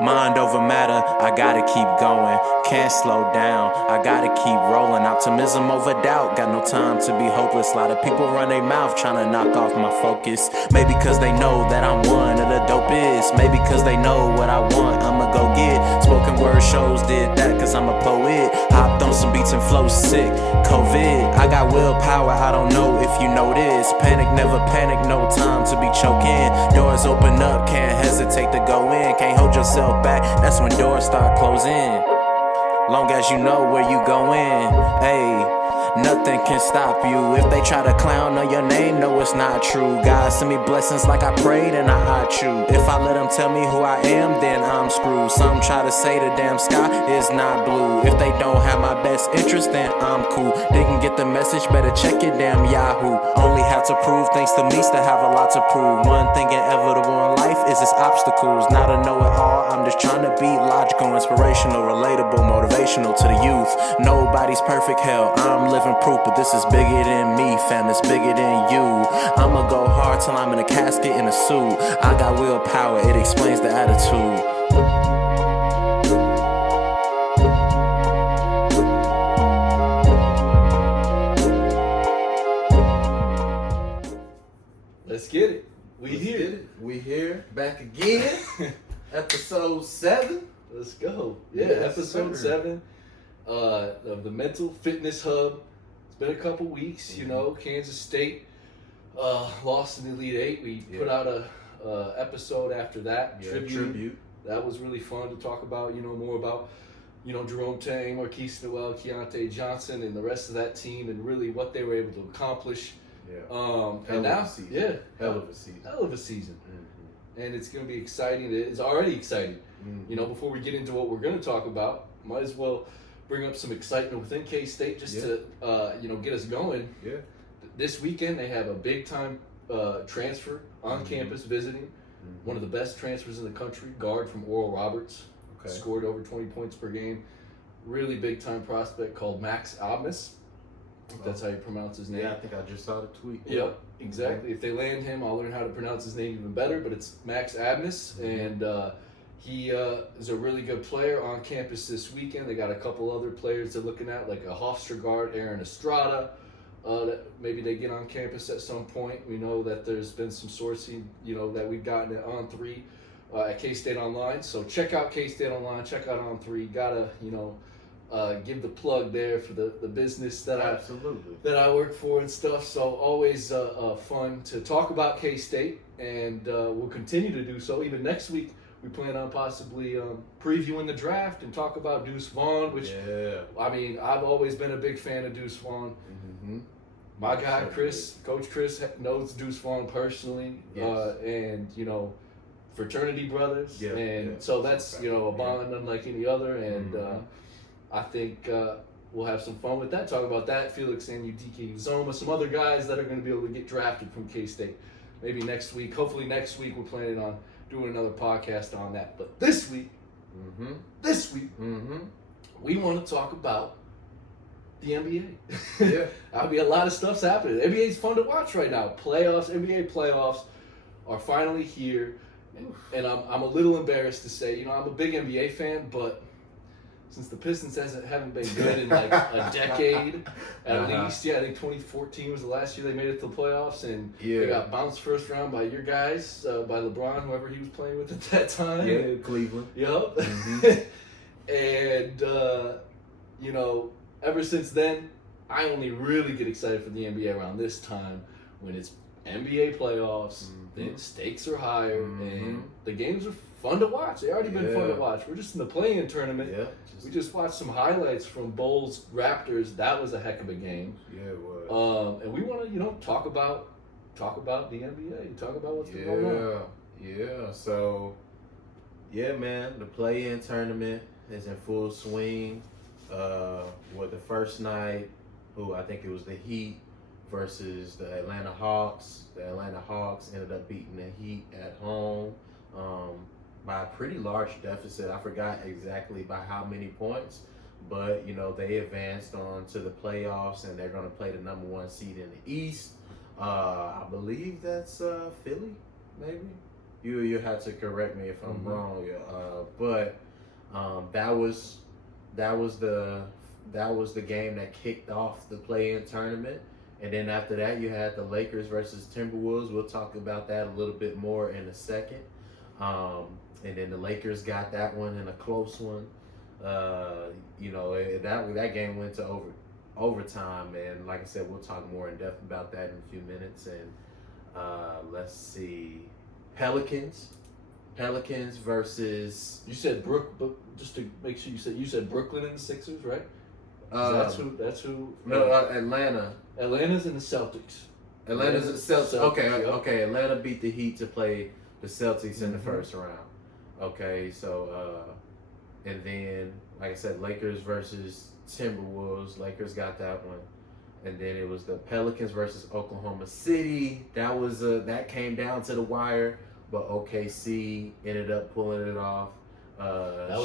Mind over matter, I gotta keep going. Can't slow down, I gotta keep rolling. Optimism over doubt, got no time to be hopeless. A lot of people run their mouth trying to knock off my focus. Maybe cause they know that I'm one of the dopest. Maybe cause they know what I want, I'ma go get. Spoken word shows did that cause I'm a poet. Hopped on some beats and flow sick. COVID, I got willpower, I don't know if you know this. Panic, never panic, no time to be choking. Doors open up, can't hesitate to go in. Can't hold yourself back, that's when doors start closing. Long as you know where you going, ayy. Nothing can stop you. If they try to clown on your name, no, it's not true. God send me blessings like I prayed and I ought you. If I let them tell me who I am, then I'm screwed. Some try to say the damn sky is not blue. If they don't have my best interest, then I'm cool. Didn't get the message, better check your damn Yahoo. Only have to prove things to me, still have a lot to prove. One thing inevitable in life is its obstacles. Not a know-it-all, I'm just trying to be logical, inspirational, relatable, motivational to the youth. Nobody's perfect, hell, I'm living proof, but this is bigger than me, fam, it's bigger than you. I'ma go hard till I'm in a casket in a suit. I got willpower, it explains the attitude. Let's get it. We here, back again. Episode 7. Let's go. Yeah, Yes, episode sir. 7 of the Mental Fitness Hub. It's been a couple weeks, you know. Kansas State lost in the Elite Eight. We put out a episode after that, tribute. That was really fun to talk about, more about, Jerome Tang, Marquise Noel, Keontae Johnson, and the rest of that team, and really what they were able to accomplish. Hell And of now, a season. Hell of a season. And it's going to be exciting. It's already exciting. Before we get into what we're going to talk about, might as well bring up some excitement within K-State just to, get us going. Yeah. This weekend, they have a big-time transfer on campus visiting. One of the best transfers in the country, guard from Oral Roberts. Okay. Scored over 20 points per game. Really big-time prospect called Max Abmas. I think that's how you pronounce his name. Yeah, I think I just saw the tweet. Yep, exactly. If they land him, I'll learn how to pronounce his name even better, but it's Max Abmas, and he is a really good player on campus this weekend. They got a couple other players they're looking at, like a Hofstra guard, Aaron Estrada, that maybe they get on campus at some point. We know that there's been some sourcing, that we've gotten at On3 at K-State Online, so check out K-State Online, check out On3, gotta, give the plug there for the business that I work for and stuff. So always fun to talk about K-State, and we'll continue to do so. Even next week, we plan on possibly previewing the draft and talk about Deuce Vaughn, which, I mean, I've always been a big fan of Deuce Vaughn. My guy, Coach Chris, knows Deuce Vaughn personally, and, fraternity brothers. So that's, a bond unlike any other, and I think we'll have some fun with that. Talk about that. Felix and Udike Uzoma, some other guys that are going to be able to get drafted from K-State. Maybe next week. Hopefully next week we're planning on doing another podcast on that. But this week, we want to talk about the NBA. I mean, a lot of stuff's happening. The NBA is fun to watch right now. NBA playoffs are finally here. And I'm a little embarrassed to say, I'm a big NBA fan, but since the Pistons haven't been good in like a decade at least. I think 2014 was the last year they made it to the playoffs, and they got bounced first round by your guys, by LeBron, whoever he was playing with at that time. Yeah, Cleveland. Yup. And, ever since then, I only really get excited for the NBA around this time when it's NBA playoffs, the stakes are higher, and the games are fun to watch. They already been fun to watch. We're just in the play-in tournament. We just watched some highlights from Bulls Raptors. That was a heck of a game. Yeah, it was. And we want to, talk about the NBA. Talk about what's going on. Yeah. So, man, the play-in tournament is in full swing. With the first night, I think it was the Heat versus the Atlanta Hawks. The Atlanta Hawks ended up beating the Heat at home. By a pretty large deficit. I forgot exactly by how many points, but they advanced on to the playoffs, and they're going to play the number 1 seed in the East. I believe that's Philly, maybe. You had to correct me if I'm wrong. But that was the game that kicked off the play-in tournament. And then after that, you had the Lakers versus Timberwolves. We'll talk about that a little bit more in a second. And then the Lakers got that one in a close one. That game went to overtime, and like I said, we'll talk more in depth about that in a few minutes. And let's see, Pelicans versus. You said just to make sure you said Brooklyn and the Sixers, right? That's who. No, Atlanta. Atlanta's and the Celtics. Atlanta's and the Celtics. Okay, Yep. okay. Atlanta beat the Heat to play the Celtics in the first round. Okay, so and then like I said, Lakers versus Timberwolves. Lakers got that one. And then it was the Pelicans versus Oklahoma City. That came down to the wire, but OKC ended up pulling it off.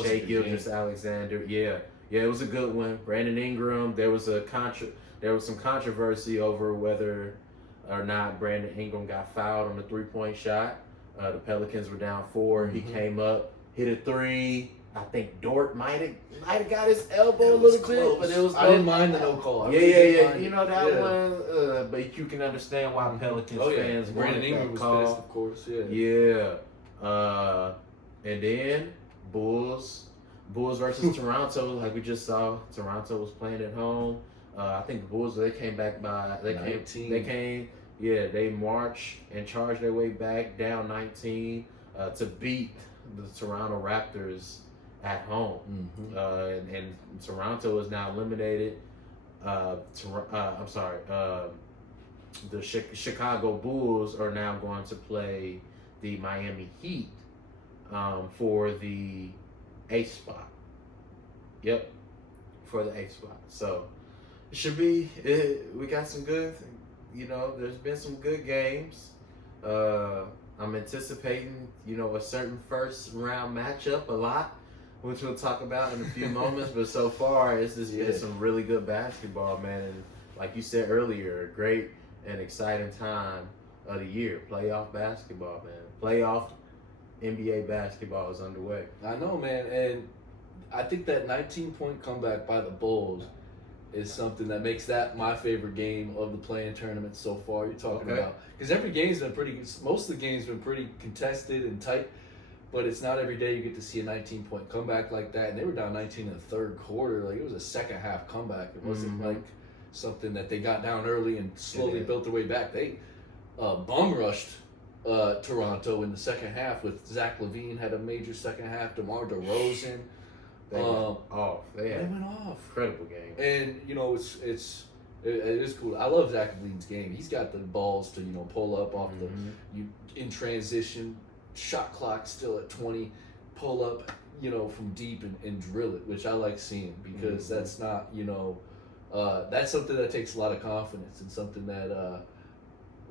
Shea Gilgeous-Alexander. Yeah, it was a good one. Brandon Ingram. There was some controversy over whether or not Brandon Ingram got fouled on the 3-point shot. The Pelicans were down 4. He came up, hit a 3. I think Dort might have got his elbow a little bit, but it was. I didn't mind the no call. Yeah. You know that one, but you can understand why Pelicans fans Brandon Ingram was call. pissed, of course. Yeah. And then Bulls versus Toronto, like we just saw. Toronto was playing at home. I think the Bulls they came back by 19. They marched and charged their way back down 19 to beat the Toronto Raptors at home. And Toronto is now eliminated. The Chicago Bulls are now going to play the Miami Heat for the 8th spot. Yep, for the 8th spot. So it should be. We got some good. There's been some good games. I'm anticipating, a certain first round matchup a lot, which we'll talk about in a few moments. But so far, it's just been some really good basketball, man. And like you said earlier, a great and exciting time of the year. Playoff basketball, man. Playoff NBA basketball is underway. I know, man. And I think that 19-point comeback by the Bulls is something that makes that my favorite game of the play-in tournament so far. You're talking about, because every game's been most of the games been pretty contested and tight, but it's not every day you get to see a 19-point comeback like that. And they were down 19 in the third quarter. Like, it was a second half comeback. It wasn't like something that they got down early and slowly built their way back. They bum rushed Toronto in the second half with Zach LaVine had a major second half. DeMar DeRozan. They went off. They went off. Incredible game. And it is cool. I love Zach LaVine's game. He's got the balls to pull up off in transition, shot clock still at 20, pull up from deep and drill it, which I like seeing, because that's not that's something that takes a lot of confidence, and something that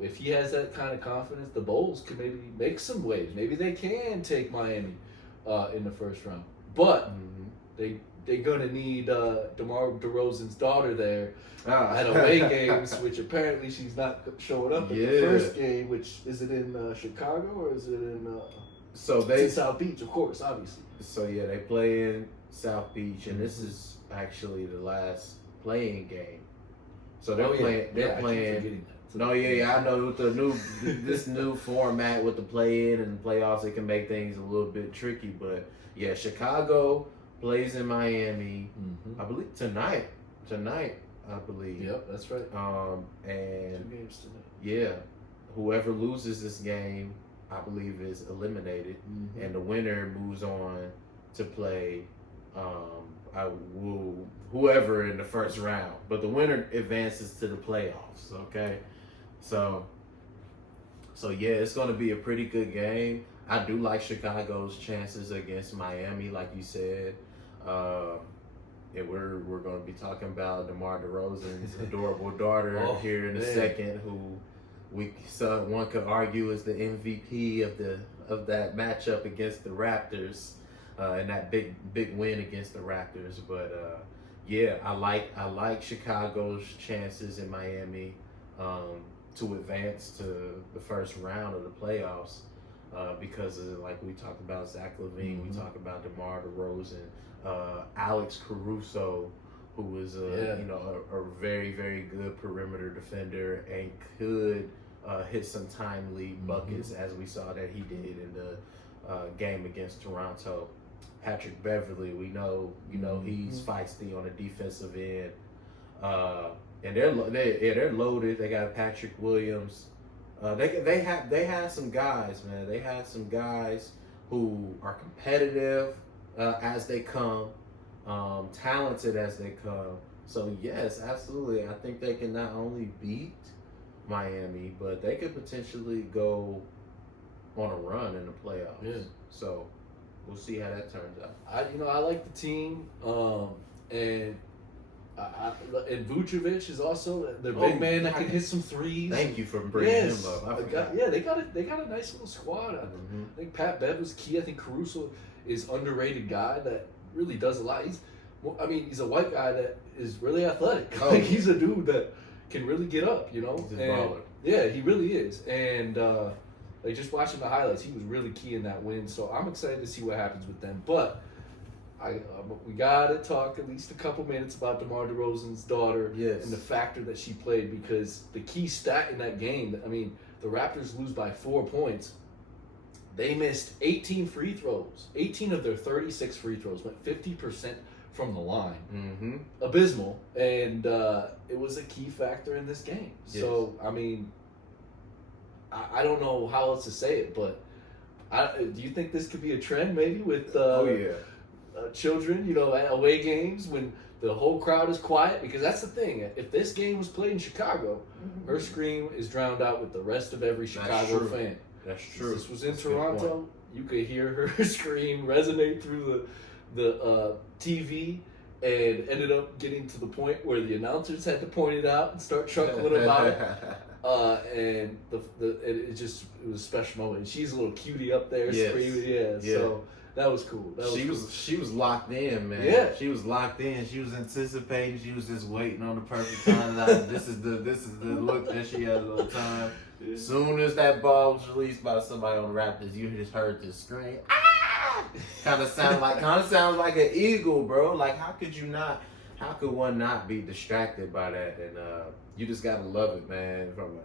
if he has that kind of confidence, the Bulls could maybe make some waves. Maybe they can take Miami in the first round, but they're gonna need DeMar DeRozan's daughter there at away games, which apparently she's not showing up in the first game. Which is it in Chicago or is it in? It's in South Beach, of course, obviously. So they play in South Beach, and this is actually the last playing game. So they're playing. They're playing. I know with the this new format with the play-in and playoffs, it can make things a little bit tricky. But Chicago plays in Miami. I believe tonight. I believe. Yep, that's right. And 2 games tonight. Yeah, whoever loses this game, I believe, is eliminated, and the winner moves on to play whoever in the first round. But the winner advances to the playoffs. Okay, so it's going to be a pretty good game. I do like Chicago's chances against Miami, like you said. And we're going to be talking about DeMar DeRozan's adorable daughter here in a second, who one could argue is the MVP of that matchup against the Raptors, and that big win against the Raptors. But I like Chicago's chances in Miami to advance to the first round of the playoffs. because of, like we talked about Zach LaVine, Mm-hmm. we talked about DeMar DeRozan, Alex Caruso, who was a very, very good perimeter defender and could hit some timely buckets, as we saw that he did in the game against Toronto. Patrick Beverly, we know, he's feisty on the defensive end, and they're loaded. They got Patrick Williams. They had some guys, man. They had some guys who are competitive as they come, talented as they come. So yes, absolutely. I think they can not only beat Miami, but they could potentially go on a run in the playoffs. Yeah. So we'll see how that turns out. I like the team, and and Vucevic is also their big man that can hit some threes. Thank you for bringing him up. I forgot. They got a nice little squad out there. I think Pat Bev was key. I think Caruso is underrated guy that really does a lot. He's a white guy that is really athletic. He's a dude that can really get up. He's a and, baller. Yeah, he really is. And just watching the highlights, he was really key in that win. So I'm excited to see what happens with them. But we gotta talk at least a couple minutes about DeMar DeRozan's daughter and the factor that she played, because the key stat in that game, the Raptors lose by 4 points. They missed 18 free throws. 18 of their 36 free throws went 50% from the line. Mm-hmm. Abysmal. And it was a key factor in this game. Yes. So, I don't know how else to say it, but do you think this could be a trend maybe with children, at away games when the whole crowd is quiet? Because that's the thing. If this game was played in Chicago, her scream is drowned out with the rest of every Chicago fan. That's true. If this was in Toronto, you could hear her scream resonate through the TV, and ended up getting to the point where the announcers had to point it out and start chuckling about it. And it was a special moment. And she's a little cutie up there screaming. Yeah. So that was cool. She was locked in, man. Yeah. She was locked in. She was anticipating. She was just waiting on the perfect time. Like, this is the look that she has all the time. As soon as that ball was released by somebody on the Raptors, you just heard this scream. Ah! Kind of sounds like an eagle, bro. Like, how could one not be distracted by that? And you just gotta love it, man. From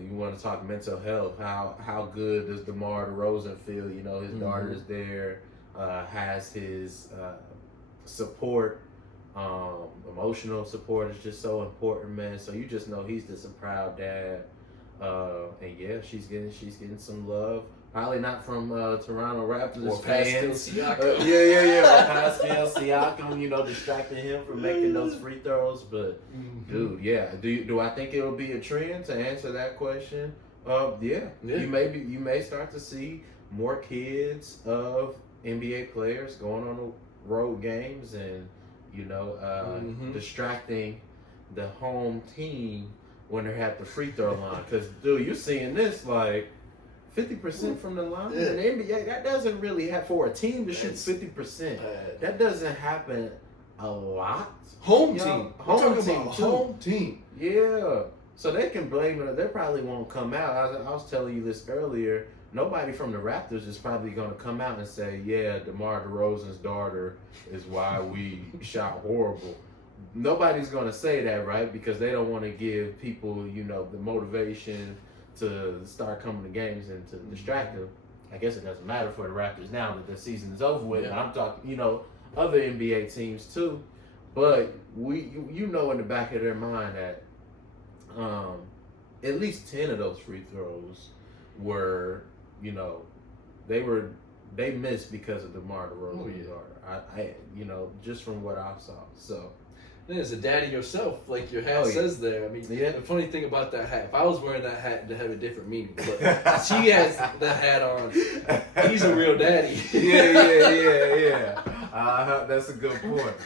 you want to talk mental health? How good does DeMar DeRozan feel? His daughter is there, has his support. Emotional support is just so important, man. So you just know he's just a proud dad. And yeah, she's getting some love. Probably not from Toronto Raptors or fans. Pascal Pascal Siakam, distracting him from making those free throws. But dude, yeah. Do I think it'll be a trend to answer that question? Yeah. You may start to see more kids of NBA players going on the road games and distracting the home team when they're at the free throw line. Because, dude, you're seeing this, like, 50% from the line in the NBA. That doesn't really happen for a team to shoot 50%. That doesn't happen a lot. Home team. Home team. Yeah. So they can blame it. They probably won't come out. I was telling you this earlier. Nobody from the Raptors is probably going to come out and say, yeah, DeMar DeRozan's daughter is why we shot horrible. Nobody's going to say that, right? Because they don't want to give people, the motivation to start coming to games and to distract them. I guess it doesn't matter for the Raptors now that the season is over with. Yeah. I'm talking, other NBA teams too. But in the back of their mind that at least 10 of those free throws were, they missed because of DeMar DeRozan's daughter. I just from what I saw. So. As a daddy yourself, like your hat says there. The funny thing about that hat, if I was wearing that hat, it'd have a different meaning. But she has that hat on. He's a real daddy. Yeah. That's a good point.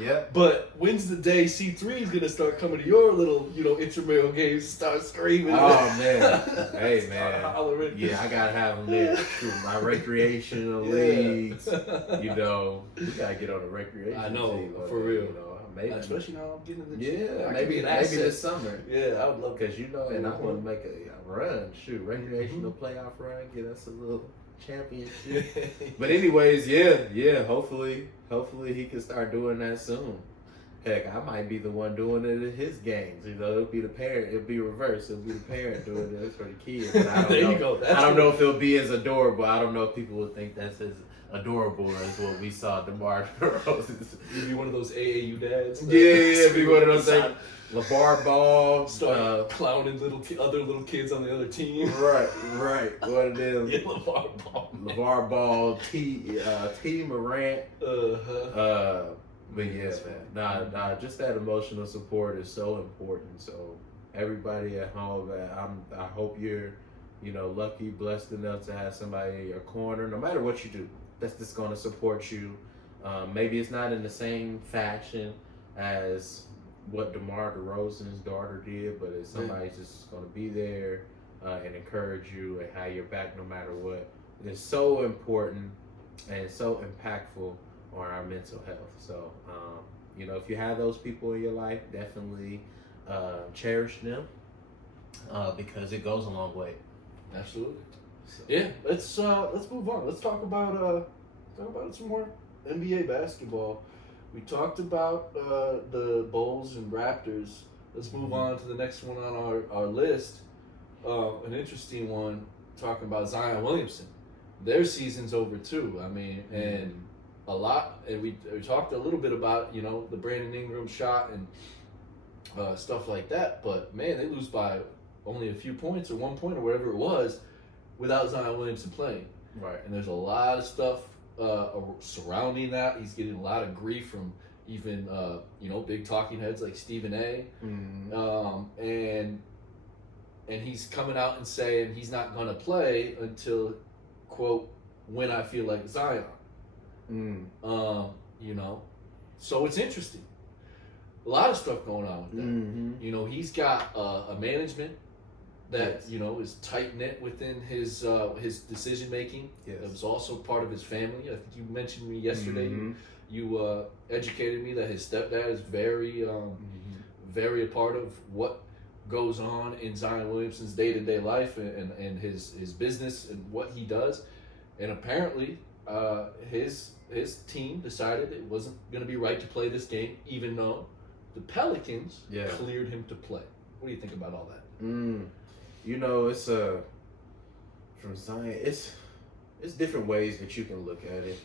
Yeah. But when's the day C3 is gonna start coming to your little, intramural games, start screaming? Oh man, hey man. Hollering. Yeah, I gotta have him there. My recreational leagues. We gotta get on the recreation. I know, team, for real. maybe. Especially now I'm getting in the Yeah, I could be maybe an maybe asset. this summer. Yeah, I would love Because and I Mhm. want to make a run, recreational playoff run, get us a little championship. But anyways, yeah. Hopefully he can start doing that soon. Heck, I might be the one doing it at his games. It'll be the parent. It'll be reversed. It'll be the parent doing this for the kids. But I don't There know. you go. That's I don't good. know if it'll be as adorable. I don't know if people would think that's as adorable as what we saw DeMar DeRozan. You'd be one of those AAU dads. Yeah, be one of those things. LeVar Ball, Start clowning other little kids on the other team. right. One of them. Yeah, LeVar Ball. LeVar Ball, T. Morant. But yeah, man. Nah. Just that emotional support is so important. So everybody at home, I hope you're, lucky, blessed enough to have somebody in your corner, no matter what you do, that's just going to support you. Maybe it's not in the same fashion as what DeMar DeRozan's daughter did, but it's somebody's just going to be there and encourage you and have your back no matter what. It's so important and so impactful on our mental health. So, if you have those people in your life, definitely cherish them because it goes a long way. Absolutely. So. Yeah, let's move on. Let's talk about some more NBA basketball. We talked about the Bulls and Raptors. Let's move on to the next one on our list. An interesting one, talking about Zion Williamson. Their season's over too. I mean, and we talked a little bit about the Brandon Ingram shot and stuff like that. But man, they lose by only a few points or 1 point or whatever it was without Zion Williamson playing. Right. And there's a lot of stuff surrounding that. He's getting a lot of grief from even big talking heads like Stephen A. Mm-hmm. And he's coming out and saying he's not going to play until, quote, when I feel like Zion. So it's interesting. A lot of stuff going on with that. Mm-hmm. He's got a management that Yes. is tight knit within his decision making. Yes. It was also part of his family. I think you mentioned me yesterday. Mm-hmm. You educated me that his stepdad is very very a part of what goes on in Zion Williamson's day-to-day life and his business and what he does. And apparently his team decided it wasn't going to be right to play this game, even though the Pelicans cleared him to play. What do you think about all that? It's from Zion. It's different ways that you can look at it.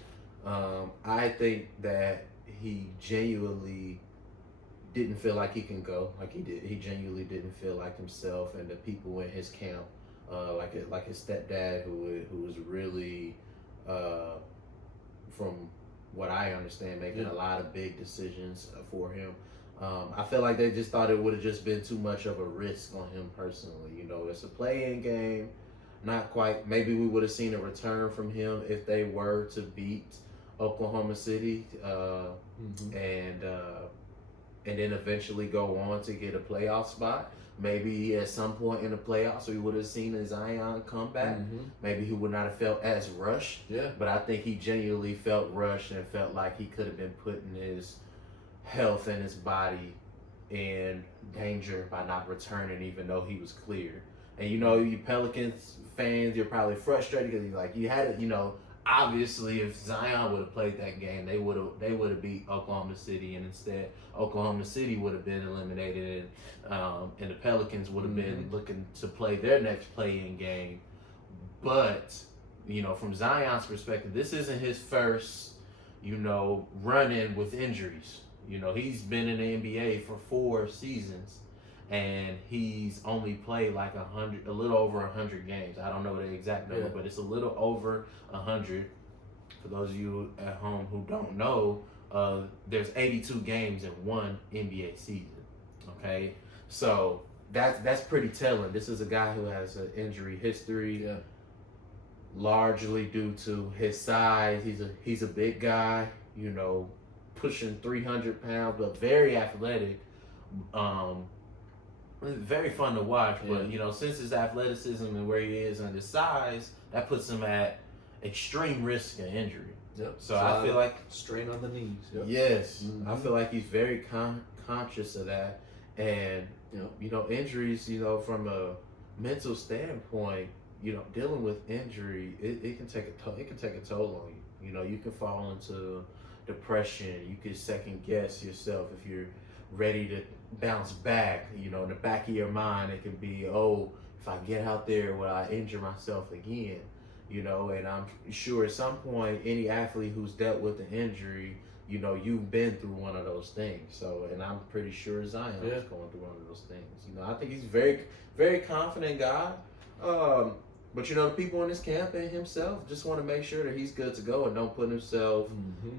I think that he genuinely didn't feel like he can go like he did. He genuinely didn't feel like himself, and the people in his camp, like his stepdad, who was really, from what I understand, making a lot of big decisions for him. I feel like they just thought it would have just been too much of a risk on him personally. It's a play-in game, not quite. Maybe we would have seen a return from him if they were to beat Oklahoma City, and then eventually go on to get a playoff spot. Maybe at some point in the playoffs we would have seen a Zion come back. Maybe he would not have felt as rushed. Yeah. But I think he genuinely felt rushed and felt like he could have been putting his health and his body in danger by not returning, even though he was cleared. And you Pelicans fans, you're probably frustrated because you had it. Obviously, if Zion would have played that game, they would have beat Oklahoma City, and instead Oklahoma City would have been eliminated, and the Pelicans would have been looking to play their next play-in game. But from Zion's perspective, this isn't his first run-in with injuries. He's been in the NBA for 4 seasons, and he's only played like a little over 100 games. I don't know the exact number, but it's a little over 100. For those of you at home who don't know, there's 82 games in one NBA season. Okay, so that's pretty telling. This is a guy who has an injury history, largely due to his size. He's a big guy, pushing 300 pounds, but very athletic. Very fun to watch, but since his athleticism and where he is and his size, that puts him at extreme risk of injury. Yep. So I feel like strain on the knees. Yep. yes, I Mhm. feel like he's very conscious of that, and Yep. you know, injuries. You know, from a mental standpoint, you know, dealing with injury, it can take a it can take a toll on you. You know, you can fall into depression. You can second guess yourself if you're ready to bounce back. You know, in the back of your mind, it can be, oh, if I get out there, will I injure myself again? You know, and I'm sure at some point, any athlete who's dealt with an injury, you know, you've been through one of those things. So, and I'm pretty sure Zion is going through one of those things. You know, I think he's a very, very confident guy. But you know, the people in his camp and himself just want to make sure that he's good to go and don't put himself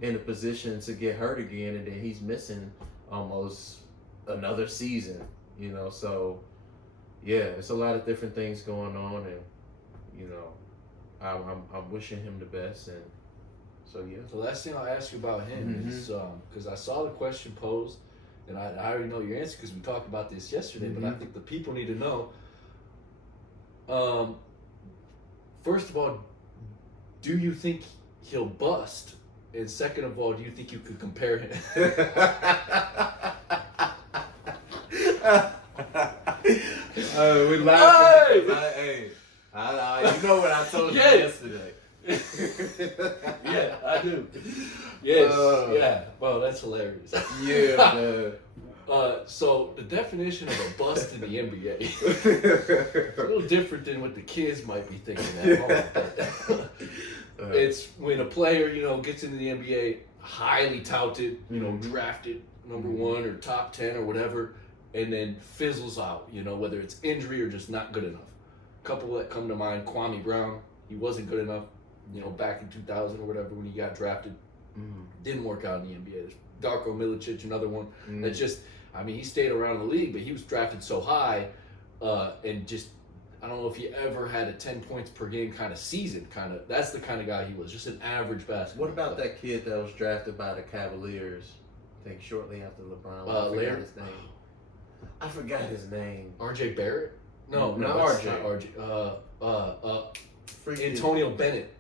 in a position to get hurt again, and then he's missing almost another season. You know, so yeah, it's a lot of different things going on, and you know, I'm wishing him the best, and so yeah. The last thing I'll ask you about him is because I saw the question posed, and I already know your answer because we talked about this yesterday. But I think the people need to know. First of all, do you think he'll bust? And second of all, do you think you could compare him? We laughing. Hey! You know what I told you yesterday. Yeah, I do. Yes, yeah. Well, that's hilarious. Yeah, man. So the definition of a bust in the NBA it's a little different than what the kids might be thinking at home. It's when a player, you know, gets into the NBA, highly touted, you know, drafted number 1 or top 10 or whatever, and then fizzles out, you know, whether it's injury or just not good enough. A couple that come to mind, Kwame Brown, he wasn't good enough, you know, back in 2000 or whatever when he got drafted. Didn't work out in the NBA. There's Darko Milicic, another one that just, I mean, he stayed around the league, but he was drafted so high and just, I don't know if he ever had a 10 points per game kind of season. That's the kind of guy he was, just an average basketball What about player. that kid that was drafted by the Cavaliers? I think shortly after LeBron. I forgot his name. RJ Barrett? No, not that's RJ. Not RJ. Freaking- Antonio Bennett.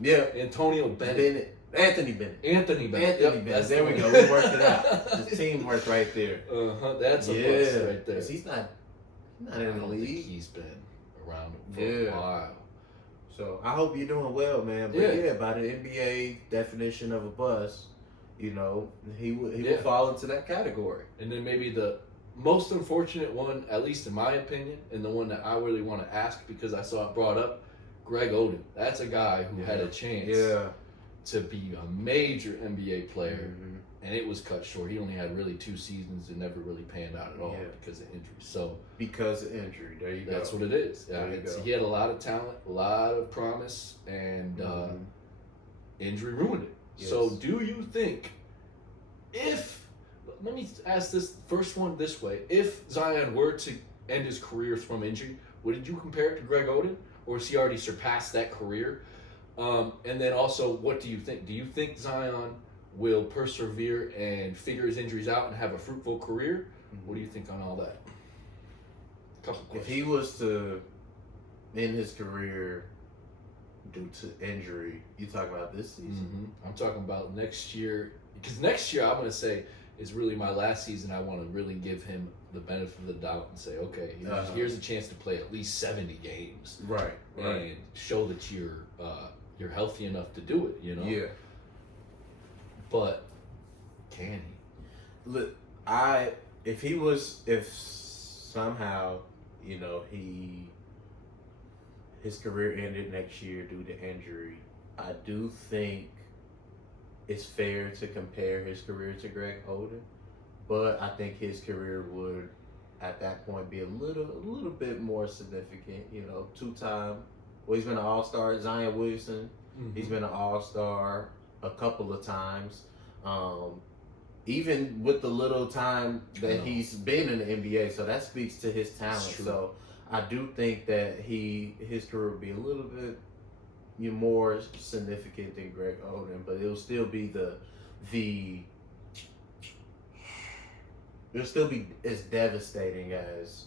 Yeah. Antonio Bennett. Anthony Bennett. Anthony Bennett. Anthony Yep, Bennett. There the we one. go. We worked it out. The teamwork right there. That's a bust right there. 'Cause he's not I in the don't think league. he's been around for a while. So I hope you're doing well, man. But yeah, by the NBA definition of a bust, you know, he will fall into that category. And then maybe the most unfortunate one, at least in my opinion, and the one that I really want to ask because I saw it brought up, Greg Oden. That's a guy who had a chance to be a major NBA player, and it was cut short. He only had really 2 seasons and never really panned out at all because of injury. So because of injury, there you go. That's what it is. He had a lot of talent, a lot of promise, and injury ruined it. Yes. So do you think let me ask this first one this way. If Zion were to end his career from injury, would you compare it to Greg Oden? Or has he already surpassed that career? And then also, what do you think? Do you think Zion will persevere and figure his injuries out and have a fruitful career? What do you think on all that? Couple questions. If he was to end his career due to injury, you talking about this season? I'm talking about next year. Because next year, I'm going to say, is really my last season. I want to really give him the benefit of the doubt and say, okay, here's a chance to play at least 70 games, Right. and show that you're healthy enough to do it. You know. Yeah. But can he? Look, if somehow, you know, his career ended next year due to injury, I do think it's fair to compare his career to Greg Oden, but I think his career would, at that point, be a little bit more significant. You know, 2-time. Well, he's been an All-Star. Zion Williamson, he's been an All-Star a couple of times. Even with the little time that he's been in the NBA, so that speaks to his talent. So I do think that his career would be a little bit more significant than Greg Oden, but it'll still be it'll still be as devastating as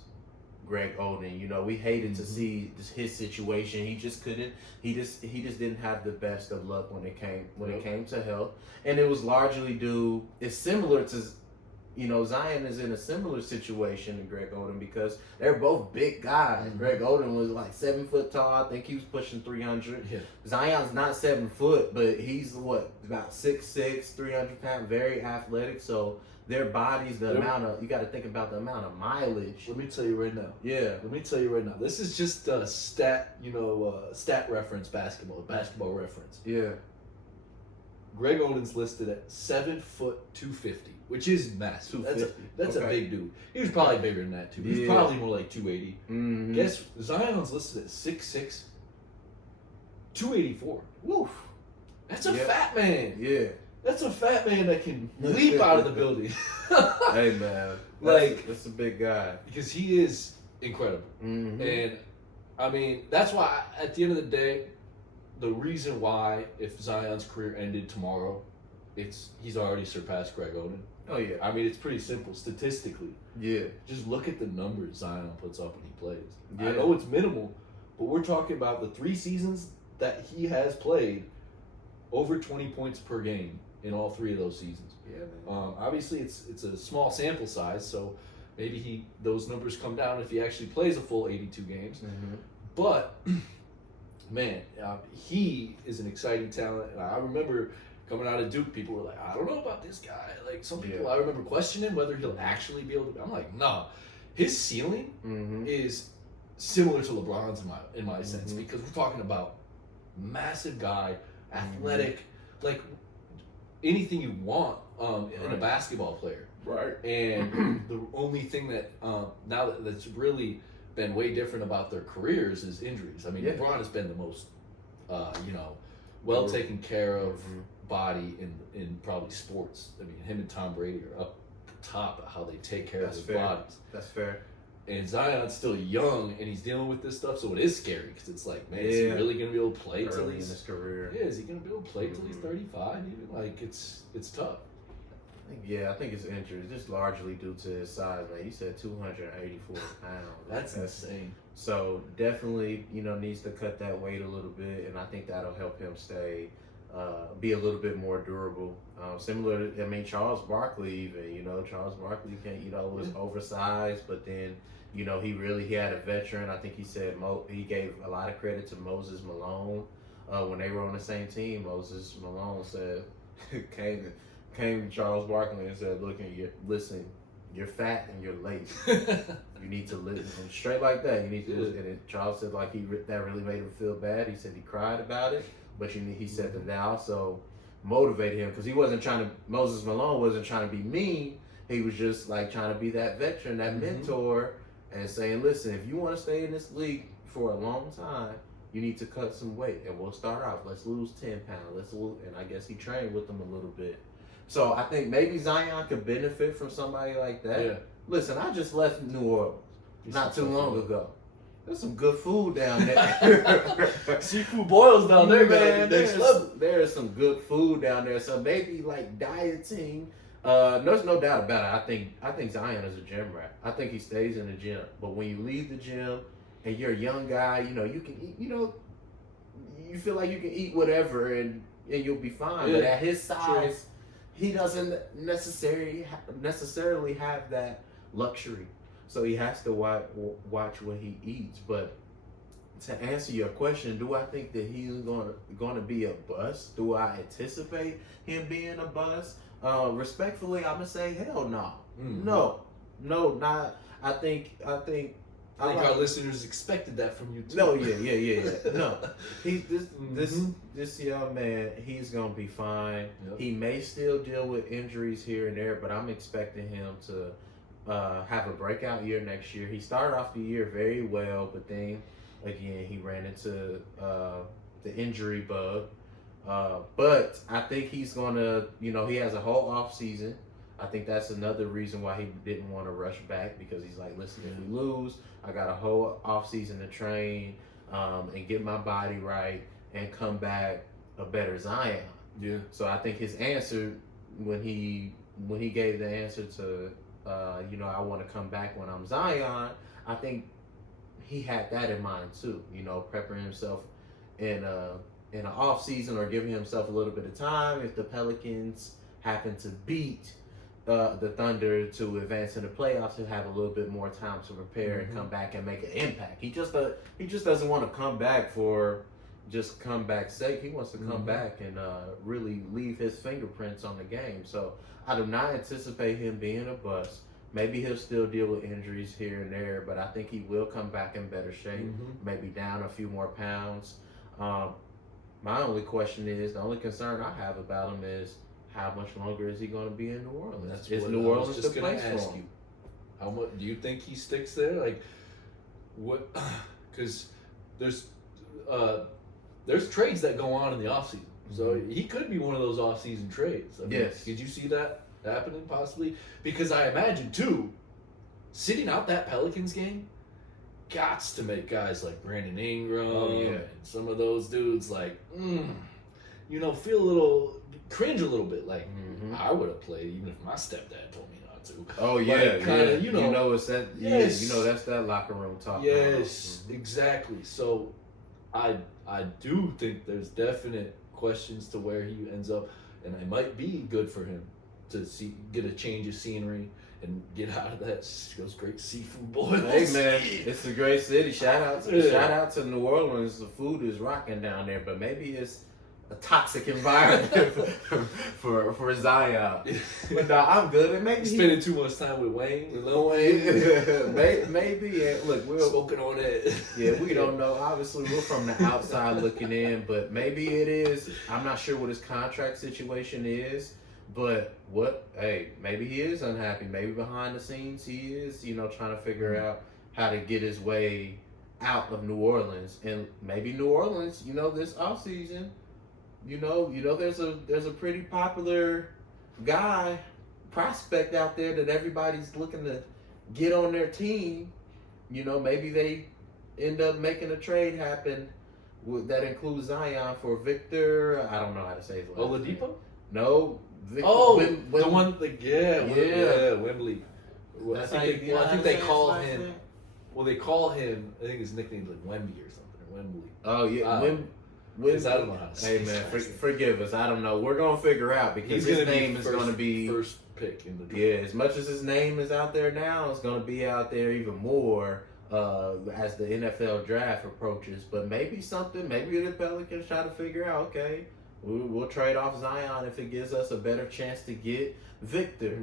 Greg Oden. You know, we hated to see his situation. He just couldn't. He just didn't have the best of luck when it came to health, and it was largely due. It's similar to, you know, Zion is in a similar situation to Greg Oden because they're both big guys. Mm-hmm. Greg Oden was like 7 foot tall. I think he was pushing 300. Yeah. Zion's not 7 foot, but he's about 6'6", 300 pounds, very athletic. So their bodies, you got to think about the amount of mileage. Let me tell you right now. Yeah. Let me tell you right now. This is just a stat reference basketball reference. Yeah. Greg Oden's listed at 7 foot 250, which is massive. That's a big dude. He was probably bigger than that too. He's probably more like 280. Mm-hmm. Guess Zion's listed at 6'6", 284. Woof. That's a fat man. Yeah. That's a fat man that can leap out of the building. Hey man, that's a big guy because he is incredible. Mm-hmm. And I mean, that's why at the end of the day, the reason why if Zion's career ended tomorrow, he's already surpassed Greg Oden. Oh yeah. I mean, it's pretty simple statistically. Yeah. Just look at the numbers Zion puts up when he plays. Yeah. I know it's minimal, but we're talking about the 3 seasons that he has played, over 20 points per game in all 3 of those seasons. Yeah, man. Obviously, it's a small sample size, so maybe those numbers come down if he actually plays a full 82 games. Mm-hmm. But man, he is an exciting talent. And I remember coming out of Duke, people were like, I don't know about this guy. Like some people, I remember questioning whether he'll actually be able to. I'm like, no, his ceiling is similar to LeBron's in my sense, because we're talking about massive guy, athletic, like anything you want in a basketball player. Right. And the only thing that now that's really been way different about their careers is injuries. I mean, LeBron has been the most, well taken care of body in probably sports. I mean, him and Tom Brady are up top of how they take care of their bodies. That's fair. And Zion's still young, and he's dealing with this stuff, so it is scary because it's like, man, is he really going to be able to play till he's in his career? Yeah, is he going to be able to play till he's 35? Even like it's tough. I think it's injuries, just largely due to his size. Man, you said 284 pounds. That's insane. So definitely, needs to cut that weight a little bit, and I think that'll help him be a little bit more durable. Similar to, Charles Barkley even, Charles Barkley was oversized, but then, he had a veteran. I think he said he gave a lot of credit to Moses Malone. When they were on the same team, Moses Malone said, came to Charles Barkley and said, look, listen, you're fat and you're late. You need to listen. Straight like that. You need to listen. And Charles said that really made him feel bad. He said he cried about it. But he said that also motivated him because Moses Malone wasn't trying to be mean. He was just like trying to be that veteran, that mentor, and saying, listen, if you want to stay in this league for a long time, you need to cut some weight. And we'll start off. Let's lose 10 pounds. And I guess he trained with them a little bit. So I think maybe Zion could benefit from somebody like that. Yeah. Listen, I just left New Orleans not too long ago. There's some good food down there. Seafood boils down there, man. There's some good food down there. So maybe like dieting. There's no doubt about it. I think Zion is a gym rat. I think he stays in the gym. But when you leave the gym and you're a young guy, you can eat. You feel like you can eat whatever and you'll be fine. But at his size, he doesn't necessarily have that luxury. So he has to watch what he eats. But to answer your question, do I think that he's going to be a bust? Do I anticipate him being a bust? Respectfully, I'm gonna say hell no. No, not. I think our listeners expected that from you too. No, yeah. No, this young man, he's gonna be fine. Yep. He may still deal with injuries here and there, but I'm expecting him to have a breakout year next year. He started off the year very well, but then again he ran into the injury bug. But I think he's gonna, he has a whole off season. I think that's another reason why he didn't want to rush back, because he's like, listen, if we lose, I got a whole off season to train and get my body right and come back a better Zion. Yeah. So I think his answer when he gave the answer to I want to come back when I'm Zion, I think he had that in mind too. You know, prepping himself in an off season or giving himself a little bit of time if the Pelicans happen to beat the Thunder to advance in the playoffs, he'll have a little bit more time to prepare and come back and make an impact. He just doesn't want to come back for just comeback's sake. He wants to come back and really leave his fingerprints on the game. So I do not anticipate him being a bust. Maybe he'll still deal with injuries here and there, but I think he will come back in better shape, maybe down a few more pounds. My only question is, the only concern I have about him is, how much longer is he going to be in New Orleans? Is New Orleans the place for him? How much do you think he sticks there? Like, what? Because there's trades that go on in the offseason. So he could be one of those off-season trades. I mean, yes. Did you see that happening possibly? Because I imagine, too, sitting out that Pelicans game gots to make guys like Brandon Ingram and some of those dudes like, feel a little, cringe a little bit. Like, I would have played even if my stepdad told me not to. Oh, yeah. Like, kinda, it's that, that's that locker room talk. Yes, exactly. So I do think there's definite questions to where he ends up, and it might be good for him to get a change of scenery and get out of those great seafood boils. Hey man, it's a great city. Shout out to New Orleans. The food is rocking down there, but maybe it's a toxic environment for Zion. But no, I'm good. And maybe spending too much time with Lil Wayne. maybe. And look, we're smoking on it. Yeah, we don't know. Obviously, we're from the outside looking in, but maybe it is. I'm not sure what his contract situation is, but maybe he is unhappy. Maybe behind the scenes he is, trying to figure out how to get his way out of New Orleans, and maybe New Orleans, this offseason. There's a pretty popular prospect out there that everybody's looking to get on their team. Maybe they end up making a trade happen that includes Zion for Victor. I don't know how to say his last name. Oladipo? No. Victor, the one, Wembley. I think they call him. Well, they call him. I think his nickname's like Wemby or something. Or Wembley. Oh yeah, I don't know how to say. Hey man, forgive us. I don't know. We're gonna figure out because his name is gonna be first pick in the draft. Yeah, as much as his name is out there now, it's gonna be out there even more as the NFL draft approaches. But maybe the Pelicans try to figure out. Okay, we'll trade off Zion if it gives us a better chance to get Victor.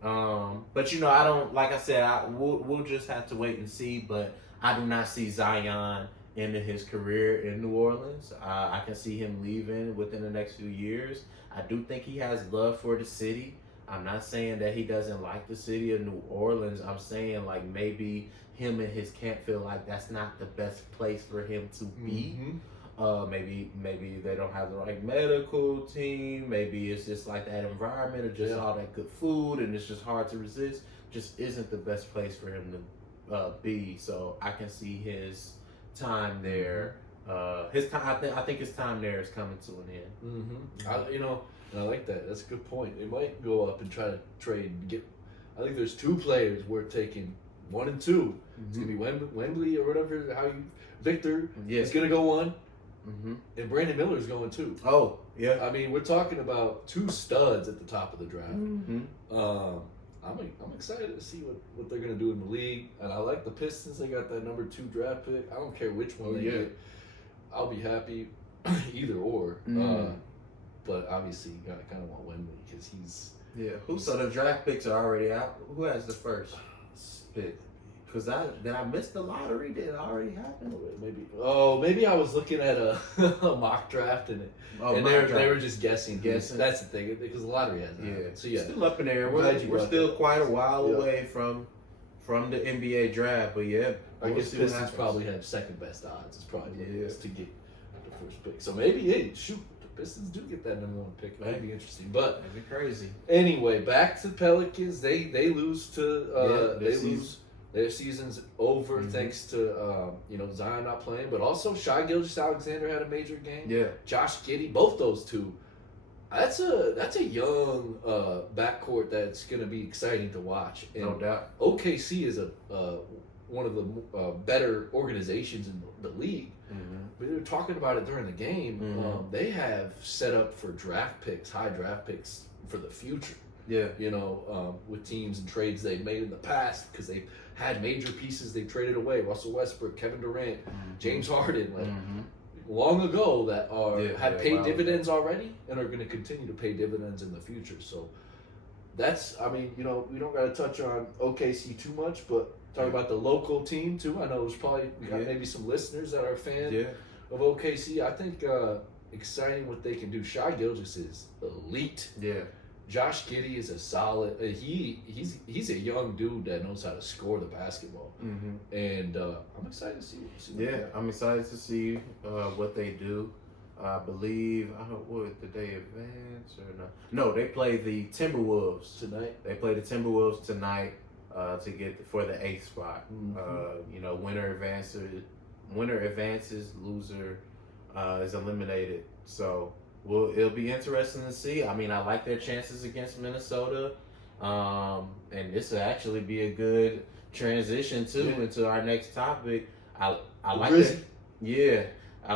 But I don't. Like I said, we'll just have to wait and see. But I do not see Zion into his career in New Orleans. I can see him leaving within the next few years. I do think he has love for the city. I'm not saying that he doesn't like the city of New Orleans. I'm saying like maybe him and his camp feel like that's not the best place for him to be. Maybe they don't have the right medical team. Maybe it's just like that environment or just all that good food and it's just hard to resist. Just isn't the best place for him to be. So I can see his time there. I think his time there is coming to an end. I like that. That's a good point. It might go up and try to trade. I think there's two players worth taking, 1 and 2. It's gonna be Wembley or whatever. Victor is gonna go 1, and Brandon Miller's going 2. Oh yeah. I mean, we're talking about 2 studs at the top of the draft. I'm excited to see what they're gonna do in the league, and I like the Pistons. They got that number 2 draft pick. I don't care which one they get. I'll be happy either or. But obviously, you kind of want Wembley because he's So the draft picks are already out. Who has the first pick? Because did I miss the lottery? Did it already happen? Maybe I was looking at a mock draft and they were just guessing. That's the thing because the lottery hasn't happened. So still up in there. We're still quite a while away from the NBA draft, but I guess Pistons probably have second best odds. It's probably what it is to get the first pick. So maybe the Pistons do get that number 1 pick. That'd be interesting, but that'd be crazy. Anyway, back to the Pelicans. They lose to lose. Their season's over thanks to Zion not playing, but also Shai Gilgeous-Alexander had a major game. Yeah, Josh Giddey, both those two. That's a young backcourt that's gonna be exciting to watch. And no doubt. OKC is one of the better organizations in the league. We were talking about it during the game. They have set up for draft picks, high draft picks for the future. Yeah. You know, with teams and trades they've made in the past because they've had major pieces they traded away. Russell Westbrook, Kevin Durant, James Harden, like long ago that have paid dividends already and are going to continue to pay dividends in the future. So that's, I mean, you know, we don't got to touch on OKC too much, but talk about the local team too. I know there's probably maybe some listeners that are fans of OKC. I think exciting what they can do. Shai Gilgeous is elite. Yeah. Josh Giddey is a solid. He's a young dude that knows how to score the basketball, and I'm excited to see. I'm excited to see what they do. I believe did they advance or not? No, they play the Timberwolves tonight. They play the Timberwolves tonight to get for the 8th spot. You know, winner advances, loser is eliminated. So. Well, it'll be interesting to see. I mean, I like their chances against Minnesota, and this will actually be a good transition too into our next topic. I like that. I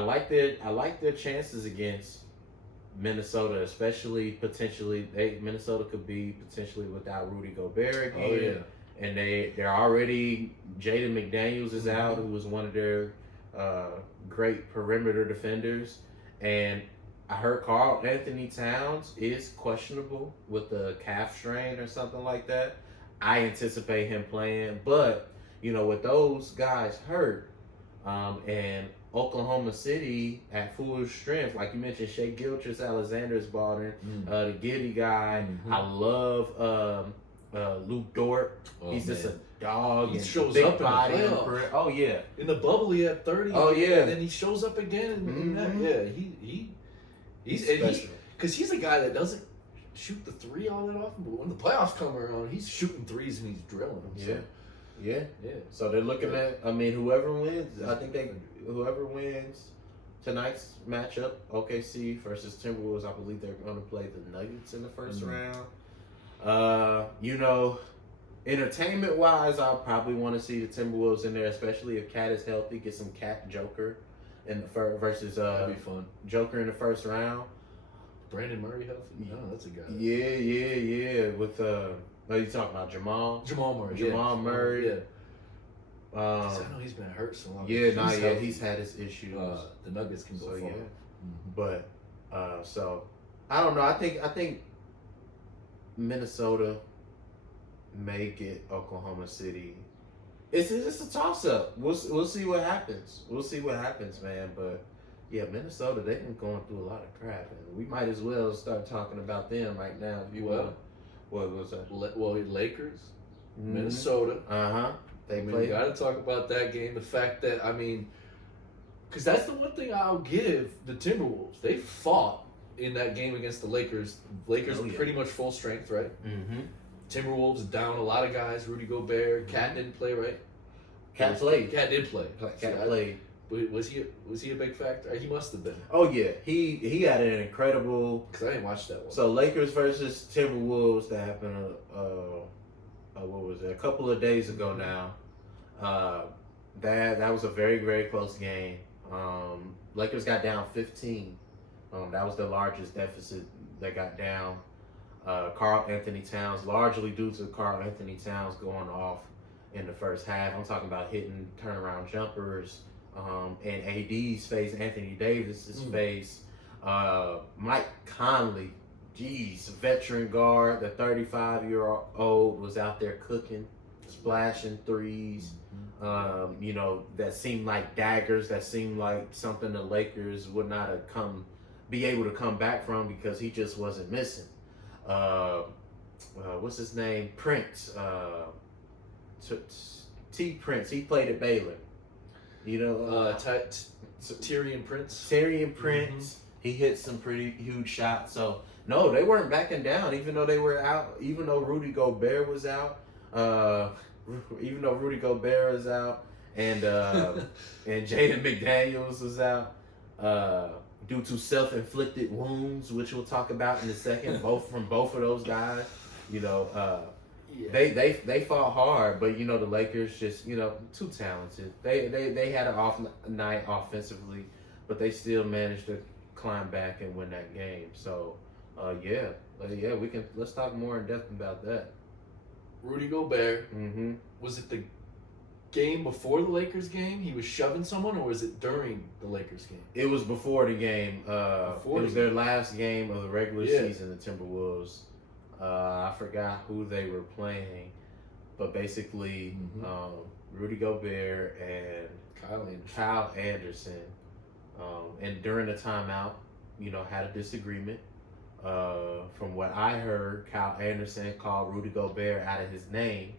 like their chances against Minnesota, especially potentially. Minnesota could be potentially without Rudy Gobert again, and they're already Jaden McDaniels is out, who was one of their great perimeter defenders, and I heard Karl Anthony Towns is questionable with a calf strain or something like that. I anticipate him playing, but you know, with those guys hurt, and Oklahoma City at full strength, like you mentioned, Shai Gilgeous, Alexander Baldwin, the Giddey guy. I love Luke Dort. He's just a dog. He and shows big up body. in the playoffs. Oh yeah, in the bubble he had 30. Oh yeah, and then he shows up again. And He's because he's a guy that doesn't shoot the three all that often, but when the playoffs come around, he's shooting threes and he's drilling them. So. Yeah. So they're looking at. I mean, whoever wins, I think whoever wins tonight's matchup, OKC versus Timberwolves. I believe they're going to play the Nuggets in the first round. You know, entertainment wise, I'll probably want to see the Timberwolves in there, especially if Cat is healthy. Get some Cat Joker. In the versus that'd be fun. Joker in the first round. Brandon Murray healthy? No, that's a guy. Yeah. With are you talking about Jamal? Jamal Murray. Jamal Murray. Yeah. I know he's been hurt so long. He's had his issues. The Nuggets can go far. Yeah. But so I don't know. I think Minnesota may get Oklahoma City. It's a toss up. We'll see what happens. We'll see what happens, man. But yeah, Minnesota, they've been going through a lot of crap, and we might as well start talking about them right now. If you will. What was that? Lakers, Minnesota. They we got to talk about that game. The fact that because that's the one thing I'll give the Timberwolves. They fought in that game against the Lakers. Lakers were pretty much full strength, right? Timberwolves down a lot of guys. Rudy Gobert, Cat didn't play, right? Cat played. Cat did play. Cat played. Was he a big factor? He must have been. Oh yeah, he had an incredible. Because I didn't watch that one. So Lakers versus Timberwolves that happened. What was it? A couple of days ago now. That was a very, very close game. Lakers got down 15. That was the largest deficit they got down. Karl Anthony Towns, largely due to Karl Anthony Towns going off in the first half. I'm talking about hitting turnaround jumpers. And AD's face, Anthony Davis's face. Mike Conley, veteran guard, the 35-year-old was out there cooking, splashing threes. You know, that seemed like daggers, that seemed like something the Lakers would not have be able to come back from because he just wasn't missing. What's his name? Prince. T. Prince. He played at Baylor. You know, Tyrion Prince. Tyrion Prince. He hit some pretty huge shots. So no, they weren't backing down, even though they were out. Even though Rudy Gobert was out. And and Jaden McDaniels was out. Due to self-inflicted wounds, which we'll talk about in a second, both of those guys, you know. Yeah. They fought hard, but you know the Lakers just too talented. They had an off night offensively, but they still managed to climb back and win that game. So let's talk more in depth about that. Rudy Gobert. Mm-hmm. Was it the game before the Lakers game? He was shoving someone, or was it during the Lakers game? It was before the game. It was their last game of the regular season. The Timberwolves. I forgot who they were playing, but basically, Rudy Gobert and Kyle Anderson, and during the timeout, had a disagreement. From what I heard, Kyle Anderson called Rudy Gobert out of his name,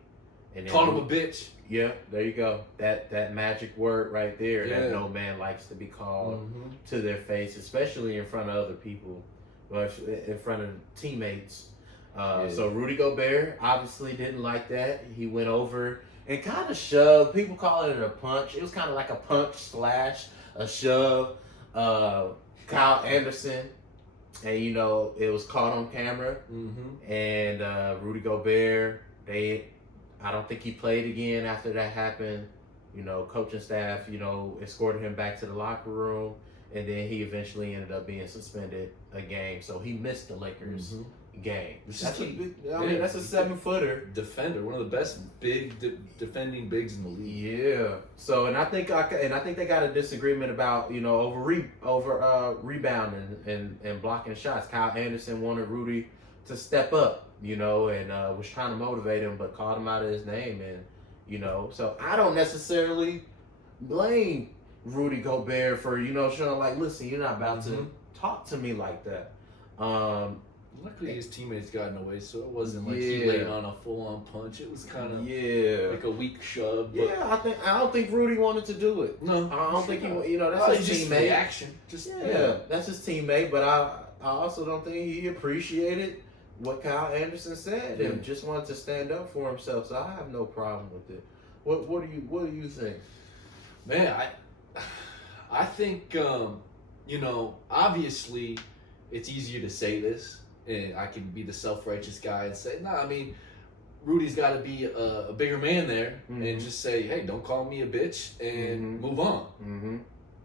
and called him a bitch. Yeah, there you go. That magic word right there that no man likes to be called to their face, especially in front of other people, or in front of teammates. So Rudy Gobert obviously didn't like that. He went over and kind of shoved. People call it a punch. It was kind of like a punch / a shove. Kyle Anderson, and it was caught on camera. And Rudy Gobert, I don't think he played again after that happened. Coaching staff, escorted him back to the locker room, and then he eventually ended up being suspended a game. So he missed the Lakers game. That's a 7-footer defender, one of the best big defending bigs in the league. Yeah. So and I think they got a disagreement about over rebounding and blocking shots. Kyle Anderson wanted Rudy to step up, and was trying to motivate him, but called him out of his name, and so I don't necessarily blame Rudy Gobert for showing like, listen, you're not about to talk to me like that. Luckily, his teammates got in the way, so it wasn't like he laid on a full-on punch. It was kind of like a weak shove. But I don't think Rudy wanted to do it. No, I don't think he. That's his teammate. Reaction. That's his teammate. But I also don't think he appreciated what Kyle Anderson said and just wanted to stand up for himself. So I have no problem with it. What do you think? Man, I think obviously it's easier to say this. And I can be the self-righteous guy and say, I mean, Rudy's got to be a bigger man there and just say, hey, don't call me a bitch and move on.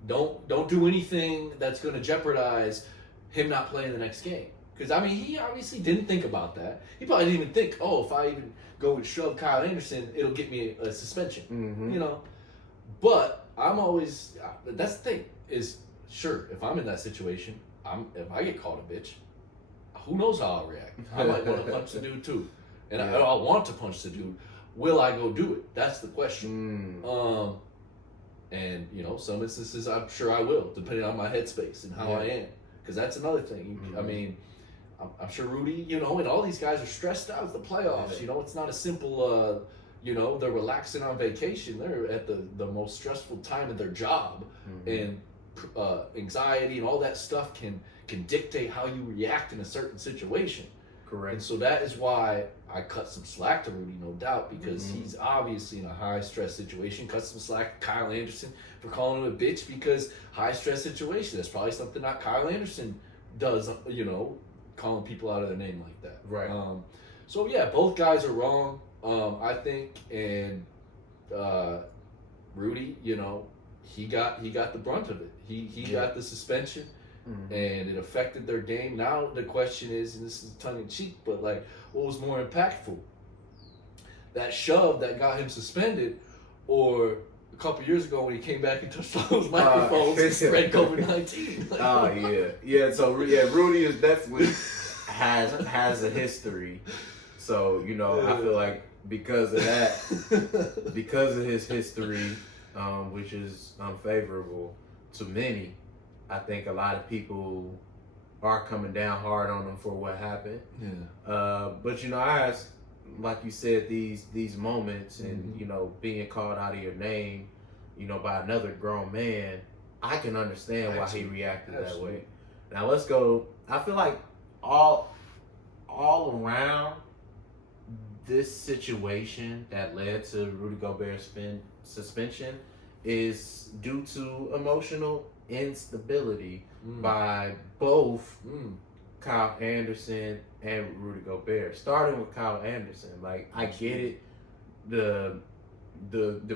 Don't do anything that's going to jeopardize him not playing the next game. Because, I mean, he obviously didn't think about that. He probably didn't even think, if I even go and shove Kyle Anderson, it'll get me a suspension, But I'm always, that's the thing, is sure, if I'm in that situation, if I get called a bitch, who knows how I'll react? I might want to punch the dude too, and I want to punch the dude. Will I go do it? That's the question. And some instances I'm sure I will, depending on my headspace and how I am, because that's another thing. I mean, I'm sure Rudy, and all these guys are stressed out with the playoffs. It's not a simple, they're relaxing on vacation. They're at the most stressful time of their job, and anxiety and all that stuff can dictate how you react in a certain situation. Correct. And so that is why I cut some slack to Rudy, no doubt, because he's obviously in a high stress situation. Cut some slack to Kyle Anderson for calling him a bitch, because high stress situation. That's probably something that Kyle Anderson does, calling people out of their name like that. Right. So yeah, both guys are wrong, I think, and Rudy, he got the brunt of it. He got the suspension. And it affected their game. Now the question is, and this is tongue-in-cheek, but like, what was more impactful? That shove that got him suspended, or a couple years ago when he came back and touched all those microphones and spread COVID-19? Yeah. So Rudy is definitely has a history. So I feel like because of that, because of his history, which is unfavorable to many, I think a lot of people are coming down hard on him for what happened. But I asked, like you said, these moments and being called out of your name, by another grown man, I can understand why he reacted that way. Now let's go. I feel like all around this situation that led to Rudy Gobert's suspension is due to emotional instability by both Kyle Anderson and Rudy Gobert. Starting with Kyle Anderson, like I get it, the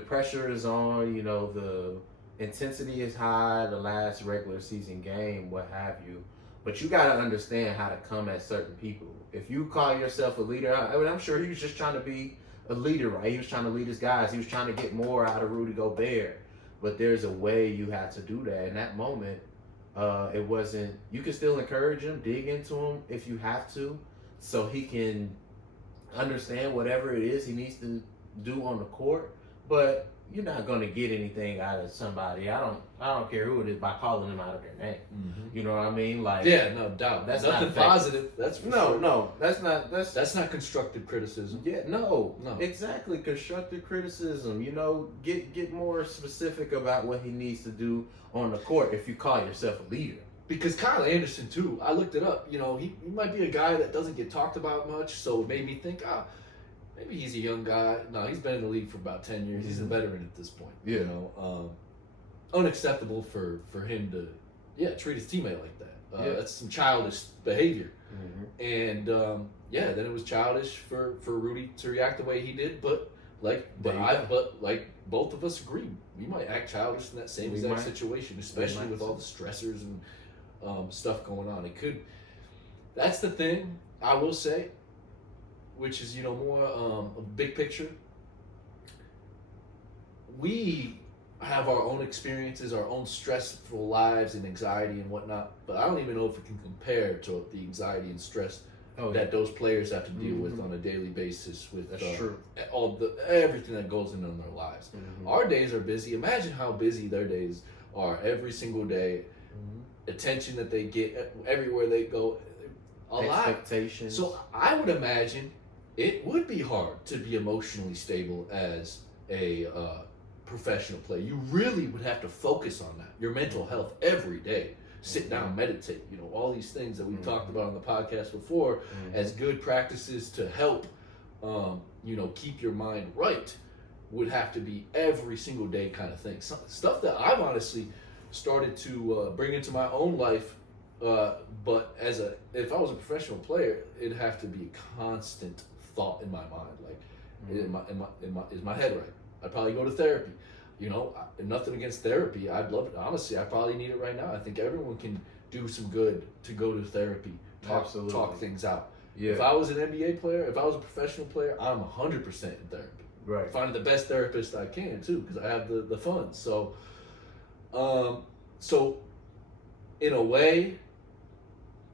pressure is on. You know, the intensity is high. The last regular season game, what have you. But you got to understand how to come at certain people. If you call yourself a leader, I mean, I'm sure he was just trying to be a leader, right? He was trying to lead his guys. He was trying to get more out of Rudy Gobert. But there's a way you have to do that. In that moment, it wasn't. You can still encourage him, dig into him if you have to, so he can understand whatever it is he needs to do on the court. But you're not gonna get anything out of somebody. I don't care who it is by calling them out of their name. Mm-hmm. You know what I mean? Like, yeah, no doubt. That's Nothing not positive. That's for sure. no, that's That's not constructive criticism. yeah, no, No. exactly. Constructive criticism. You know, get more specific about what he needs to do on the court if you call yourself a leader. Because Kyle Anderson too, I looked it up. You know, he might be a guy that doesn't get talked about much, so it made me think, maybe he's a young guy. No, he's been in the league for about 10 years. He's a veteran at this point. Yeah. You know, unacceptable for him to treat his teammate like that. That's some childish behavior. And then it was childish for Rudy to react the way he did. But like both of us agree, we might act childish in that same exact situation, especially with all the stressors and stuff going on. It could. That's the thing I will say, which is more a big picture. We have our own experiences, our own stressful lives and anxiety and whatnot, but I don't even know if it can compare to the anxiety and stress that those players have to deal with on a daily basis with true. Everything that goes into their lives. Our days are busy. Imagine how busy their days are every single day. Attention that they get everywhere they go. A lot. Expectations. So I would imagine it would be hard to be emotionally stable as a professional player. You really would have to focus on that, your mental health every day. Sit down, meditate, all these things that we've talked about on the podcast before as good practices to help, keep your mind right would have to be every single day kind of thing. Stuff that I've honestly started to bring into my own life, but if I was a professional player, it'd have to be a constant thought in my mind, like, is my head right? I'd probably go to therapy. Nothing against therapy. I'd love it. Honestly, I probably need it right now. I think everyone can do some good to go to therapy, talk things out. Yeah. If I was an NBA player, if I was a professional player, I'm 100% in therapy. Right. Finding the best therapist I can too, because I have the funds. So, in a way,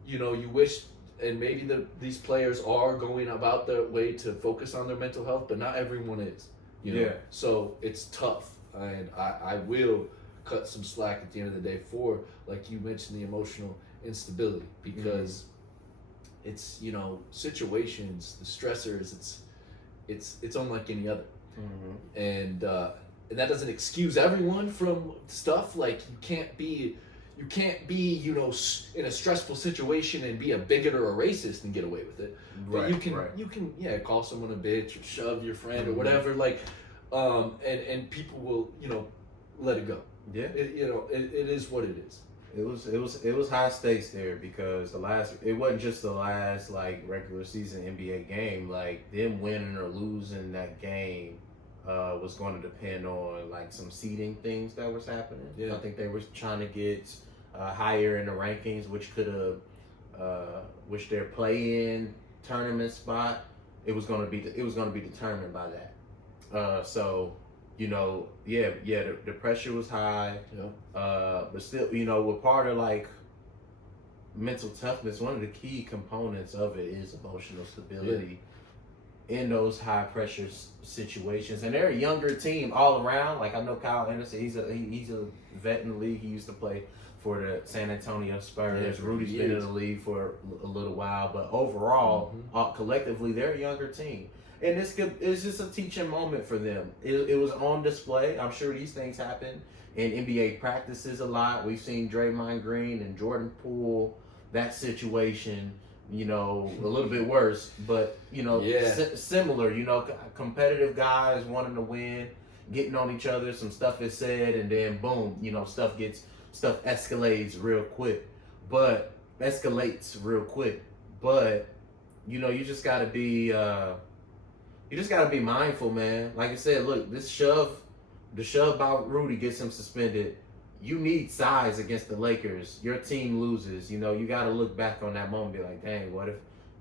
you wish, and maybe these players are going about their way to focus on their mental health, but not everyone is. Yeah. So it's tough, and I will cut some slack at the end of the day for, like you mentioned, the emotional instability, because it's situations, the stressors, it's unlike any other, and that doesn't excuse everyone from stuff. Like you can't be in a stressful situation and be a bigot or a racist and get away with it. But you can call someone a bitch or shove your friend or whatever, like, and people will let it go. Yeah. It is what it is. It was high stakes there, because it wasn't just the last like regular season NBA game. Like them winning or losing that game was going to depend on like some seeding things that was happening. Yeah. I think they were trying to get higher in the rankings, which could have which their play-in tournament spot. It was going to be determined by that. So the pressure was high. Yeah. But still, with part of like mental toughness, one of the key components of it is emotional stability in those high pressure situations. And they're a younger team all around. Like I know Kyle Anderson, he's a vet in the league. He used to play for the San Antonio Spurs. Yeah, Rudy's been in the league for a little while, but overall, collectively, they're a younger team. And it's just a teaching moment for them. It was on display. I'm sure these things happen in NBA practices a lot. We've seen Draymond Green and Jordan Poole, that situation, a little bit worse, but, similar, competitive guys wanting to win, getting on each other, some stuff is said, and then boom, stuff escalates real quick. But escalates real quick. But you just gotta be mindful, man. Like I said, look, the shove by Rudy gets him suspended. You need size against the Lakers. Your team loses. You got to look back on that moment and be like, dang,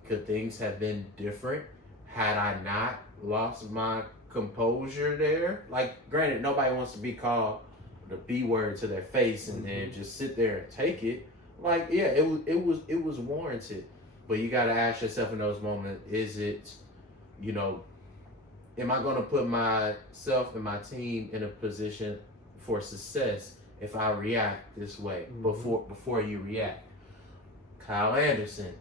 could things have been different had I not lost my composure there? Like, granted, nobody wants to be called the B word to their face and then just sit there and take it. Like, yeah, it was warranted. But you got to ask yourself in those moments, is it, am I going to put myself and my team in a position for success if I react this way before you react? Kyle Anderson,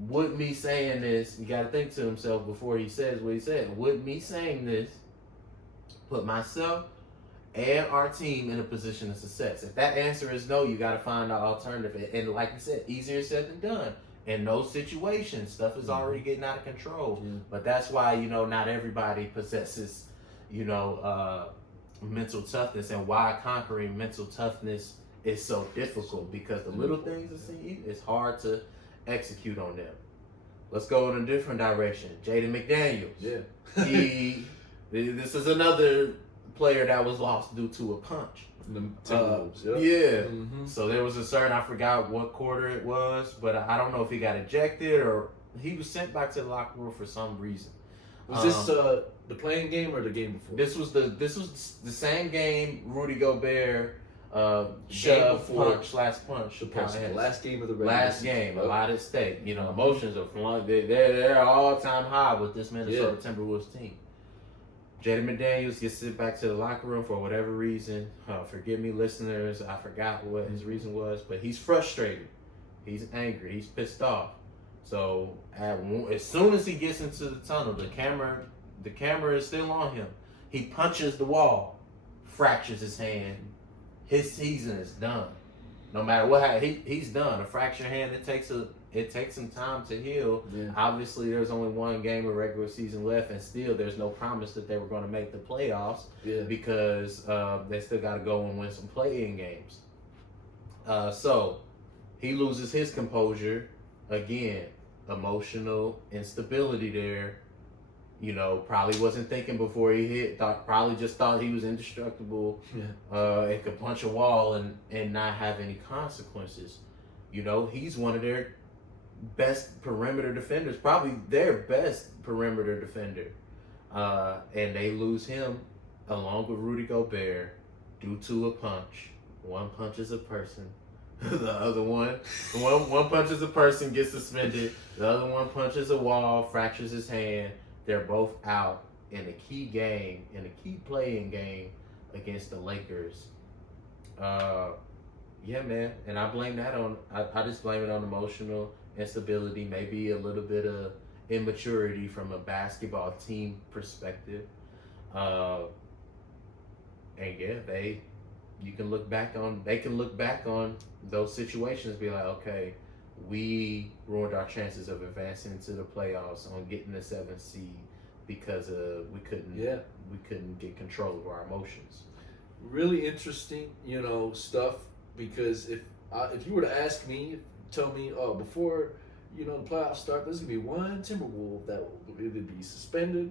would me saying this, you got to think to himself before he says what he said, would me saying this put myself and our team in a position of success? If that answer is no, you got to find an alternative. And like you said, easier said than done. In those situations, stuff is already getting out of control. But that's why, not everybody possesses, mental toughness, and why conquering mental toughness is so difficult, because the little things that see, it's hard to execute on them. Let's go in a different direction. Jaden McDaniels. Yeah. This is another player that was lost due to a punch. The Timberwolves, yeah. So there was I forgot what quarter it was, but I don't know if he got ejected or he was sent back to the locker room for some reason. Was this the playing game or the game before? This was the same game. Rudy Gobert shove, punch. The last game of the regular last season. game. A lot at stake. Emotions are flowing. They're all time high with this Minnesota Timberwolves team. Jaden McDaniels gets sent back to the locker room for whatever reason. Forgive me, listeners. I forgot what his reason was, but he's frustrated. He's angry. He's pissed off. So as soon as he gets into the tunnel, the camera is still on him. He punches the wall, fractures his hand. His season is done. No matter what, he's done. A fractured hand, it takes some time to heal. Yeah. Obviously, there's only one game of regular season left, and still there's no promise that they were going to make the playoffs because they still got to go and win some play-in games. So he loses his composure again. Emotional instability there. Probably wasn't thinking before he hit. Probably just thought he was indestructible and could punch a wall and not have any consequences. He's one of their best perimeter defenders, probably their best perimeter defender. And they lose him along with Rudy Gobert due to a punch. One punches a person. The other one punches a person, gets suspended. The other one punches a wall, fractures his hand. They're both out in a key game, in a key playing game against the Lakers. Yeah, man. And I blame that on, I just blame it on emotional instability, maybe a little bit of immaturity from a basketball team perspective. And yeah, they can look back on those situations and be like, okay, we ruined our chances of advancing into the playoffs on getting the 7th seed because we couldn't get control of our emotions. Really interesting, stuff, because if you were to ask me, tell me, before the playoffs start, there's gonna be one Timberwolf that will either be suspended,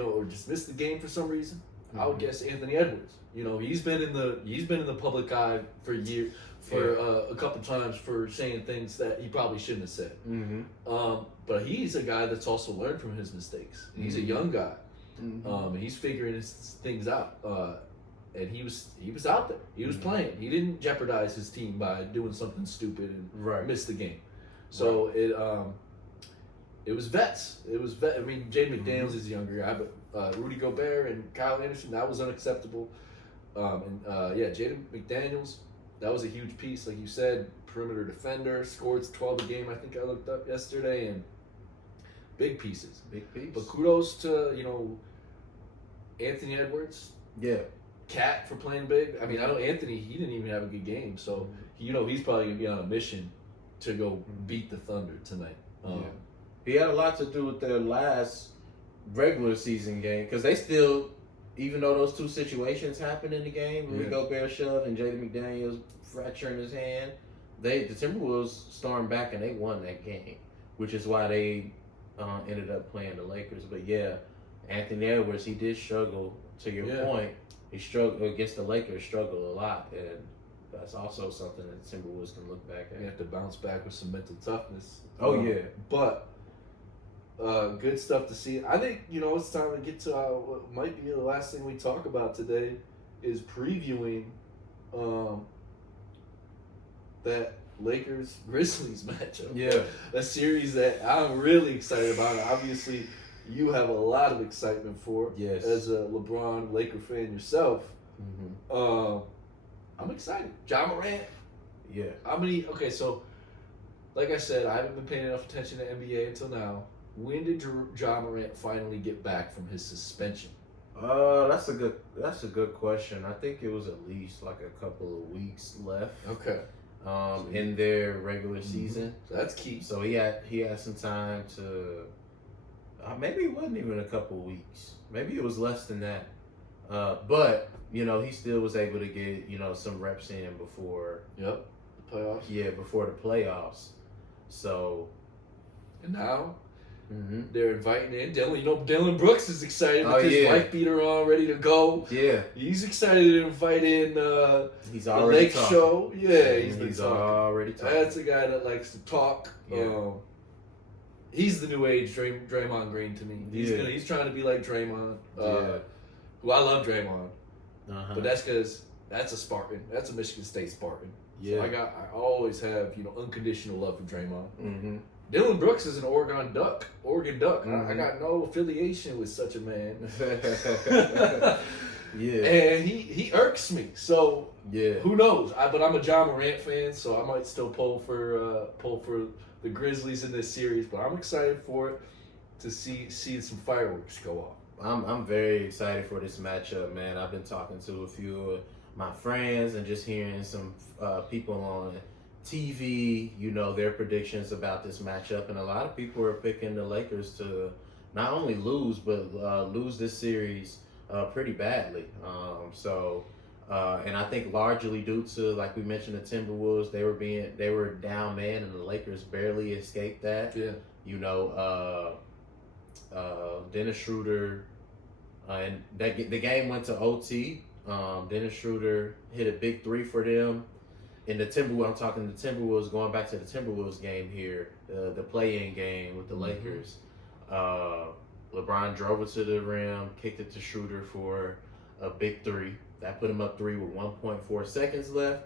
or just miss the game for some reason. I would guess Anthony Edwards. He's been in the public eye for years, a couple times for saying things that he probably shouldn't have said. But he's a guy that's also learned from his mistakes. He's a young guy. And he's figuring things out. And he was out there. He was playing. He didn't jeopardize his team by doing something stupid and miss the game. So it was vets. I mean, Jaden McDaniels is a younger guy, but Rudy Gobert and Kyle Anderson, that was unacceptable. Jaden McDaniels, that was a huge piece, like you said. Perimeter defender, scored 12 a game. I think I looked up yesterday, and big pieces. Big piece. But kudos to Anthony Edwards. Yeah. Cat for playing big. I mean, I know Anthony, he didn't even have a good game, so he's probably gonna be on a mission to go beat the Thunder tonight. He had a lot to do with their last regular season game, because they still, even though those two situations happened in the game, Rudy Gobert shoved and Jaden McDaniels fracturing his hand, the Timberwolves stormed back and they won that game, which is why they ended up playing the Lakers. But yeah, Anthony Edwards, he did struggle. To your point, he struggled against the Lakers, struggled a lot, and that's also something that the Timberwolves can look back at. You have to bounce back with some mental toughness. Oh yeah, but good stuff to see. I think it's time to get to what might be the last thing we talk about today, is previewing that Lakers Grizzlies matchup. Yeah, a series that I'm really excited about. Obviously, you have a lot of excitement for. Yes. As a LeBron Laker fan yourself. mm-hmm. I'm excited. Ja Morant. Yeah. Okay, so like I said, I haven't been paying enough attention to NBA until now. When did Ja Morant finally get back from his suspension? That's a good question. I think it was at least like a couple of weeks left. Okay. In their regular season. So that's key. So he had some time to. Maybe it wasn't even a couple of weeks. Maybe it was less than that. But he still was able to get some reps in before. Yep. The playoffs. Yeah, before the playoffs. So. And now. Mm-hmm. They're inviting in Dylan. Dylan Brooks is excited with his wife beater on, ready to go. Yeah, he's excited to invite in he's the already Lake talking. Show. Yeah, he's already talking. That's a guy that likes to talk. Yeah. He's the new age Draymond Green to me. He's trying to be like Draymond. Who I love Draymond, but that's because that's a Spartan. That's a Michigan State Spartan. Yeah, So I always have unconditional love for Draymond. Mm-hmm. Dylan Brooks is an Oregon Duck. Mm-hmm. I got no affiliation with such a man. Yeah, And he irks me. So yeah, who knows? But I'm a Ja Morant fan, so I might still pull for the Grizzlies in this series. But I'm excited for it to see some fireworks go off. I'm very excited for this matchup, man. I've been talking to a few of my friends and just hearing some people on TV, their predictions about this matchup, and a lot of people are picking the Lakers to not only lose, but lose this series pretty badly. And I think largely due to, like we mentioned, the Timberwolves, they were down man, and the Lakers barely escaped that. Yeah. Dennis Schroeder, and the game went to OT. Dennis Schroeder hit a big three for them. In the Timberwolves, I'm talking the Timberwolves, going back to the Timberwolves game here, the play-in game with the Lakers. LeBron drove it to the rim, kicked it to Schroeder for a big three. That put him up 3 with 1.4 seconds left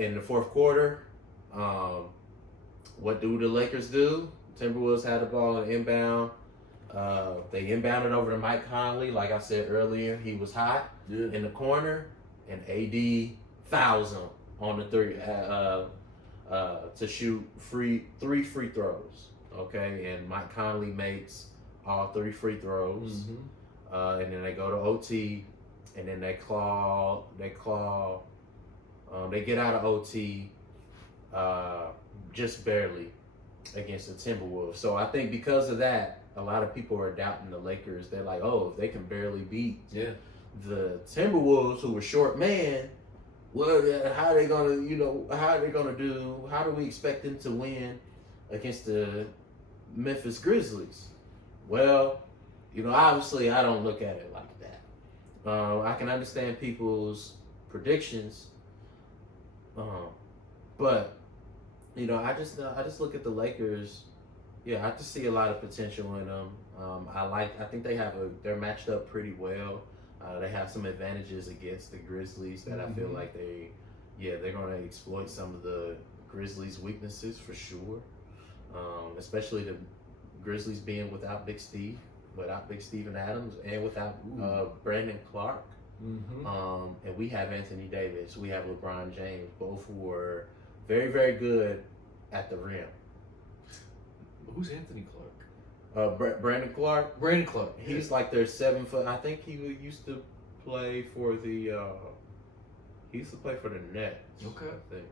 in the fourth quarter. What do the Lakers do? Timberwolves had the ball in inbound. They inbounded over to Mike Conley. Like I said earlier, he was hot in the corner, and AD fouls him on the three to shoot three free throws. Okay, and Mike Conley makes all 3 free throws, and then they go to OT, and then they get out of OT just barely against the Timberwolves. So I think because of that, a lot of people are doubting the Lakers. They're like, oh, if they can barely beat the Timberwolves, who were short man, well, how are they gonna do? How do we expect them to win against the Memphis Grizzlies? Well, obviously I don't look at it like that. I can understand people's predictions, but I just look at the Lakers. Yeah, I just see a lot of potential in them. I think they're matched up pretty well. They have some advantages against the Grizzlies that I feel like they're going to exploit some of the Grizzlies' weaknesses for sure. Especially the Grizzlies being without Big Steven Adams, and without Brandon Clark. And we have Anthony Davis, we have LeBron James, both who were very, very good at the rim. Who's Anthony Clark? Brandon Clark. Brandon Clark. He's like their 7 foot. I think he used to play for the. He used to play for the Nets. Okay. I think.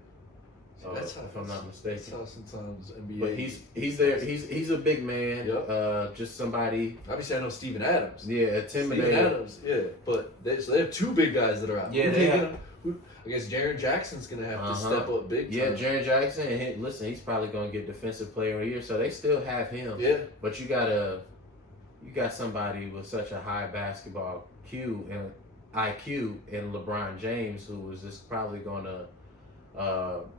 That's if I'm not mistaken. That's how sometimes NBA. But he's there. He's a big man. Yep. Just somebody. Obviously, I know Steven Adams. Yeah, intimidating. Steven Adams. Yeah, but they have 2 big guys that are out. Yeah, they have. I guess Jaren Jackson's gonna have to Uh-huh. step up big time. Yeah, Jaren Jackson. And he's probably gonna get Defensive Player of the Year. So they still have him. Yeah. But you got somebody with such a high basketball IQ in LeBron James, who is just probably gonna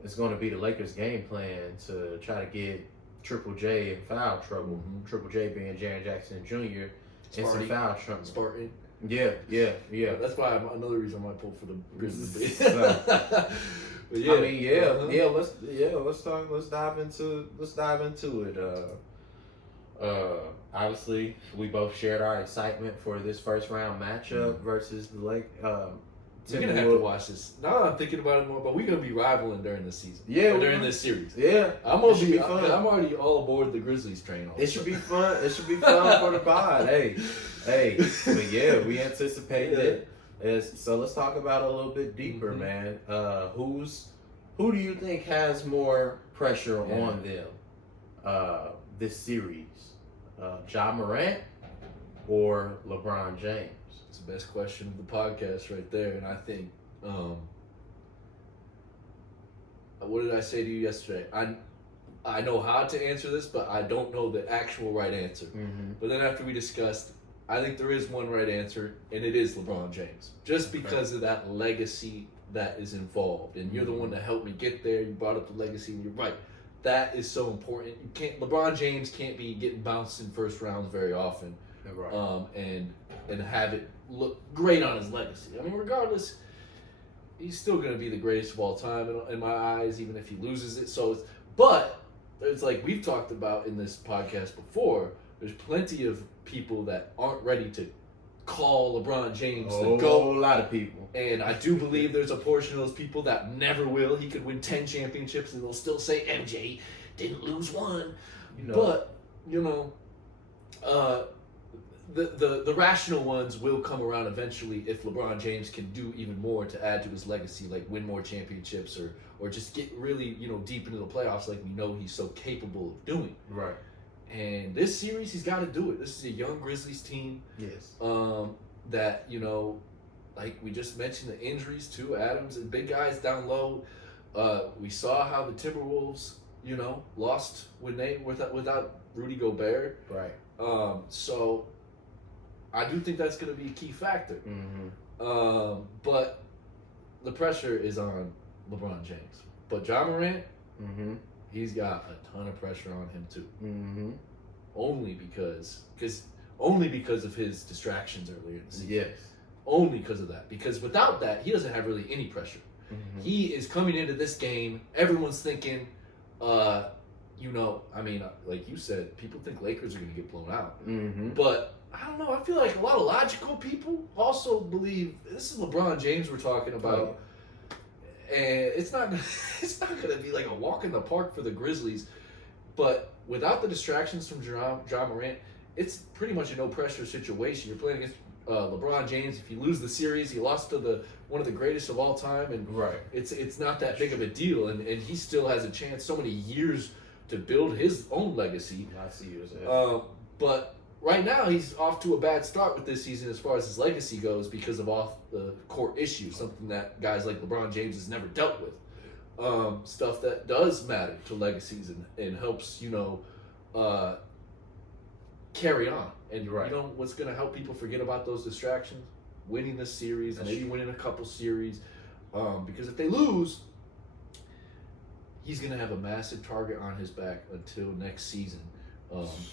it's gonna be the Lakers' game plan to try to get Triple J in foul trouble. Mhm. Triple J being Jaren Jackson Jr. in some Sparty. foul trouble. Spartan. Yeah. That's why another reason I might pull for the Grizzlies. So- But yeah. I mean, yeah. Uh-huh. Let's dive into it. Obviously, we both shared our excitement for this first round matchup versus the We're gonna have to watch this. Now I'm thinking about it more, but we're gonna be rivaling during the season. Yeah, or during this series. Yeah, I'm it should be already, fun. I'm already all aboard the Grizzlies train. It should be fun. It should be fun for the pod. Hey, but yeah, we anticipate it. So let's talk about it a little bit deeper, man. Who do you think has more pressure on them this series? Ja Morant or LeBron James? It's the best question of the podcast right there, and I think, what did I say to you yesterday? I know how to answer this, but I don't know the actual right answer. Mm-hmm. But then after we discussed, I think there is one right answer, and it is LeBron James. Just because of that legacy that is involved. And you're the one that helped me get there. You brought up the legacy, and you're right. That is so important. LeBron James can't be getting bounced in first rounds very often. Right. And have it look great on his legacy. I mean, regardless, he's still going to be the greatest of all time in my eyes, even if he loses it. But it's like we've talked about in this podcast before. There's plenty of people that aren't ready to call LeBron James the GOAT. A lot of people. And I do believe there's a portion of those people that never will. He could win 10 championships and they'll still say MJ didn't lose one. But, the rational ones will come around eventually if LeBron James can do even more to add to his legacy, like win more championships or just get really, deep into the playoffs like we know he's so capable of doing. Right. And this series, he's got to do it. This is a young Grizzlies team. Yes. That, like we just mentioned, the injuries too, Adams and big guys down low. We saw how the Timberwolves, lost without Rudy Gobert. Right. So I do think that's going to be a key factor. Mm-hmm. But the pressure is on LeBron James. But Ja Morant, he's got a ton of pressure on him too. Mm-hmm. Only because of his distractions earlier in the season. Yes. Only because of that. Because without that, he doesn't have really any pressure. Mm-hmm. He is coming into this game. Everyone's thinking, like you said, people think Lakers are going to get blown out. Mm-hmm. But I don't know. I feel like a lot of logical people also believe this is LeBron James we're talking about, and it's not going to be like a walk in the park for the Grizzlies. But without the distractions from Ja Morant, it's pretty much a no pressure situation. You're playing against LeBron James. If you lose the series, you lost to one of the greatest of all time, and right. It's not that big of a deal, and he still has a chance. So many years to build his own legacy. I see you as but right now he's off to a bad start with this season as far as his legacy goes because of off the court issues, something that guys like LeBron James has never dealt with. Stuff that does matter to legacies and helps carry on. And what's going to help people forget about those distractions? Winning this series, and maybe winning a couple series. Because if they lose, he's going to have a massive target on his back until next season.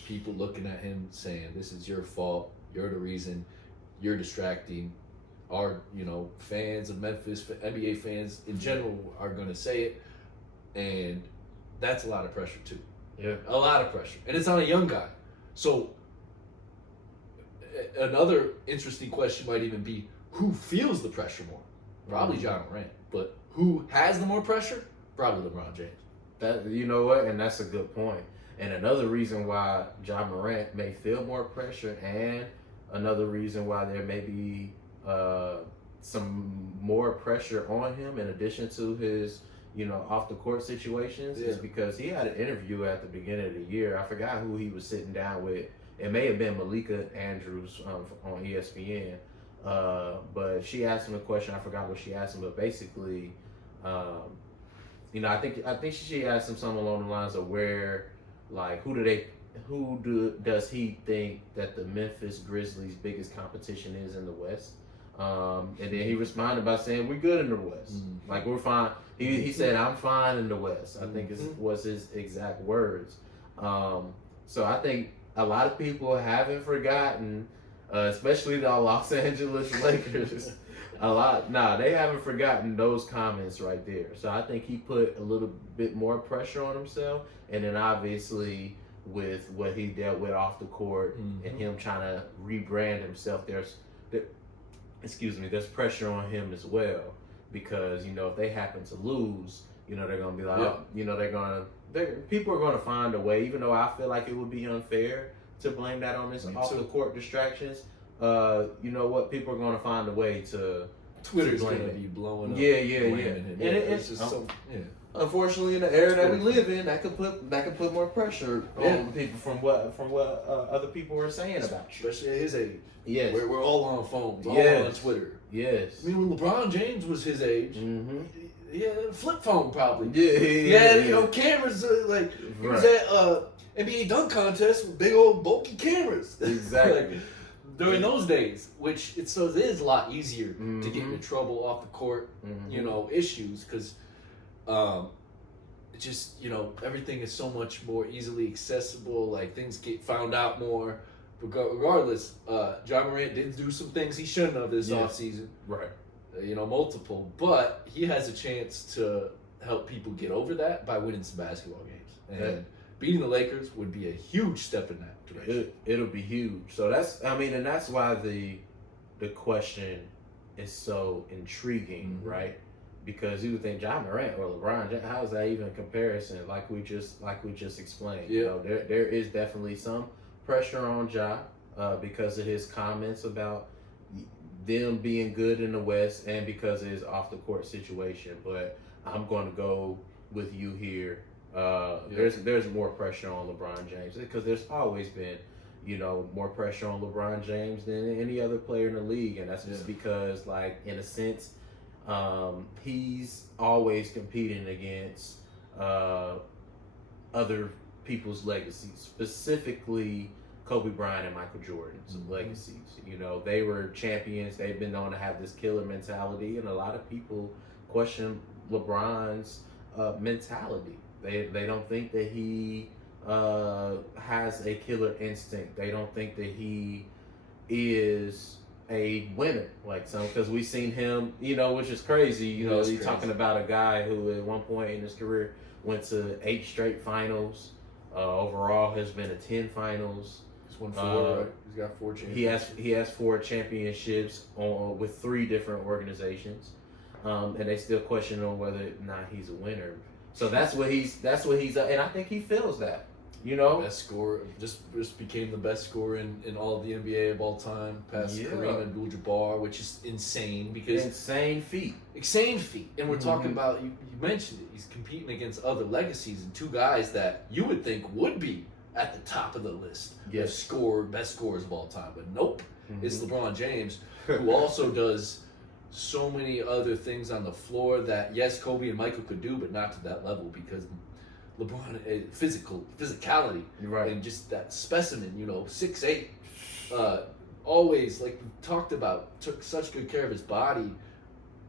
People looking at him saying, this is your fault. You're the reason. You're distracting. Our, fans of Memphis, NBA fans in general are going to say it. And that's a lot of pressure too. Yeah. A lot of pressure. And it's on a young guy. So another interesting question might even be, who feels the pressure more? Probably Ja Morant. But who has the more pressure? Probably LeBron James. That, you know what? And that's a good point. And another reason why Ja Morant may feel more pressure, and another reason why there may be some more pressure on him in addition to his, off the court situations, is because he had an interview at the beginning of the year. I forgot who he was sitting down with. It may have been Malika Andrews on ESPN. But she asked him a question. I forgot what she asked him, but basically, I think she asked him something along the lines of where, like, does he think that the Memphis Grizzlies' biggest competition is in the West? And then he responded by saying, "We're good in the West. Like, we're fine." He said, "I'm fine in the West." I think was his exact words. So I think a lot of people haven't forgotten, especially the Los Angeles Lakers. They haven't forgotten those comments right there. So I think he put a little bit more pressure on himself, and then obviously with what he dealt with off the court and him trying to rebrand himself, there's pressure on him as well, because if they happen to lose, they're gonna be like, people are gonna find a way. Even though I feel like it would be unfair to blame that on this off the court distractions, you know what? People are gonna find a way to. Twitter's gonna be blowing up. Yeah. And it's just yeah. Unfortunately, in the era that we live in, that could put more pressure on people from what other people were saying about you. Especially at his age. Yes. We're all on phones, all on Twitter. Yes. I mean, when LeBron James was his age, he had a flip phone probably. He had cameras he was at NBA dunk contest with big old bulky cameras. Exactly. During those days, which it is a lot easier to get into trouble off the court, issues, because just everything is so much more easily accessible. Like, things get found out more. Regardless, John Morant did do some things he shouldn't have this offseason. Right. Multiple. But he has a chance to help people get over that by winning some basketball games. And beating the Lakers would be a huge step in that direction. It'll be huge. So that's why the question is so intriguing, right? Because you would think John Morant or LeBron James, how is that even a comparison? Like we just explained. Yeah. There is definitely some pressure on Ja because of his comments about them being good in the West, and because of his off the court situation. But I'm going to go with you here. There's more pressure on LeBron James, because there's always been more pressure on LeBron James than any other player in the league, and that's just because, like, in a sense, he's always competing against other people's legacies, specifically Kobe Bryant and Michael Jordan's legacies. They were champions. They've been known to have this killer mentality, and a lot of people question LeBron's mentality. They don't think that he has a killer instinct. They don't think that he is a winner like some, because we've seen him, which is crazy. He's talking about a guy who at one point in his career went to 8 straight finals. Overall, has been to 10 finals. He's won 4. Right? He's got 4 championships. He has 4 championships with 3 different organizations, and they still question on whether or not he's a winner. So that's what he's, and I think he feels that. Best scorer, just became the best scorer in all of the NBA of all time, past Kareem Abdul-Jabbar, which is insane, because insane feat. And we're talking about, you mentioned it, he's competing against other legacies and 2 guys that you would think would be at the top of the list of best scorers of all time, but nope, it's LeBron James, who also does so many other things on the floor that Kobe and Michael could do, but not to that level, because LeBron, physicality, right, and just that specimen, 6'8", always, like we talked about, took such good care of his body,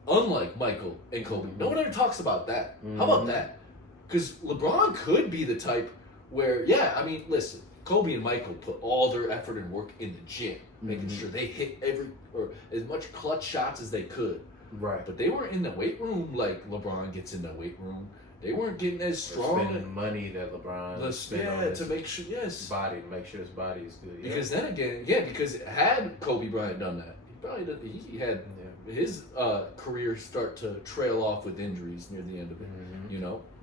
unlike Michael and Kobe. No one ever talks about that. How about that? Because LeBron could be the type where, listen, Kobe and Michael put all their effort and work in the gym, making sure they hit as much clutch shots as they could. Right. But they weren't in the weight room like LeBron gets in the weight room. They weren't getting as strong. Spending the money that LeBron spent on his to make sure, body, to make sure his body is good. Because then again, because had Kobe Bryant done that, he had his career start to trail off with injuries near the end of it.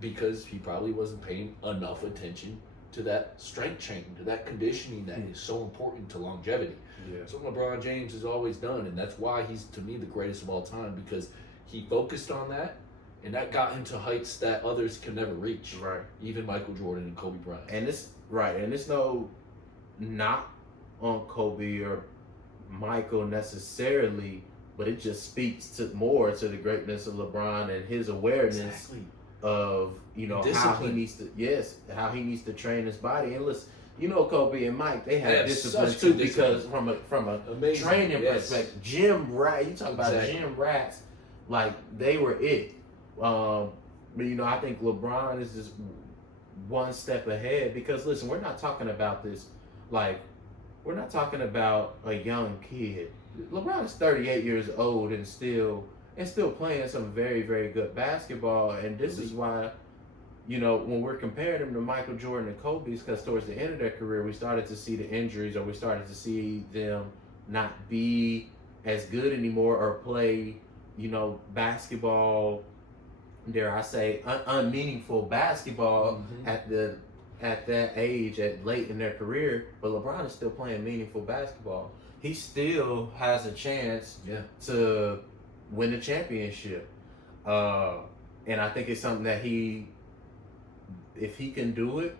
Because he probably wasn't paying enough attention to that strength training, to that conditioning that is so important to longevity. Yeah. That's what LeBron James has always done, and that's why he's, to me, the greatest of all time, because he focused on that. And that got him to heights that others can never reach. Right. Even Michael Jordan and Kobe Bryant. And it's no not on Kobe or Michael necessarily, but it just speaks to more to the greatness of LeBron and his awareness Exactly. of how he Discipline. needs to how he needs to train his body. And listen, Kobe and Mike, they They have have discipline such too good because discipline. from a Amazing. training Yes. perspective, gym rat. You talk about Exactly. gym rats, like they were it. But I think LeBron is just one step ahead because listen, we're not talking about this like we're not talking about a young kid. LeBron is 38 years old and still playing some very, very good basketball. And this is why, when we're comparing him to Michael Jordan and Kobe, because towards the end of their career, we started to see the injuries, or we started to see them not be as good anymore, or play, basketball, dare I say, unmeaningful basketball Mhm. at that age, at late in their career. But LeBron is still playing meaningful basketball. He still has a chance Yeah. to win the championship. And I think it's something that if he can do it,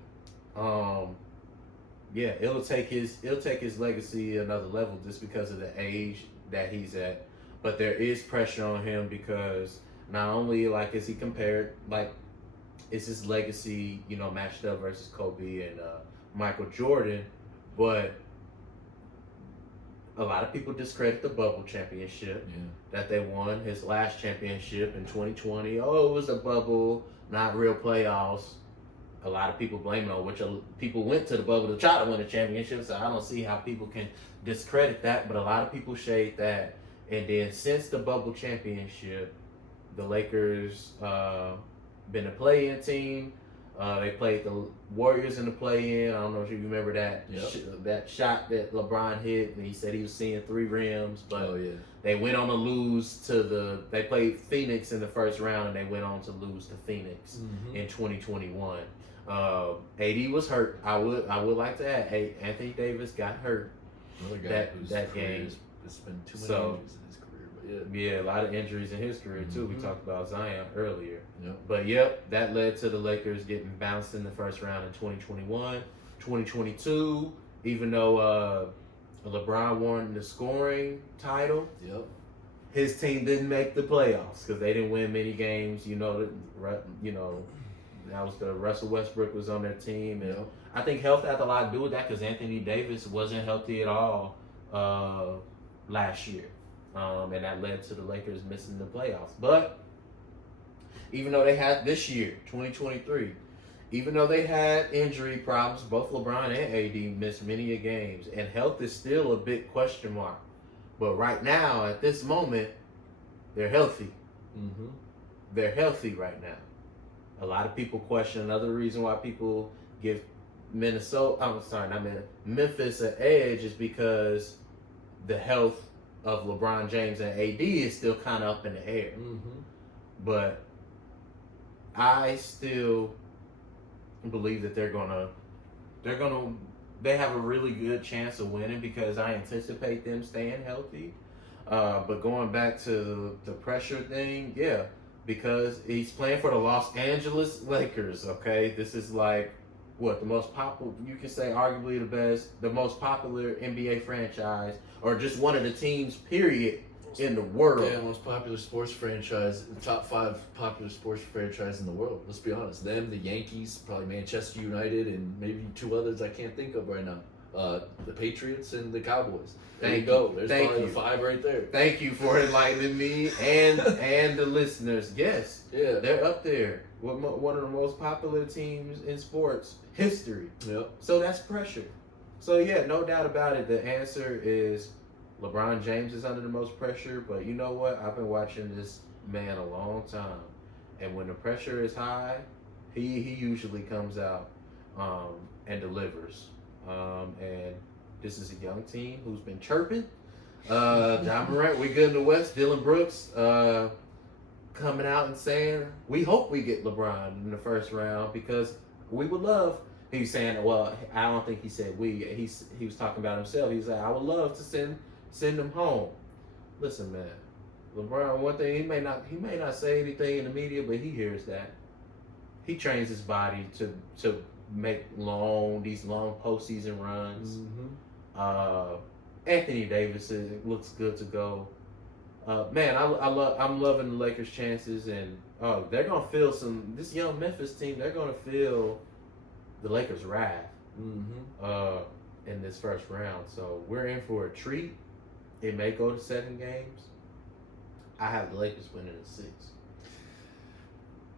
it'll take his legacy another level just because of the age that he's at. But there is pressure on him because not only is he compared, is his legacy matched up versus Kobe and Michael Jordan, but a lot of people discredit the bubble championship that they won, his last championship in 2020. Oh, it was a bubble, not real playoffs. A lot of people blame it on which people went to the bubble to try to win a championship, so I don't see how people can discredit that, but a lot of people shade that. And then since the bubble championship, the Lakers been a play-in team. They played the Warriors in the play-in. I don't know if you remember that that shot that LeBron hit, and he said he was seeing 3 rims. But they went on to lose they played Phoenix in the first round, and they went on to lose to Phoenix in 2021. AD was hurt. I would like to add, Anthony Davis got hurt that game. It's been too many injuries in his career, but a lot of injuries in his career too. We talked about Zion earlier. Yep. But that led to the Lakers getting bounced in the first round in 2021. 2022, even though LeBron won the scoring title, his team didn't make the playoffs because they didn't win many games. That was the Russell Westbrook was on their team, and I think health had a lot to do with that because Anthony Davis wasn't healthy at all last year, and that led to the Lakers missing the playoffs. But even though they had this year, 2023, even though they had injury problems, both LeBron and AD missed many games, and health is still a big question mark. But right now, at this moment, they're healthy. They're healthy right now. A lot of people question another reason why people give Memphis an edge is because the health of LeBron James and AD is still kind of up in the air. But I still believe that they have a really good chance of winning because I anticipate them staying healthy. But going back to the pressure thing, because he's playing for the Los Angeles Lakers, okay? This is the most popular, you can say arguably the most popular NBA franchise, or just one of the teams, period, in the world. Yeah, most popular sports franchise, top 5 popular sports franchise in the world. Let's be honest. Them, the Yankees, probably Manchester United, and maybe 2 others I can't think of right now. The Patriots and the Cowboys. There you go. There's probably the 5 right there. Thank you for enlightening me and the listeners. Yes, they're up there. One of the most popular teams in sports history. So that's pressure. So no doubt about it. The answer is LeBron James is under the most pressure. But you know what? I've been watching this man a long time, and when the pressure is high, he usually comes out and delivers. And this is a young team who's been chirping. John Morant, we good in the West. Dylan Brooks coming out and saying, we hope we get LeBron in the first round because we would love. He's saying, well, I don't think he said we. He was talking about himself. He's like, I would love to send him home. Listen, man, LeBron. One thing he may not say anything in the media, but he hears that. He trains his body to make these long postseason runs. Anthony Davis looks good to go. Man, I'm loving the Lakers' chances, and they're gonna feel this young Memphis team. They're gonna feel the Lakers' wrath in this first round. So we're in for a treat. It may go to 7 games. I have the Lakers winning in 6.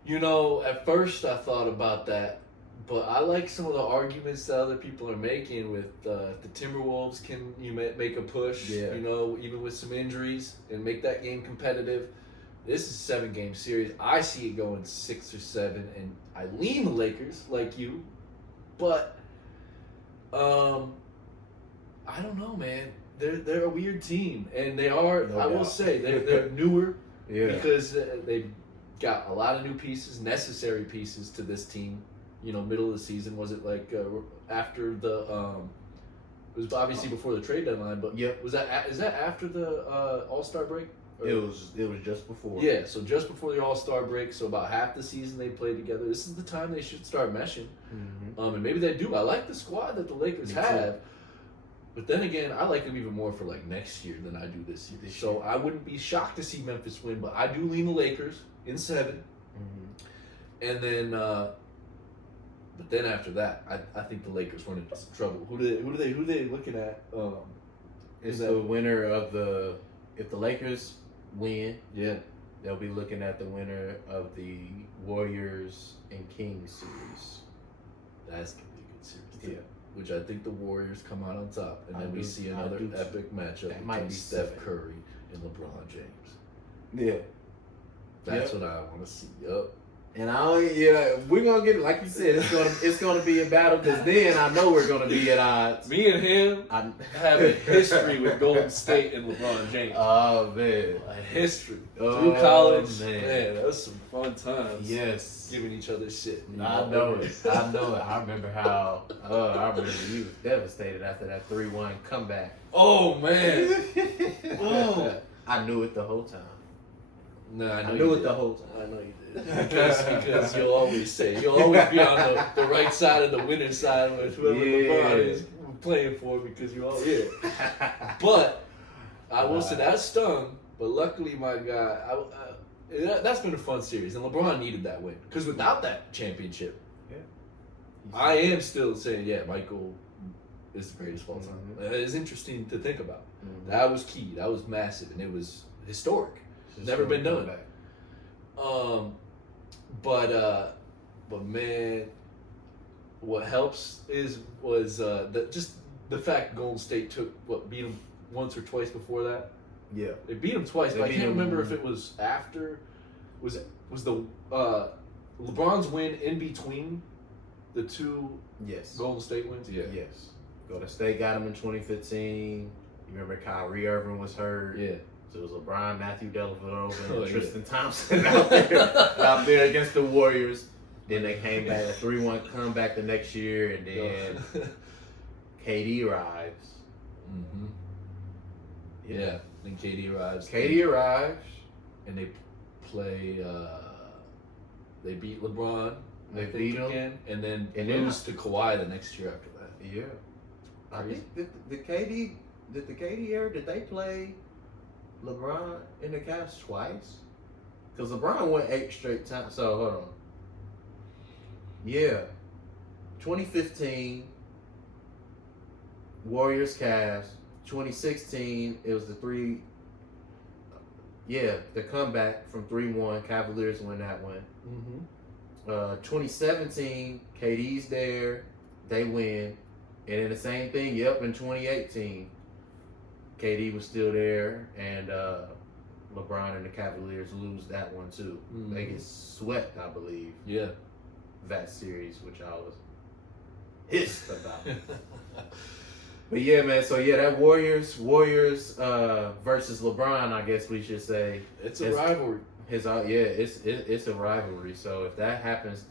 You know, at first I thought about that, but I like some of the arguments that other people are making with the Timberwolves can make a push, Yeah. you know, even with some injuries and make that game competitive. This is a 7-game series. I see it going 6 or 7, and I lean the Lakers like you, but I don't know, man. They're a weird team, and they are. No I will doubt. say they're newer Yeah. because they've got a lot of new pieces, necessary pieces to this team. You know, middle of the season, was it like after the? It was obviously before the trade deadline, but Yep. is that after the All-Star break? Or- It was just before. Yeah, so just before the All-Star break, so about half the season they played together. This is the time they should start meshing. And maybe they do. I like the squad that the Lakers Me too. have. But then again, I like them even more for like next year than I do this year. So I wouldn't be shocked to see Memphis win, but I do lean the Lakers in 7. And then, but then after that, I think the Lakers run into some trouble. Who do they looking at? It's that- the winner of if the Lakers win, Yeah, they'll be looking at the winner of the Warriors and Kings series. that's gonna be a good series too. Yeah. Which I think the Warriors come out on top, and then we see I another do too. epic matchup That might between be Steph 7. Curry and LeBron James. Yeah. That's what I want to see. Yup. And we're gonna get, like you said, it's gonna be a battle, because then I know we're gonna be at odds. Me and him have a history with Golden State and LeBron James. Oh man. A history. Oh, Through college. man. Man, that was some fun times. Yes. Giving each other shit. you I know it. I know it. I remember how. I remember you was devastated after that 3-1 comeback. Oh, man. Oh. I knew it the whole time. No, I I knew you it did. the whole time. I know you did. Because you'll always be on the right side of the winning side with whoever LeBron is playing for, because you all But I will say that stung. But luckily, my guy, that's been a fun series, and LeBron needed that win, because without that championship, I am still saying, Michael is the greatest of all time. It's interesting to think about. That was key. That was massive, and it was historic. Never been done. But man, what helps was the fact Golden State beat them once or twice before that. Yeah. They beat them twice, They but I beat can't them- remember if it was after. Was the LeBron's win in between the two Yes. Golden State wins? Yeah. Yes. Golden State got him in 2015. You remember Kyrie Irving was hurt. Yeah. So it was LeBron, Matthew Dellavedova, Oh, and yeah. Tristan Thompson out there against the Warriors. Then they came back, a 3-1 comeback the next year, and then KD arrives. Mm-hmm. Yeah. Then KD arrives. KD arrives. And they play. They beat LeBron. They I think, beat him. again, and then And then- lose to Kawhi the next year after that. Yeah. I Crazy. think the KD era, did they play LeBron in the Cavs twice? Because LeBron went 8 straight times. So hold on. Yeah. 2015, Warriors Cavs. 2016, it was the comeback from 3-1. Cavaliers win that one. Mm-hmm. 2017, KD's there. They win. And then the same thing, in 2018, KD was still there, and LeBron and the Cavaliers lose that one too. Mhm. They get swept, I believe, Yeah. that series, which I was pissed about. But yeah, man. So yeah, that Warriors versus LeBron, I guess we should say. It's a rivalry. It's a rivalry. So if that happens,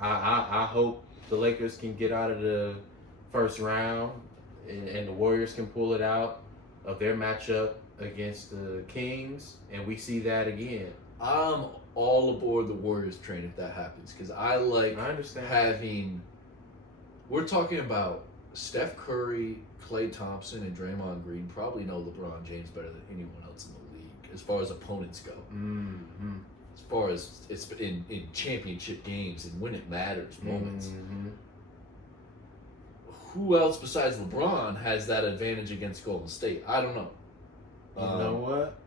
I hope the Lakers can get out of the first round, and the Warriors can pull it out of their matchup against the Kings, and we see that again. I'm all aboard the Warriors train if that happens, because I like I understand. having. We're talking about Steph Curry, Klay Thompson, and Draymond Green probably know LeBron James better than anyone else in the league as far as opponents go. Mm-hmm. As far as it's in championship games and when it matters moments. Mm-hmm. Who else besides LeBron has that advantage against Golden State? I don't know. You know what?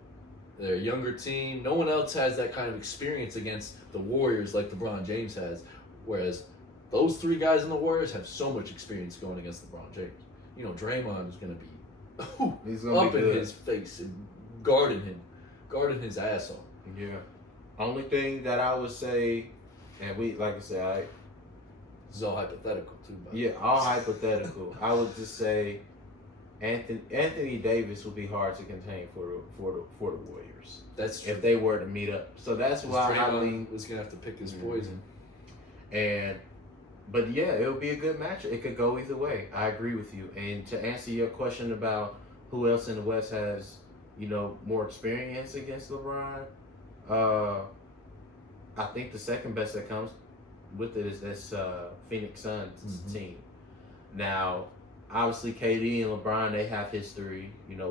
They're a younger team. No one else has that kind of experience against the Warriors like LeBron James has. Whereas those three guys in the Warriors have so much experience going against LeBron James. You know, Draymond is going to be He's gonna up be in good. his face and guarding his ass off. Yeah. Only thing that I would say, and we, like I said, This is all hypothetical too. By the yeah, way. all hypothetical. I would just say Anthony Davis would be hard to contain for the Warriors That's true. if they were to meet up. So that's why I Draymond lean. was going to have to pick his poison. But yeah, it would be a good match. It could go either way. I agree with you. And to answer your question about who else in the West has, more experience against LeBron, I think the second best that comes with it is this Phoenix Suns team. Now, obviously, KD and LeBron, they have history, with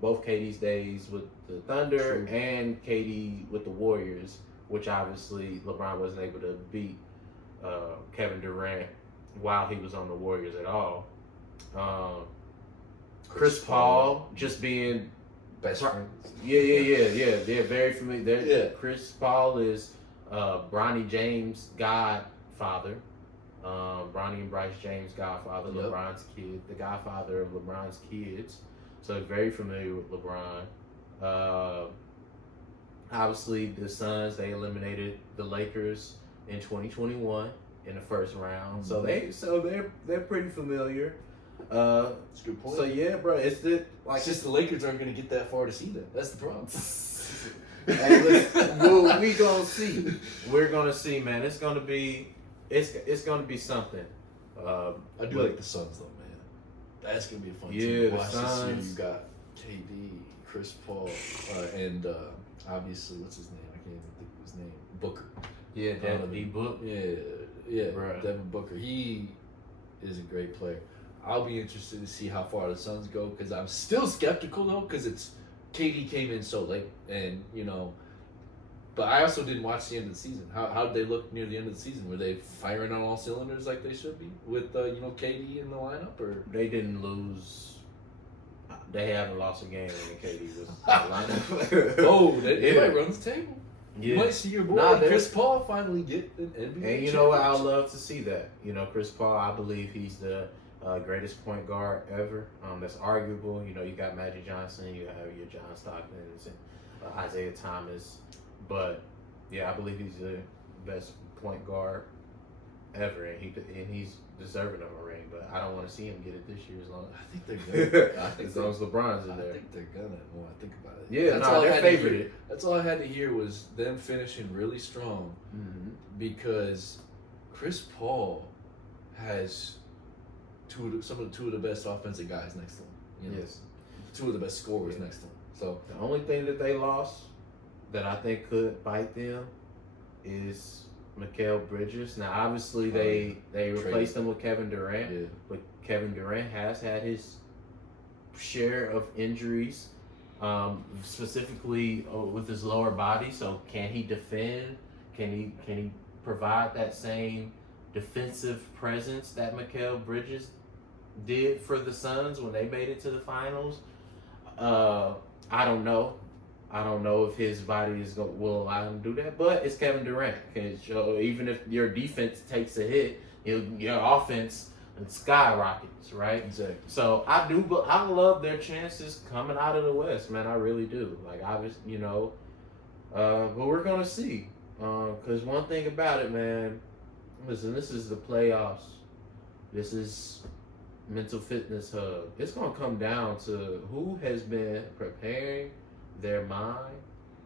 both KD's days with the Thunder True. and KD with the Warriors, which obviously LeBron wasn't able to beat Kevin Durant while he was on the Warriors at all. Chris Paul just being Best friends. yeah, they're very familiar. Yeah. Chris Paul is Bronny James' godfather. Bronny and Bryce James' godfather, Yep. LeBron's kid, the godfather of LeBron's kids. So very familiar with LeBron. Obviously, the Suns, they eliminated the Lakers in 2021 in the first round. So they're pretty familiar. That's a good point. So yeah, bro, it's It's just the Lakers aren't going to get that far to see them. That's the problem. Hey, listen, we gonna see. We're gonna see, man. It's gonna be something. I do like the Suns, though, man. That's going to be a fun Yeah, team the to watch this year. Suns. You got KD, Chris Paul, and obviously, what's his name? I can't even think of his name. Booker. Yeah, Devin D. Book. Yeah, Bruh. Devin Booker. He is a great player. I'll be interested to see how far the Suns go because I'm still skeptical though because it's KD came in so late and but I also didn't watch the end of the season. How did they look near the end of the season? Were they firing on all cylinders like they should be with KD in the lineup or They didn't lose. They haven't lost a game when KD was in the lineup. oh they Yeah. might run the table. You Yeah. might see your boy Nah, Chris Paul finally get an NBA. And you know what? I would championship. love to see that. Chris Paul, I believe he's the greatest point guard ever. That's arguable. You got Magic Johnson, you have your John Stocktons and Isaiah Thomas. But yeah, I believe he's the best point guard ever, and he's deserving of a ring. But I don't want to see him get it this year as long I think they're gonna. as long as LeBron's in I there. think they're gonna. When I think about it, Yeah, all I they're had to hear. favored. That's all I had to hear was them finishing really strong Mm-hmm. because Chris Paul has two of the best offensive guys next to him. Yes. Two of the best scorers Yeah. next to him. So The only thing that they lost that I think could bite them is Mikal Bridges. Now, obviously, they replaced him with Kevin Durant, yeah, but Kevin Durant has had his share of injuries, specifically with his lower body. So, can he defend? Can he provide that same defensive presence that Mikal Bridges did for the Suns when they made it to the finals? I don't know. I don't know if his body will allow him to do that, but it's Kevin Durant. Even if your defense takes a hit, your offense skyrockets, right? exactly. So I love their chances coming out of the West, man. I really do. Like obviously, but we're gonna see. Because one thing about it, man, listen, this is the playoffs. This is Mental Fitness Hub. It's gonna come down to who has been preparing their mind,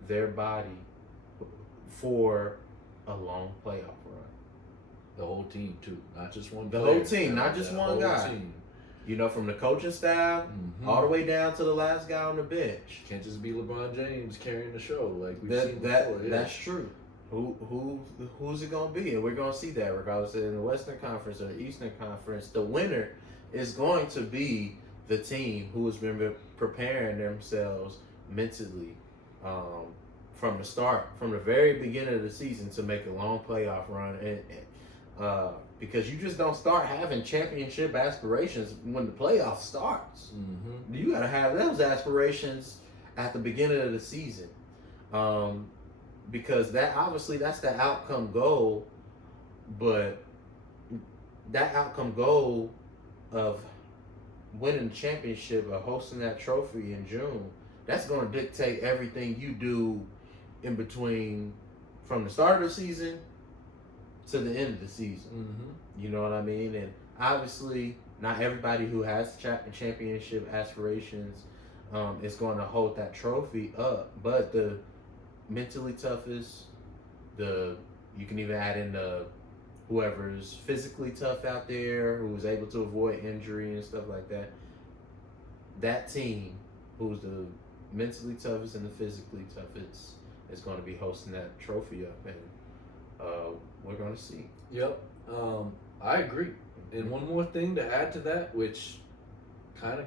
their body for a long playoff run. The whole team too, not just one. The player. whole team, not just The one whole guy. team. From the coaching staff Mhm. all the way down to the last guy on the bench. Can't just be LeBron James carrying the show like we've seen That before. Yeah. that's true. who's it gonna be? And we're gonna see that regardless in the Western Conference or the Eastern Conference. The winner is going to be the team who has been preparing themselves mentally from the start, from the very beginning of the season to make a long playoff run, and because you just don't start having championship aspirations when the playoff starts. Mm-hmm. You gotta have those aspirations at the beginning of the season, because that obviously that's the outcome goal, but that outcome goal of winning the championship or hosting that trophy in June, that's going to dictate everything you do in between from the start of the season to the end of the season. Mm-hmm. You know what I mean? And obviously, not everybody who has championship aspirations is going to hold that trophy up, but the mentally toughest, you can even add in the whoever's physically tough out there, who's able to avoid injury and stuff like that. That team, who's the mentally toughest and the physically toughest, is going to be hosting that trophy up, and we're going to see. Yep, I agree. And one more thing to add to that, which kind of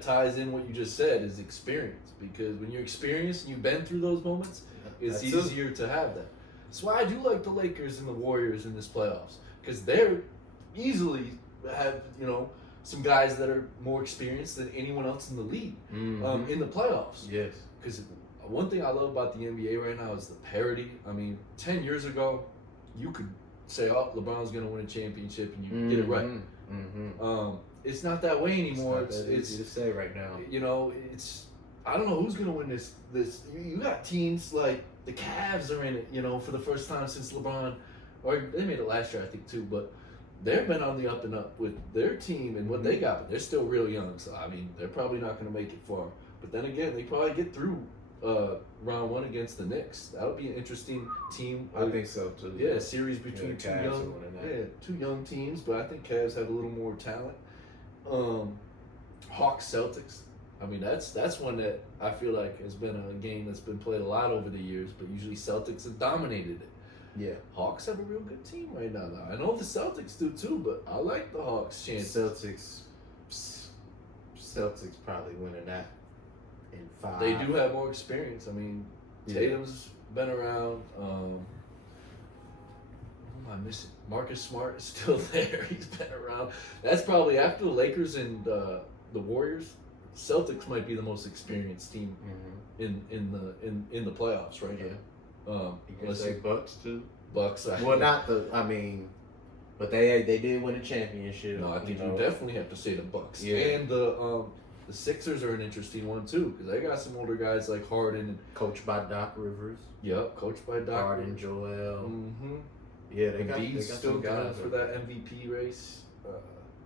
ties in what you just said, is experience. Because when you're experienced and you've been through those moments, it's easier to have that. That's why I do like the Lakers and the Warriors in this playoffs, because they're easily have some guys that are more experienced than anyone else in the league in the playoffs. Yes. Because one thing I love about the NBA right now is the parity. I mean, 10 years ago, you could say, "Oh, LeBron's going to win a championship," and you get it right. Mm-hmm. It's not that way anymore. It's easy to say right now. I don't know who's going to win this. You got teams like the Cavs are in it, for the first time since LeBron, or they made it last year, I think, too. But they've been on the up and up with their team and what they got. But they're still real young, so I mean, they're probably not going to make it far. But then again, they probably get through round one against the Knicks. That'll be an interesting team. I think so too. Yeah, a series between the two young teams, but I think Cavs have a little more talent. Hawks Celtics. I mean, that's one that I feel like has been a game that's been played a lot over the years, but usually Celtics have dominated it. Yeah. Hawks have a real good team right now. I know the Celtics do too, but I like the Hawks' chances. Celtics probably winning that in 5. They do have more experience. I mean, Tatum's been around. Who am I missing? Marcus Smart is still there. He's been around. That's probably after the Lakers and the Warriors. Celtics might be the most experienced team in the playoffs right now. You can say Bucks too. Bucks. But they did win a championship. No, I think you definitely have to say the Bucks. Yeah. And the Sixers are an interesting one too, because they got some older guys like Harden and coached by Doc Rivers. Yep, coached by Doc. Harden, Joel. Mm-hmm. Yeah, they got still some going guys for that MVP race.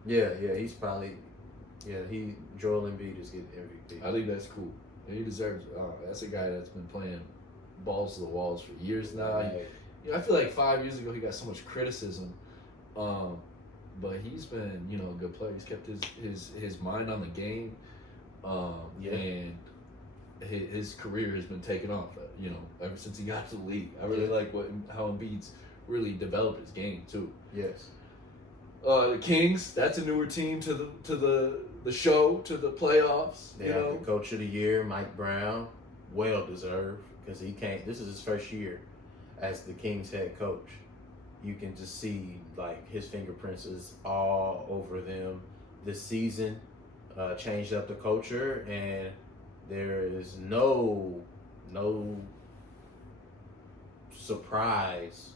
Yeah, he's probably. Yeah, Joel Embiid is getting MVP. I think that's cool. He deserves. That's a guy that's been playing balls to the walls for years now. Right. I feel like 5 years ago he got so much criticism, but he's been a good player. He's kept his mind on the game, and his career has been taking off. Ever since he got to the league, I really like how Embiid's really developed his game too. Yes. The Kings, that's a newer team to the show, to the playoffs. They have the coach of the year, Mike Brown, well deserved, because this is his first year as the Kings head coach. You can just see like his fingerprints is all over them. This season changed up the culture, and there is no surprise.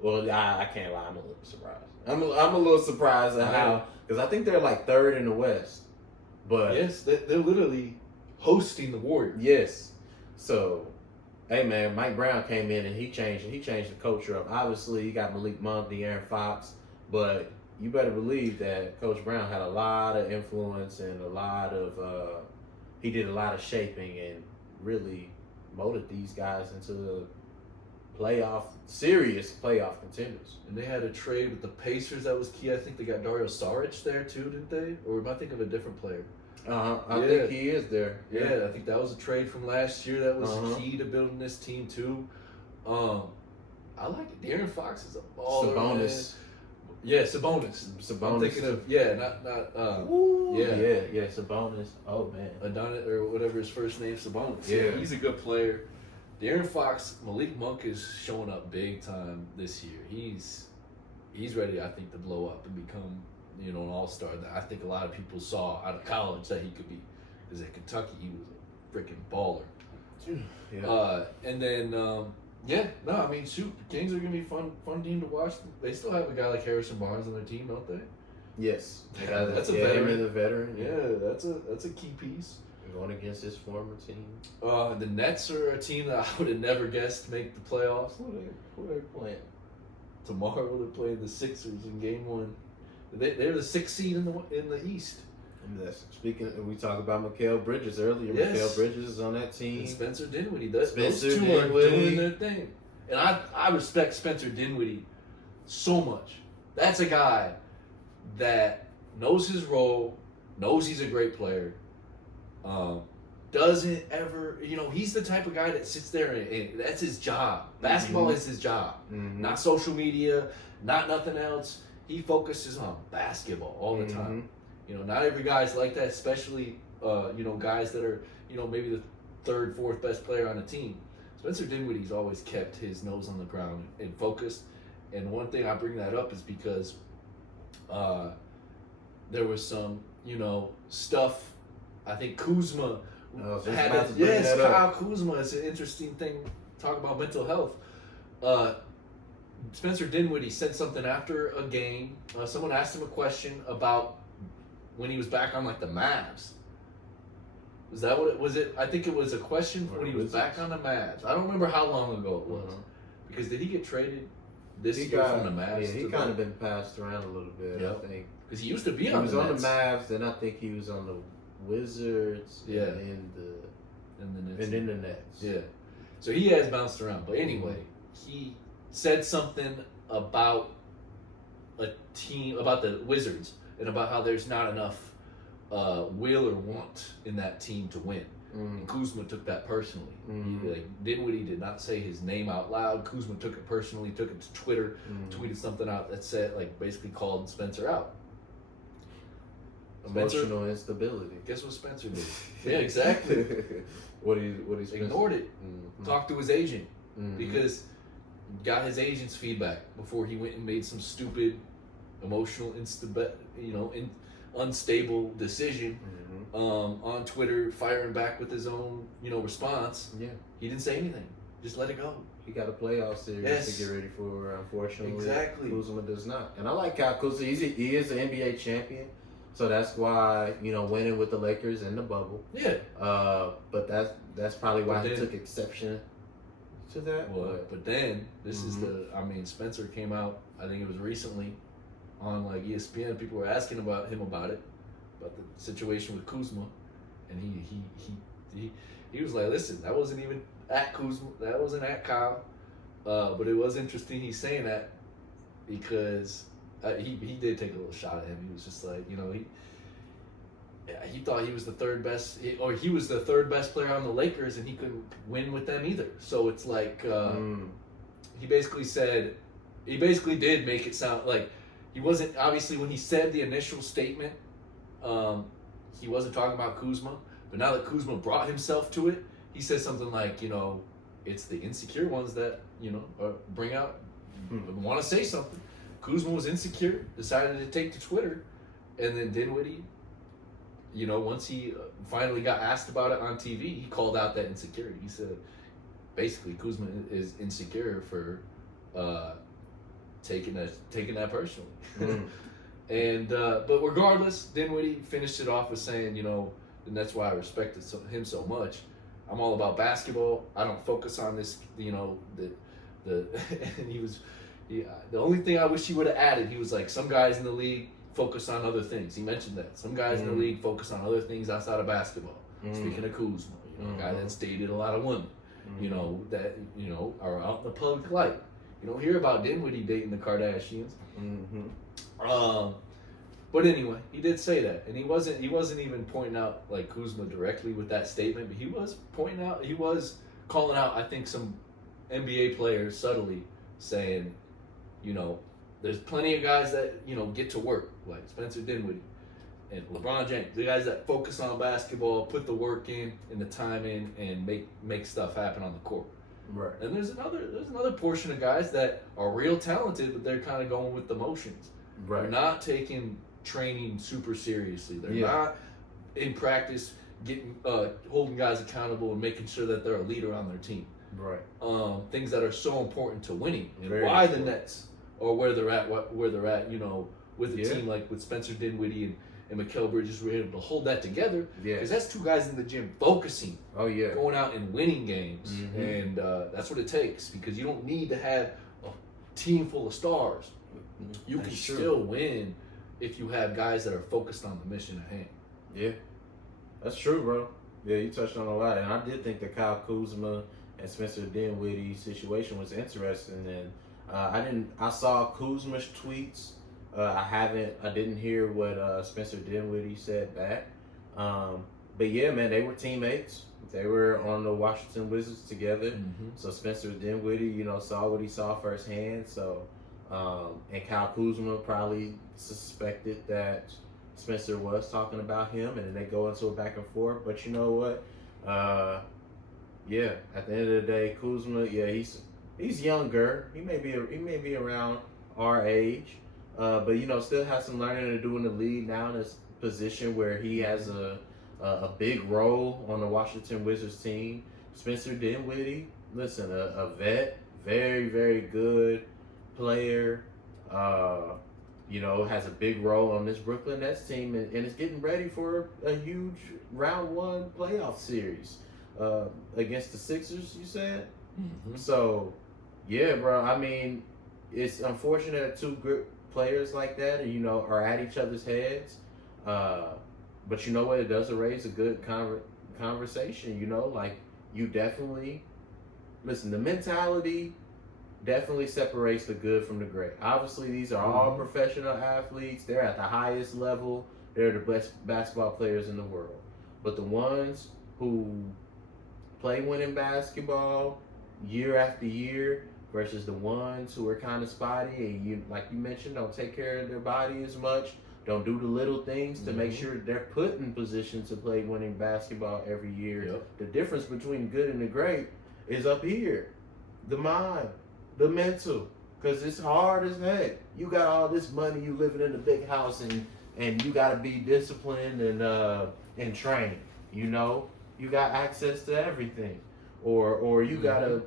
Well, I can't lie, I'm a little surprised. I'm a little surprised at how, because I think they're like 3rd in the West. But yes, they're literally hosting the Warriors. Yes. So, hey man, Mike Brown came in and he changed the culture up. Obviously, you got Malik Monk, De'Aaron Fox, but you better believe that Coach Brown had a lot of influence and he did a lot of shaping and really molded these guys into serious playoff contenders. And they had a trade with the Pacers that was key. I think they got Dario Saric there too, didn't they? Or am I thinking of a different player? I think he is there. Yeah, I think that was a trade from last year that was key to building this team too. I like it. De'Aaron Fox is a baller. Sabonis. Man. Yeah, Sabonis. I'm thinking of not Ooh, yeah. yeah, Sabonis. Oh man, Adonis or whatever his first name, Sabonis. Yeah. He's a good player. De'Aaron Fox, Malik Monk is showing up big time this year. He's ready, I think, to blow up and become, an all-star that I think a lot of people saw out of college that he could be. Because at Kentucky, he was a freaking baller. yeah. And then, shoot, the Kings are going to be fun team to watch. They still have a guy like Harrison Barnes on their team, don't they? Yes, That's a veteran. veteran. The veteran. Yeah, that's a key piece. Going against his former team. The Nets are a team that I would have never guessed make the playoffs. Who they playing? Tomorrow they're playing the Sixers in Game 1. They're the 6th seed in the East. And we talked about Mikal Bridges earlier. Yes. Mikal Bridges is on that team. And Spencer Dinwiddie. Those Spencer two are Dinwiddie. doing their thing. And I respect Spencer Dinwiddie so much. That's a guy that knows his role, knows he's a great player, doesn't ever, he's the type of guy that sits there and that's his job. Basketball is his job. Mm-hmm. Not social media, not nothing else. He focuses on basketball all the time. Not every guy's like that, especially, guys that are, maybe the 3rd, 4th best player on the team. Spencer Dinwiddie's always kept his nose on the ground and focused. And one thing I bring that up is because there was some, stuff. I think Kuzma had it. Yes, Kyle Kuzma is an interesting thing. Talk about mental health. Spencer Dinwiddie said something after a game. Someone asked him a question about when he was back on the Mavs. Was that what it was? I think it was a question when he was back on the Mavs. I don't remember how long ago it was. Because did he get traded this year from the Mavs? Yeah, he kind of been passed around a little bit. Yep. I think because he used to be he on was the on Nets. the Mavs, then I think he was on the Wizards. Yeah. And then the Nets. Yeah. So he has bounced around. But anyway, he said something about a team, about the Wizards, and about how there's not enough will or want in that team to win. And Kuzma took that personally. Dinwiddie did not say his name out loud. Kuzma took it personally, took it to Twitter, tweeted something out that said, basically called Spencer out. Emotional instability. Guess what Spencer did? Yeah, exactly. What he Spencer? Ignored it. Talked to his agent because got his agent's feedback before he went and made some stupid, emotional, unstable decision on Twitter, firing back with his own, response. Yeah. He didn't say anything. Just let it go. He got a playoff series to get ready for. Unfortunately, Exactly. Kuzma does not. And I like Kyle Kuzma. He is an NBA champion, so that's why winning with the Lakers in the bubble. Yeah. But that's probably why But he then- took exception to that. But then this is Spencer came out. I think it was recently on ESPN. People were asking him about the situation with Kuzma, and he was like, "Listen, that wasn't even at Kuzma. That wasn't at Kyle." But it was interesting he's saying that because he did take a little shot at him. He was just like, he thought he was the third best, or he was the third best player on the Lakers, and he couldn't win with them either. So it's like he basically did make it sound like he wasn't, obviously when he said the initial statement, he wasn't talking about Kuzma, but now that Kuzma brought himself to it, he said something like, it's the insecure ones that, bring out, want to say something. Kuzma was insecure, decided to take to Twitter, and then Dinwiddie, once he finally got asked about it on TV, he called out that insecurity. He said, basically, Kuzma is insecure for taking that personally. And but regardless, Dinwiddie finished it off with saying, and that's why I respected him so much. I'm all about basketball. I don't focus on this, and the only thing I wish he would have added, he was like, some guys in the league focus on other things. He mentioned that. Some guys in the league focus on other things outside of basketball. Speaking of Kuzma, a guy that's dated a lot of women, that, are out in the public light. You don't hear about Dinwiddie dating the Kardashians. But anyway, he did say that, and he wasn't even pointing out Kuzma directly with that statement, but he was calling out, I think, some NBA players subtly saying, you know, there's plenty of guys that, you know, get to work, like Spencer Dinwiddie and LeBron James, the guys that focus on basketball, put the work in and the time in, and make stuff happen on the court. Right. And there's another portion of guys that are real talented, but they're kind of going with the motions. Right. They're not taking training super seriously. They're Yeah. not in practice getting holding guys accountable and making sure that they're a leader on their team. Right. Things that are so important to winning, and Very why important. the Nets or where they're at, you know, with a Yeah. team like with Spencer Dinwiddie and Mikal Bridges were able to hold that together. Yeah. Because that's two guys in the gym focusing, Oh yeah. going out and winning games, Mhm. and that's what it takes. Because you don't need to have a team full of stars. You That's can true. still win if you have guys that are focused on the mission at hand. Yeah, that's true, bro. Yeah, you touched on a lot, and I did think the Kyle Kuzma and Spencer Dinwiddie situation was interesting. And I saw Kuzma's tweets. I didn't hear what Spencer Dinwiddie said back. But yeah, man, they were teammates. They were on the Washington Wizards together. So Spencer Dinwiddie, you know, saw what he saw firsthand. So, and Kyle Kuzma probably suspected that Spencer was talking about him, and then they go into a back and forth. But you know what? Yeah, at the end of the day, Kuzma, yeah, he's younger. He may be around our age, but you know, still has some learning to do in the league now in this position where he has a big role on the Washington Wizards team. Spencer Dinwiddie, listen, a vet, very, very good player. You know, has a big role on this Brooklyn Nets team, and is getting ready for a huge round one playoff series against the Sixers, you said? So, yeah, bro, I mean, it's unfortunate that two good players like that, you know, are at each other's heads. But you know what? It does raise a good conversation, you know? Like, you definitely, listen, the mentality definitely separates the good from the great. Obviously, these are all professional athletes. They're at the highest level. They're the best basketball players in the world. But the ones who play winning basketball year after year versus the ones who are kind of spotty and, you, like you mentioned, don't take care of their body as much, don't do the little things to make sure they're put in position to play winning basketball every year. Yep. The difference between good and the great is up here. The mind, the mental, because it's hard as heck. You got all this money, you living in a big house, and you got to be disciplined and trained. You know, you got access to everything, or you gotta,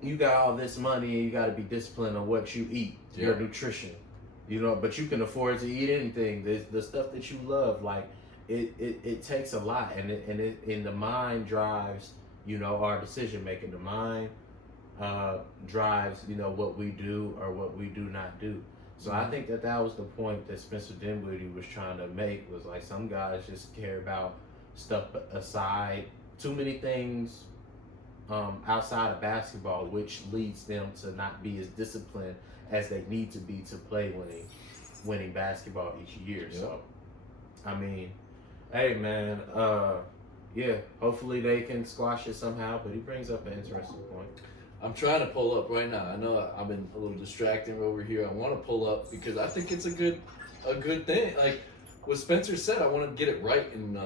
you got all this money and you got to be disciplined on what you eat, your nutrition. You know, but you can afford to eat anything. The stuff that you love, like it takes a lot, and the mind drives, you know, our decision making. The mind drives, you know, what we do or what we do not do. So I think that was the point that Spencer Dinwiddie was trying to make, was like some guys just care about stuff aside, too many things outside of basketball, which leads them to not be as disciplined as they need to be to play winning basketball each year. Yep. So, I mean, hey man, yeah, hopefully they can squash it somehow, but he brings up an interesting point. I'm trying to pull up right now. I know I've been a little distracting over here. I want to pull up because I think it's a good thing. Like what Spencer said, I want to get it right. And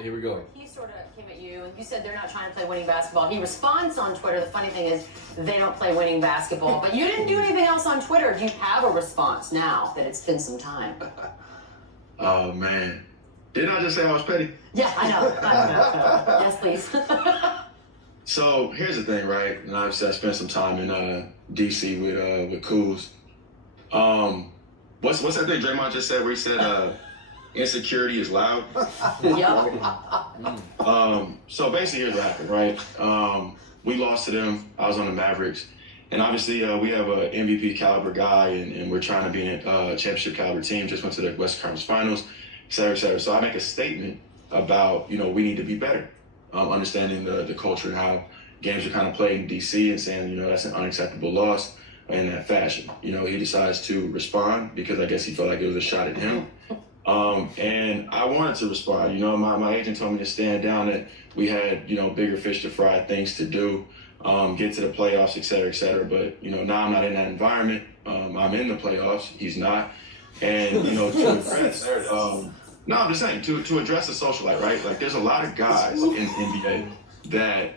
here we go. He sort of came at you and you said they're not trying to play winning basketball. He responds on Twitter. The funny thing is they don't play winning basketball. But you didn't do anything else on Twitter. Do you have a response now that it's been some time? Oh man, didn't I just say I was petty? Yeah, I know. Yes, please. So here's the thing, right? And obviously I spent some time in DC with Kuz. What's that thing Draymond just said where he said insecurity is loud? Yep. So basically here's what happened, right? We lost to them. I was on the Mavericks. And obviously we have a MVP caliber guy and we're trying to be a championship caliber team. Just went to the Western Conference Finals, et cetera, et cetera. So I make a statement about, you know, we need to be better. Understanding the culture and how games are kind of played in DC and saying, you know, that's an unacceptable loss in that fashion. You know, he decides to respond because I guess he felt like it was a shot at him. And I wanted to respond. You know, my agent told me to stand down, that we had, you know, bigger fish to fry, things to do. get to the playoffs, et cetera, et cetera. But, now I'm not in that environment. I'm in the playoffs. He's not. And, to address, no, I'm just saying, to address the socialite, right? Like, there's a lot of guys in the NBA that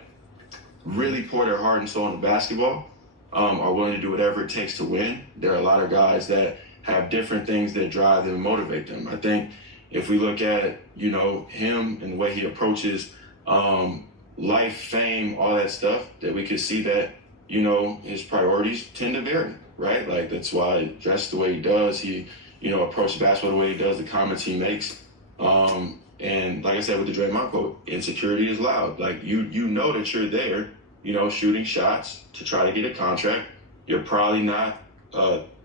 really pour their heart and soul into basketball, are willing to do whatever it takes to win. There are a lot of guys that have different things that drive them and motivate them. I think if we look at, him and the way he approaches life, fame, all that stuff, that we could see that, his priorities tend to vary, right? Like, that's why he dresses the way he does. He, approaches basketball the way he does, the comments he makes. And like I said with the Draymond quote, insecurity is loud. Like, you know that you're there, shooting shots to try to get a contract. You're probably not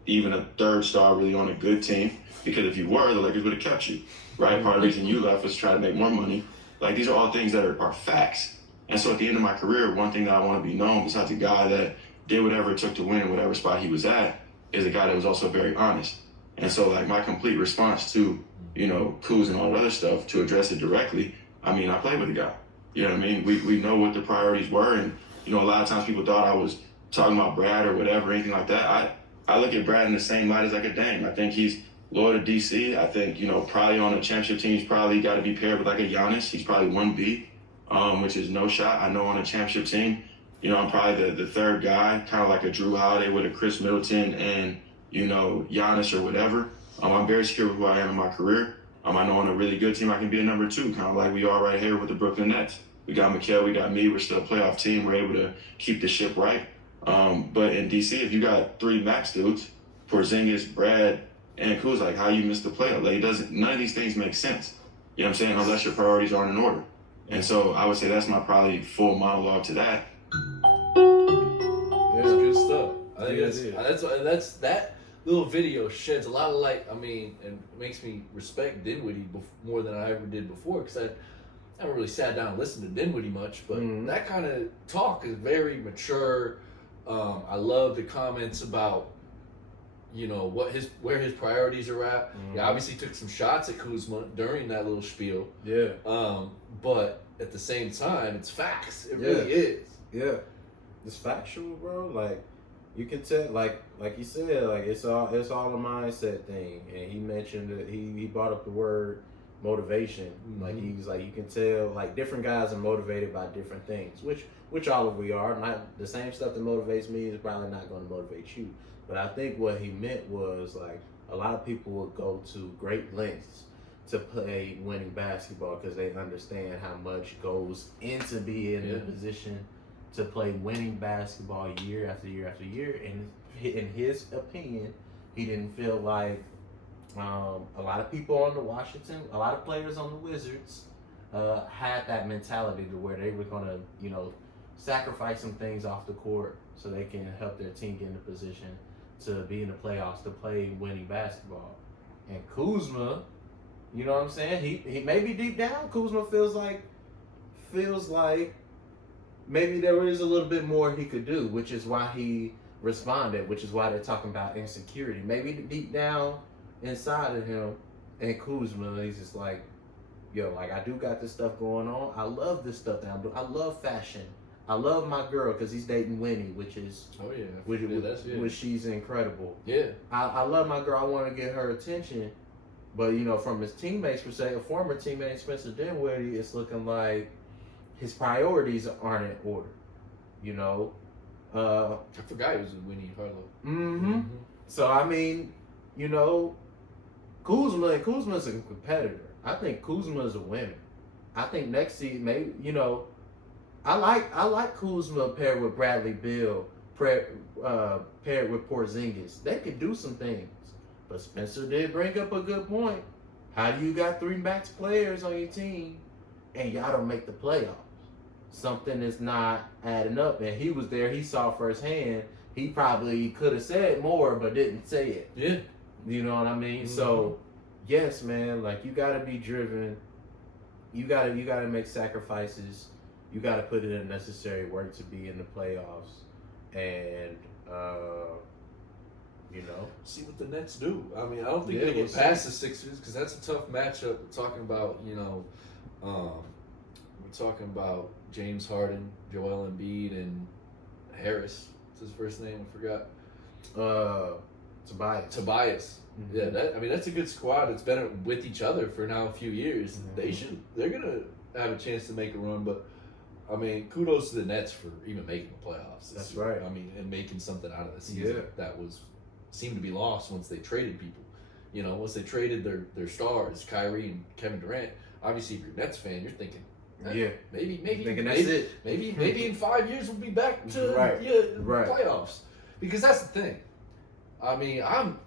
even a third star really on a good team, because if you were, the Lakers would have kept you, right? Part of the reason you left was to try to make more money. Like, these are all things that are facts. And so at the end of my career, one thing that I want to be known, besides a guy that did whatever it took to win in whatever spot he was at, is a guy that was also very honest. And so, like, my complete response to, Kuz and all that other stuff, to address it directly, I mean, I played with the guy. You know what I mean? We know what the priorities were. And, a lot of times people thought I was talking about Brad or whatever, anything like that. I look at Brad in the same light as like a Dame. I think he's loyal to DC. I think, probably on a championship team, he's probably got to be paired with like a Giannis. He's probably 1B, which is no shot. I know on a championship team, I'm probably the third guy, kind of like a Drew Holiday with a Chris Middleton and, Giannis or whatever. I'm very secure with who I am in my career. I know on a really good team I can be a number 2, kind of like we are right here with the Brooklyn Nets. We got Mikal, we got me. We're still a playoff team. We're able to keep the ship right. But in DC, if you got 3 max dudes, Porzingis, Brad, and Kuz, like, how you miss the playoff? Like, none of these things make sense. You know what I'm saying? Unless your priorities aren't in order. And so I would say that's my probably full monologue to that. That's good stuff. I think that's that little video sheds a lot of light. I mean, and makes me respect Dinwiddie more than I ever did before, because I haven't really sat down and listened to Dinwiddie much. But that kind of talk is very mature. I love the comments about, where his priorities are at. He obviously took some shots at Kuzma during that little spiel. Yeah. But at the same time, it's facts. It really is. Yeah. It's factual, bro. Like, you can tell, like you said, like, it's all a mindset thing. And he mentioned that he brought up the word motivation. Like, he was like, you can tell, like, different guys are motivated by different things, which all of we are. Not the same stuff that motivates me is probably not going to motivate you. But I think what he meant was, like, a lot of people will go to great lengths to play winning basketball because they understand how much goes into being in a position to play winning basketball year after year after year. And in his opinion, he didn't feel like a lot of people on the Washington, a lot of players on the Wizards had that mentality to where they were going to, sacrifice some things off the court so they can help their team get in a position to be in the playoffs, to play winning basketball. And Kuzma, you know what I'm saying? He maybe deep down, Kuzma feels like maybe there is a little bit more he could do, which is why he responded, which is why they're talking about insecurity. Maybe deep down inside of him and Kuzma, he's just like, yo, like, I do got this stuff going on. I love this stuff that I'm doing. I love fashion. I love my girl because he's dating Winnie, which is which she's incredible. Yeah, I love my girl. I want to get her attention, but from his teammates per se, a former teammate Spencer Dinwiddie, it's looking like his priorities aren't in order. I forgot he was with Winnie Harlow. So I mean, Kuzma's a competitor. I think Kuzma is a winner. I think next season, maybe, I like Kuzma paired with Bradley Beal, paired with Porzingis. They could do some things. But Spencer did bring up a good point. How do you got 3 max players on your team and y'all don't make the playoffs? Something is not adding up. And he was there. He saw firsthand. He probably could have said more but didn't say it. Yeah. You know what I mean? So, yes, man, like, you got to be driven. You got to make sacrifices. You got to put in the necessary work to be in the playoffs, and see what the Nets do. I mean, I don't think they get past the Sixers because that's a tough matchup. We're talking about we're talking about James Harden, Joel Embiid, and Harris. What's his first name? I forgot. Tobias. Mm-hmm. Yeah, that's a good squad. It's been with each other for now a few years. Mm-hmm. They're gonna have a chance to make a run, but I mean, kudos to the Nets for even making the playoffs. That's right. I mean, and making something out of the season that seemed to be lost once they traded people. You know, once they traded their stars, Kyrie and Kevin Durant. Obviously, if you're a Nets fan, you're thinking, maybe that's it. Maybe in 5 years we'll be back to the playoffs. Because that's the thing. I mean, I'm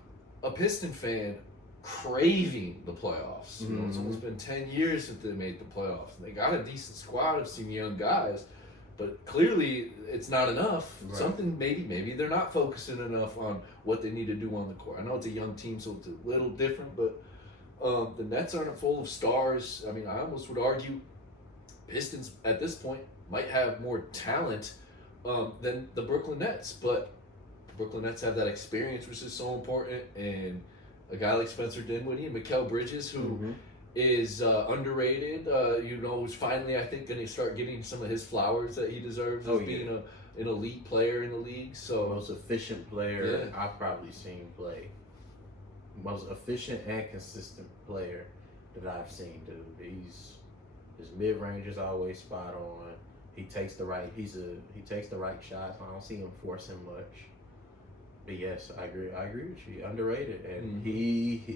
a Piston fan craving the playoffs. You know, it's almost been 10 years since they made the playoffs. They got a decent squad of some young guys, but clearly it's not enough. Right. Something maybe they're not focusing enough on what they need to do on the court. I know it's a young team, so it's a little different, but the Nets aren't full of stars. I mean, I almost would argue Pistons at this point might have more talent than the Brooklyn Nets, but the Brooklyn Nets have that experience, which is so important, and a guy like Spencer Dinwiddie and Mikal Bridges, who is underrated, who's finally, I think, going to start getting some of his flowers that he deserves as being an elite player in the league. So most efficient player I've probably seen play. Most efficient and consistent player that I've seen, dude. His mid range is always spot on. He takes the right shots. I don't see him forcing much. But yes, I agree with you. Underrated, and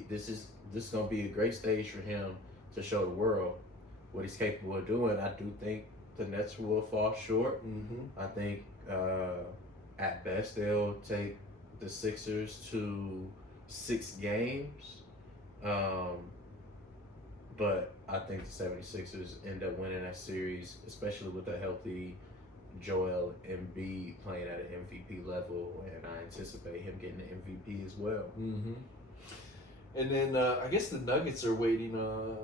this is gonna be a great stage for him to show the world what he's capable of doing. I do think the Nets will fall short. I think at best they'll take the Sixers to 6 games, but I think the 76ers end up winning that series, especially with a healthy Joel Embiid playing at an MVP level, and I anticipate him getting the MVP as well. And then I guess the Nuggets are waiting on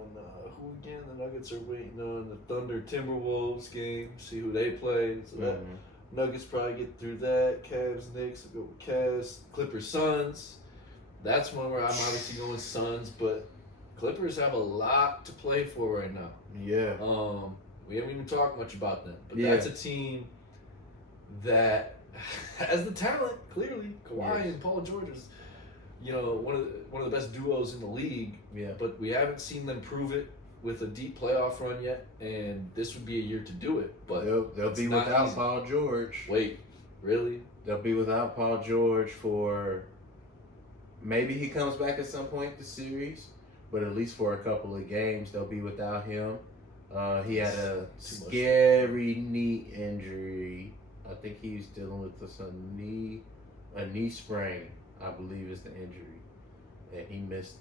who again? The Nuggets are waiting on the Thunder Timberwolves game, see who they play. So that Nuggets probably get through that. Cavs Knicks, I'll go with Cavs. Clippers Suns. That's one where I'm obviously going Suns, but Clippers have a lot to play for right now. Yeah. We haven't even talked much about them, but that's a team that has the talent. Clearly, Kawhi and Paul George is, one of the best duos in the league. Yeah. But we haven't seen them prove it with a deep playoff run yet, and this would be a year to do it. But they'll be without Paul George. Wait, really? They'll be without Paul George for maybe he comes back at some point this series, but at least for a couple of games they'll be without him. He had a scary knee injury. I think he's dealing with a knee sprain, I believe is the injury. And he missed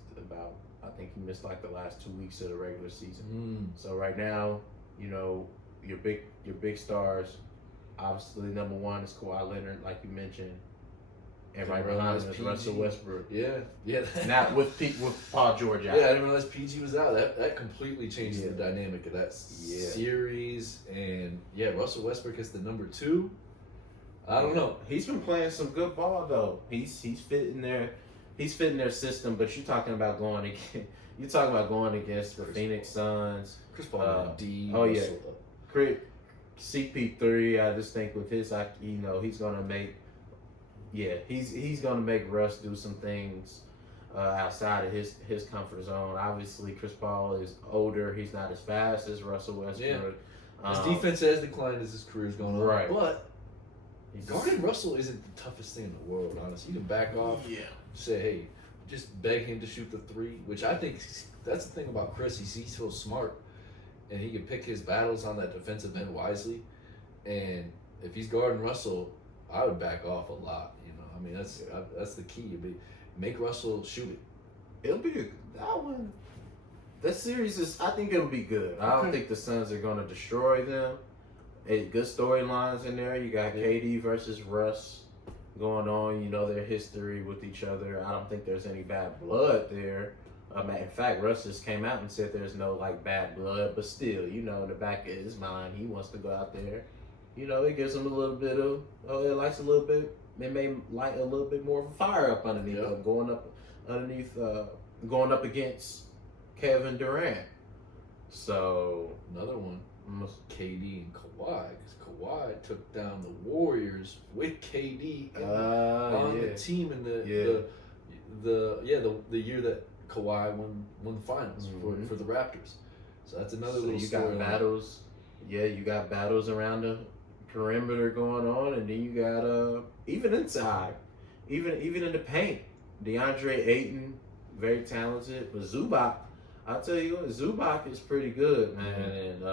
like the last 2 weeks of the regular season. So right now, your big stars, obviously number one is Kawhi Leonard, like you mentioned. And right behind him is Russell Westbrook. Yeah. Not with Paul George out. Yeah, I didn't realize PG was out. That completely changed the dynamic of that series. And Russell Westbrook is the number 2. I don't know. He's been playing some good ball though. He's fitting their system. But you're talking about going against the Phoenix Suns. Chris Paul, D. Oh yeah, CP3. I just think with his, he's gonna make. Yeah, he's gonna make Russ do some things outside of his comfort zone. Obviously, Chris Paul is older. He's not as fast as Russell Westbrook. His defense has declined as his career's gone on. Right. But guarding Russell isn't the toughest thing in the world, honestly. You can back off. Yeah. Say, hey, just beg him to shoot the 3, which I think that's the thing about Chris. He's so smart, and he can pick his battles on that defensive end wisely. And if he's guarding Russell, I would back off a lot. I mean, that's the key. Make Russell shoot it. It'll be that one. That series is. I think it'll be good. I don't think the Suns are going to destroy them. Good storylines in there. You got KD versus Russ going on. Their history with each other. I don't think there's any bad blood there. In fact, Russ just came out and said there's no bad blood, but still, in the back of his mind, he wants to go out there. It gives him a little bit of. It likes a little bit. It may light a little bit more of a fire up underneath them, going up against Kevin Durant. So another one. KD and Kawhi, because Kawhi took down the Warriors with KD on the team in the year that Kawhi won the finals for the Raptors. So that's another little you story. got battles. Yeah, you got battles around the perimeter going on, and then you got even inside, even in the paint. DeAndre Ayton, very talented, but Zubac, I'll tell you what, Zubac is pretty good, man, and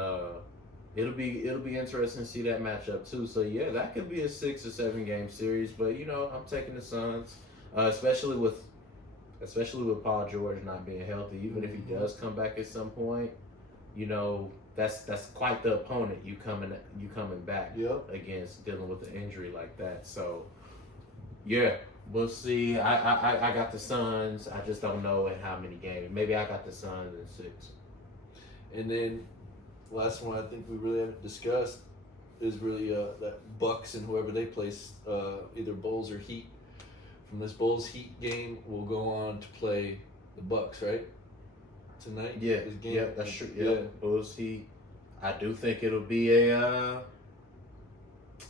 it'll be interesting to see that matchup too. So yeah, that could be a 6 or 7 game series, but I'm taking the Suns, especially with Paul George not being healthy. Even if he does come back at some point, that's quite the opponent you coming back against, dealing with an injury like that. So yeah, we'll see. I got the Suns. I just don't know in how many games. Maybe I got the Suns in 6. And then last one I think we really haven't discussed is really that Bucks and whoever they place, either Bulls or Heat. From this Bulls Heat game, we'll go on to play the Bucks, right? Tonight. Yeah, this game. yeah, that's true. Yeah. Bulls Heat. I do think it'll be a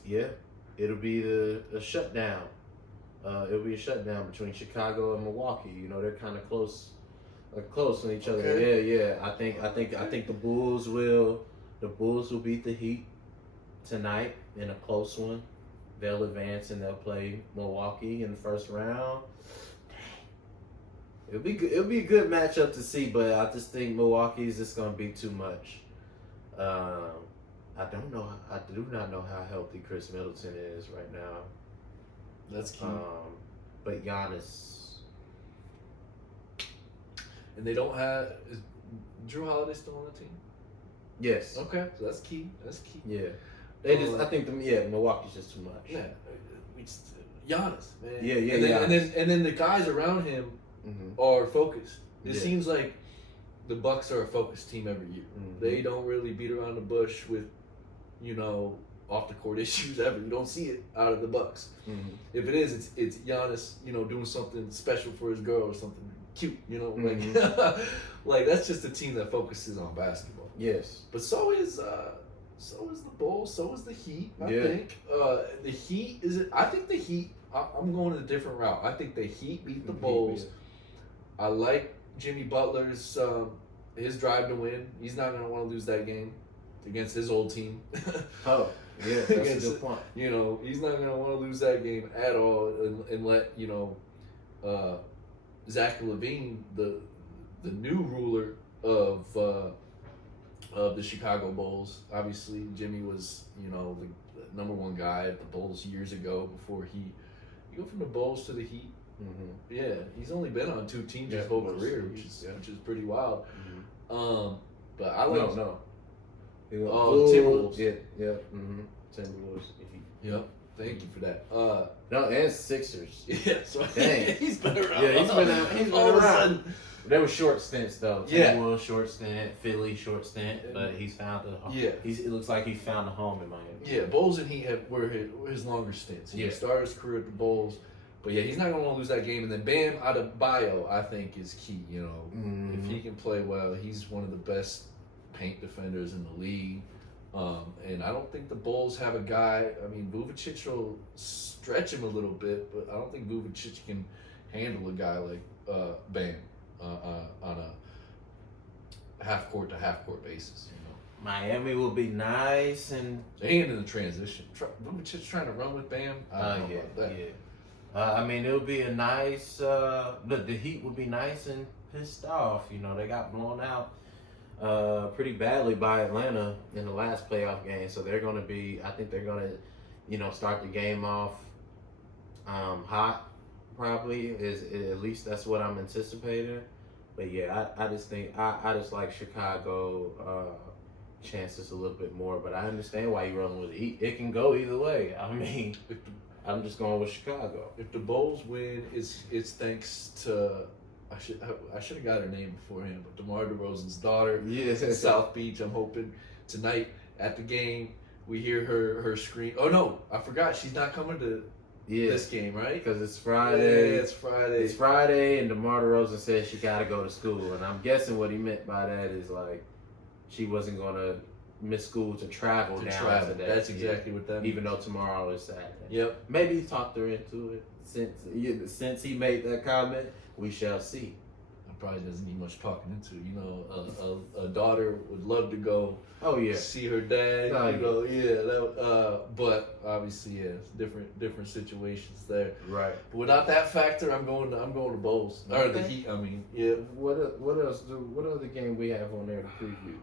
it'll be a shutdown. It'll be a shutdown between Chicago and Milwaukee. They're kind of close on each other. Okay. Yeah. I think the Bulls will beat the Heat tonight in a close one. They'll advance and they'll play Milwaukee in the first round. It'll be good. It'll be a good matchup to see, but I just think Milwaukee is just gonna be too much. I do not know how healthy Chris Middleton is right now. That's key. But Giannis. And they don't have. Is Drew Holiday still on the team? Yes. Okay, so that's key. Yeah. They just. I think Milwaukee's just too much. Yeah, we just, Giannis, man. Yeah. And then the guys around him are focused. It Yeah. seems like the Bucks are a focused team every year. They don't really beat around the bush with, off the court issues ever. You don't see it out of the Bucks. If it is, it's Giannis, doing something special for his girl or something cute. Like that's just a team that focuses on basketball. Yes. But so is the Bulls. So is the Heat. I think the Heat is. I think the Heat. I'm going a different route. I think the Heat beat the Bulls. I like Jimmy Butler's his drive to win. He's not going to want to lose that game against his old team. Oh, yeah, that's a good point. He's not going to want to lose that game at all and let Zach LaVine, the new ruler of the Chicago Bulls. Obviously, Jimmy was the number one guy at the Bulls years ago before you go from the Bulls to the Heat. Yeah, he's only been on 2 teams his whole career, which is pretty wild. But I like Timberwolves. Yeah. Timberwolves. Yep. Thank you for that. No, and Sixers. Yeah, so Dang. he's been around. Yeah, he's been All of a around. sudden. They were short stints though. Yeah. Timberwolves short stint, Philly short stint, but he's found a home. Yeah. It looks like he found a home in Miami. Yeah, Bulls and Heat were his longer stints. He started his career at the Bulls. But yeah, he's not going to want to lose that game. And then Bam Adebayo, I think, is key. If he can play well, he's one of the best paint defenders in the league. And I don't think the Bulls have a guy. I mean, Vucevic will stretch him a little bit, but I don't think Vucevic can handle a guy like Bam on a half court to half court basis. Miami will be nice and in the transition. Vucevic trying to run with Bam. I don't know about that. Yeah. I mean, it'll be a nice. The Heat will be nice and pissed off. They got blown out pretty badly by Atlanta in the last playoff game, so they're going to be. I think they're going to, start the game off hot. Probably at least that's what I'm anticipating. But yeah, I just think I just like Chicago chances a little bit more. But I understand why you're rolling with the Heat. It can go either way. I mean. I'm just going with Chicago. If the Bulls win, it's thanks to I should have got her name beforehand, but DeMar DeRozan's daughter. Yes. In South Beach. I'm hoping tonight at the game we hear her scream. Oh no, I forgot she's not coming to this game, right? Because it's Friday. Yeah, it's Friday. It's Friday, and DeMar DeRozan said she got to go to school, and I'm guessing what he meant by that is like she wasn't gonna miss school to travel To down travel. to that. That's Yeah. exactly what that means. Even though tomorrow is Saturday. Yep. Maybe he talked her into it. Since he made that comment, we shall see. It probably doesn't need much talking into. You know, a daughter would love to go Oh yeah. see her dad. Oh, you know, but obviously, yeah, it's different situations there. Right. But without that factor, I'm going to Bulls or the Okay. Heat. I mean, yeah. What else? What other game we have on there to preview?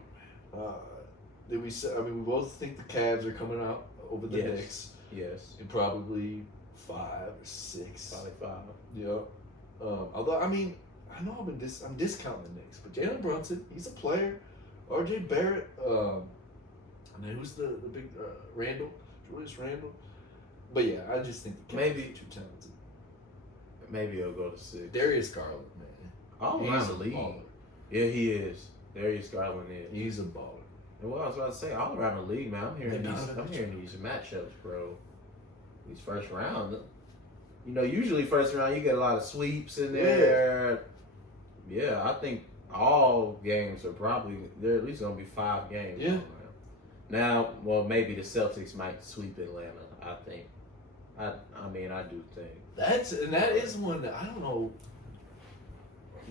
Did we say? I mean, we both think the Cavs are coming out over the Yes. Knicks Yes. in probably 5 or 6. Probably 5. Yeah. Although I mean, I know I'm discounting the Knicks, but Jalen Brunson, he's a player. R.J. Barrett, and then who's the big Randall, Julius Randall. But yeah, I just think the Cavs Maybe. are too talented. Maybe he'll go to 6. Darius Garland, man, All he's around a the league. baller. Yeah, he is. Darius Garland is. He's a baller. And what I was about to say, all around the league, man. I'm hearing Donovan these matchups, bro. These first round. You know, usually first round you get a lot of sweeps in there. Yeah, I think all games are probably there. At least gonna be 5 games. Yeah. Now, well, maybe the Celtics might sweep Atlanta. I think. I mean, I do think. That is one that I don't know.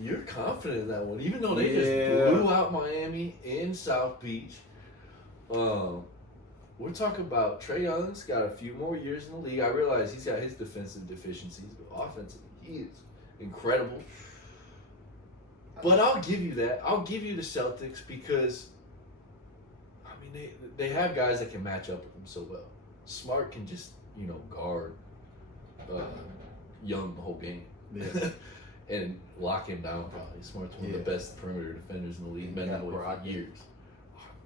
You're confident in that one, even though they Yeah. just blew out Miami in South Beach. We're talking about Trae Young's got a few more years in the league. I realize he's got his defensive deficiencies, but offensively, he is incredible. But I'll give you that. I'll give you the Celtics because, I mean, they have guys that can match up with them so well. Smart can just, guard Young the whole game. Yeah. And lock him down probably. Smart's one of the best perimeter defenders in the league. And Been you that got way for Brogdon. years.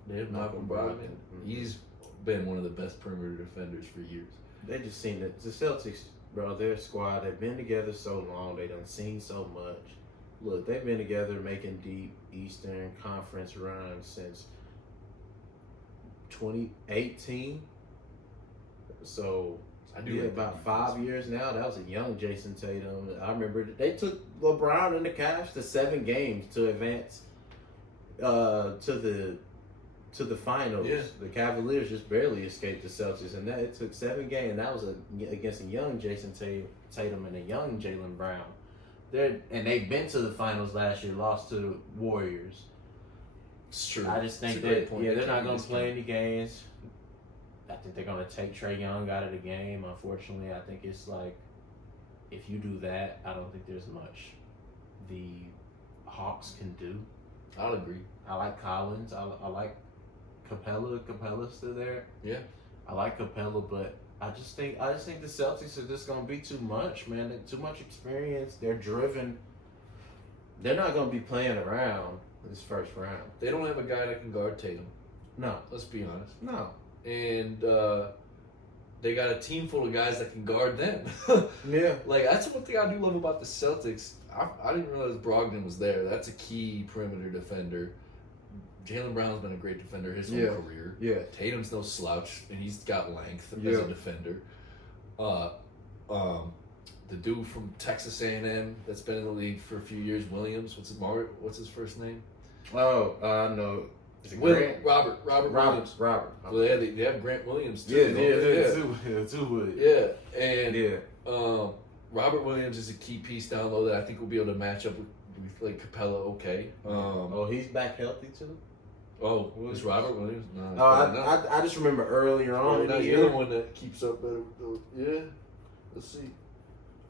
They have Malcolm Malcolm Brogdon. Brogdon. He's been one of the best perimeter defenders for years. They just seen that the Celtics, bro, their squad, they've been together so long, they done seen so much. Look, they've been together making deep Eastern Conference runs since 2018. So, I do yeah, like about that 5 years now. That was a young Jason Tatum. I remember they took LeBron and the Cavs to 7 games to advance to the finals. Yeah. The Cavaliers just barely escaped the Celtics, and that it took 7 games. That was against a young Jason Tatum and a young Jaylen Brown. They've been to the finals last year, lost to the Warriors. It's true. I just think It's a great that point. they're not Can't going to play discount. any games. I think they're going to take Trae Young out of the game. Unfortunately, I think it's like if you do that, I don't think there's much the Hawks can do. I'll agree. I like Collins. I like Capella. Capella's still there. Yeah. I like Capella, but I just think the Celtics are just gonna be too much, man. Too much experience. They're driven. They're not gonna be playing around this first round. They don't have a guy that can guard Tatum. No, Let's be honest. no. And they got a team full of guys that can guard them. Yeah. Like, that's one thing I do love about the Celtics. I didn't realize Brogdon was there. That's a key perimeter defender. Jaylen Brown's been a great defender his whole Yeah. career. Yeah. Tatum's no slouch, and he's got length as Yeah. a defender. The dude from Texas A&M that's been in the league for a few years, Williams. What's his first name? Oh, no. Is it Grant? Robert Williams. Robert. Well, they have Grant Williams too. Yeah, don't they? yeah, two would. Yeah, and Yeah. Robert Williams is a key piece down low that I think will be able to match up with like Capella. Okay. Oh, he's back healthy too. Is Robert Williams? No. Oh, probably not. I just remember earlier on Probably in not the the year. other one that keeps up better. Yeah. Let's see.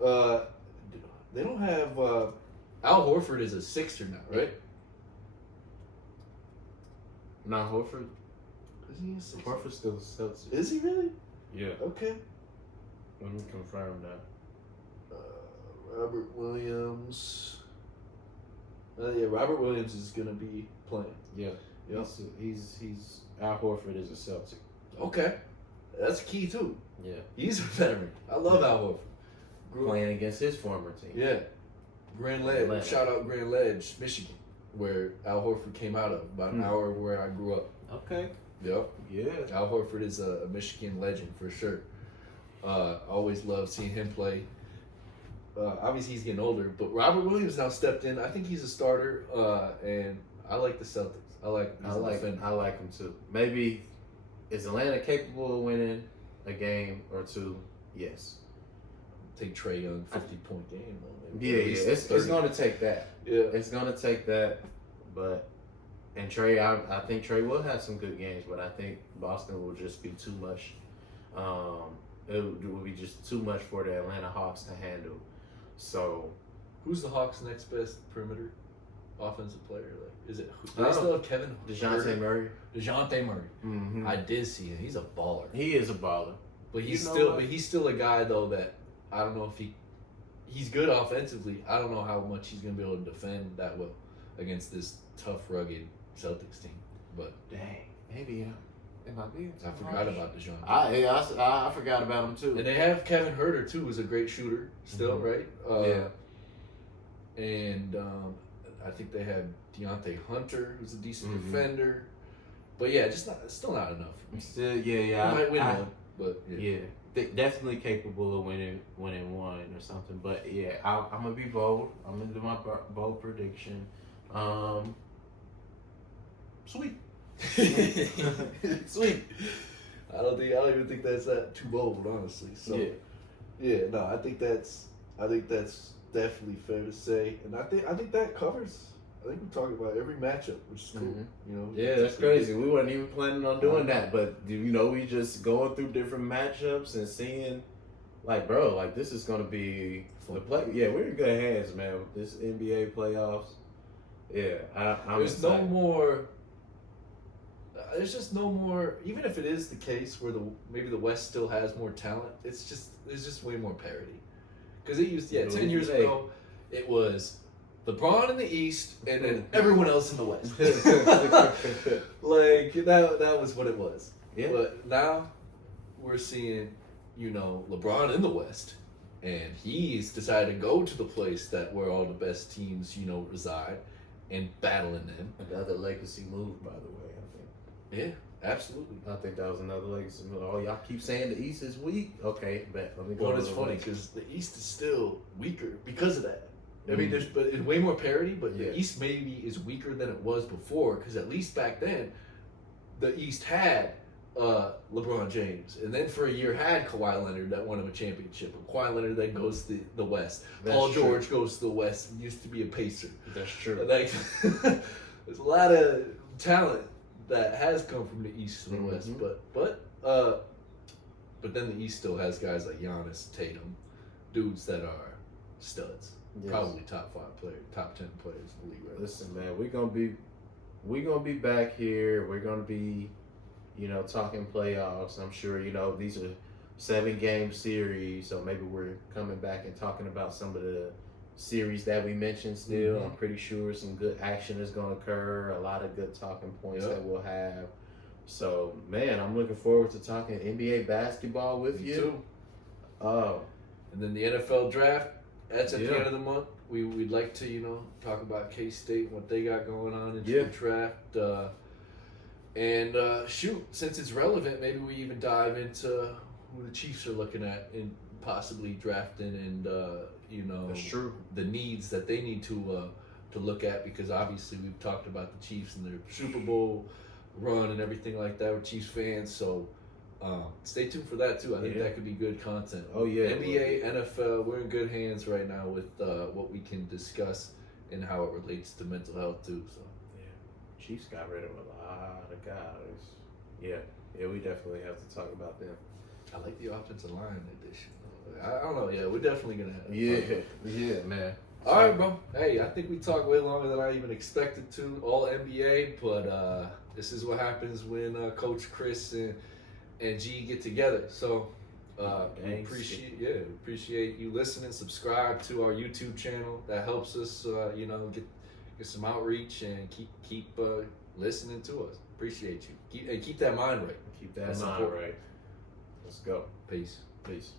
They don't have Al Horford is a Sixer now, right? No, Horford. Is he a Sixer? Horford's still a Celtics. Is he really? Yeah. Okay. Let me confirm that. Robert Williams. Yeah, Robert Williams is gonna be playing. Yeah. Yep. He's Al Horford is a Celtic. Okay, that's key too. Yeah. He's a veteran. I love Al Horford. Grew up- Playing against his former team. Yeah, Grand Ledge. Atlanta. Shout out Grand Ledge, Michigan, where Al Horford came out of. About an hour where I grew up. Okay. Yep. Yeah. Al Horford is a Michigan legend for sure. Always loved seeing him play. Obviously, he's getting older, but Robert Williams now stepped in. I think he's a starter, and I like the Celtics. I like them too. Maybe is Atlanta capable of winning a game or two? Yes. Take Trae Young 50-point game though. Yeah, it's going to take that. Yeah, It's going to take that, but and Trae, I think Trae will have some good games, but I think Boston will just be too much. It will be just too much for the Atlanta Hawks to handle. So, who's the Hawks' next best perimeter offensive player? Like, is it? Do I they don't still have Kevin? DeJounte Murray. DeJounte Murray. Mm-hmm. I did see him. He's a baller. He is a baller. But he's You know still, what? but he's still a guy though that I don't know if he's good offensively. I don't know how much he's gonna be able to defend that well against this tough, rugged Celtics team. But Dang, maybe am I being too I forgot harsh? about DeJounte. I forgot about him too. And they have Kevin Herter too, who's a great shooter still, right? Yeah. And I think they have Deontay Hunter, who's a decent Mhm. defender. But yeah, still not enough. Still, They might win one, but yeah. Definitely capable of winning one or something. But yeah, I'm gonna be bold. I'm gonna do my bold prediction. Sweet. Sweet. I don't even think that's that too bold, honestly. So no, I think that's definitely fair to say, and I think that covers. I think we're talking about every matchup, which is cool. Mhm. You know. Yeah, that's crazy. We weren't even planning on doing that, but we just going through different matchups and seeing, like, bro, like this is gonna be the play. Yeah, we're in good hands, man. With this NBA playoffs. Yeah, I'm There's excited. no more. There's just no more. Even if it is the case where maybe the West still has more talent, there's just way more parity. Because it used 10 years ago, it was LeBron in the East and then everyone else in the West. Like that was what it was. Yeah. But now we're seeing, LeBron in the West, and he's decided to go to the place where all the best teams, reside, and battling them. Another legacy move, by the way. I think. Yeah, absolutely. I think that was another legacy move. Oh, y'all keep saying the East is weak. Okay, bet. Let me go. Well, it's to the funny West. because the East is still weaker because of that. I mean, Mm. but it's way more parity, but Yeah. the East maybe is weaker than it was before because at least back then, the East had LeBron James, and then for a year had Kawhi Leonard that won him a championship. And Kawhi Leonard then goes to the West. That's Paul true. George goes to the West. And used to be a Pacer. That's true. Like, there's a lot of talent that has come from the East to the West, Mhm. but then the East still has guys like Giannis, Tatum, dudes that are studs. Yes. Probably top 5 players, top 10 players in the league right now. Listen, man, we're gonna be back here. We're gonna be, talking playoffs. I'm sure these are 7-game series, so maybe we're coming back and talking about some of the series that we mentioned. Still, Mhm. I'm pretty sure some good action is gonna occur. A lot of good talking points Yep. that we'll have. So, man, I'm looking forward to talking NBA basketball with Me you. too. Oh, And then the NFL draft, that's at the Yeah. end of the month. We'd like to, talk about K-State and what they got going on into Yeah. the draft. Shoot, since it's relevant, maybe we even dive into who the Chiefs are looking at and possibly drafting and, that's true. the needs that they need to look at, because obviously we've talked about the Chiefs and their Super Bowl run and everything like that. We're Chiefs fans, so stay tuned for that too. I think Yeah. that could be good content. Oh, yeah. NBA, NFL, we're in good hands right now with what we can discuss and how it relates to mental health too. So Chiefs got rid of a lot of guys. Yeah, we definitely have to talk about them. I like the offensive line addition. I don't know. Yeah, we're definitely gonna have. Yeah, man. All right, bro. Hey, I think we talked way longer than I even expected to. All NBA, but this is what happens when Coach Chris and G get together. So we appreciate you listening. Subscribe to our YouTube channel. That helps us, get some outreach and keep listening to us. Appreciate you. Keep that mind right. Keep that That's in mind, important. right? Let's go. Peace. Peace.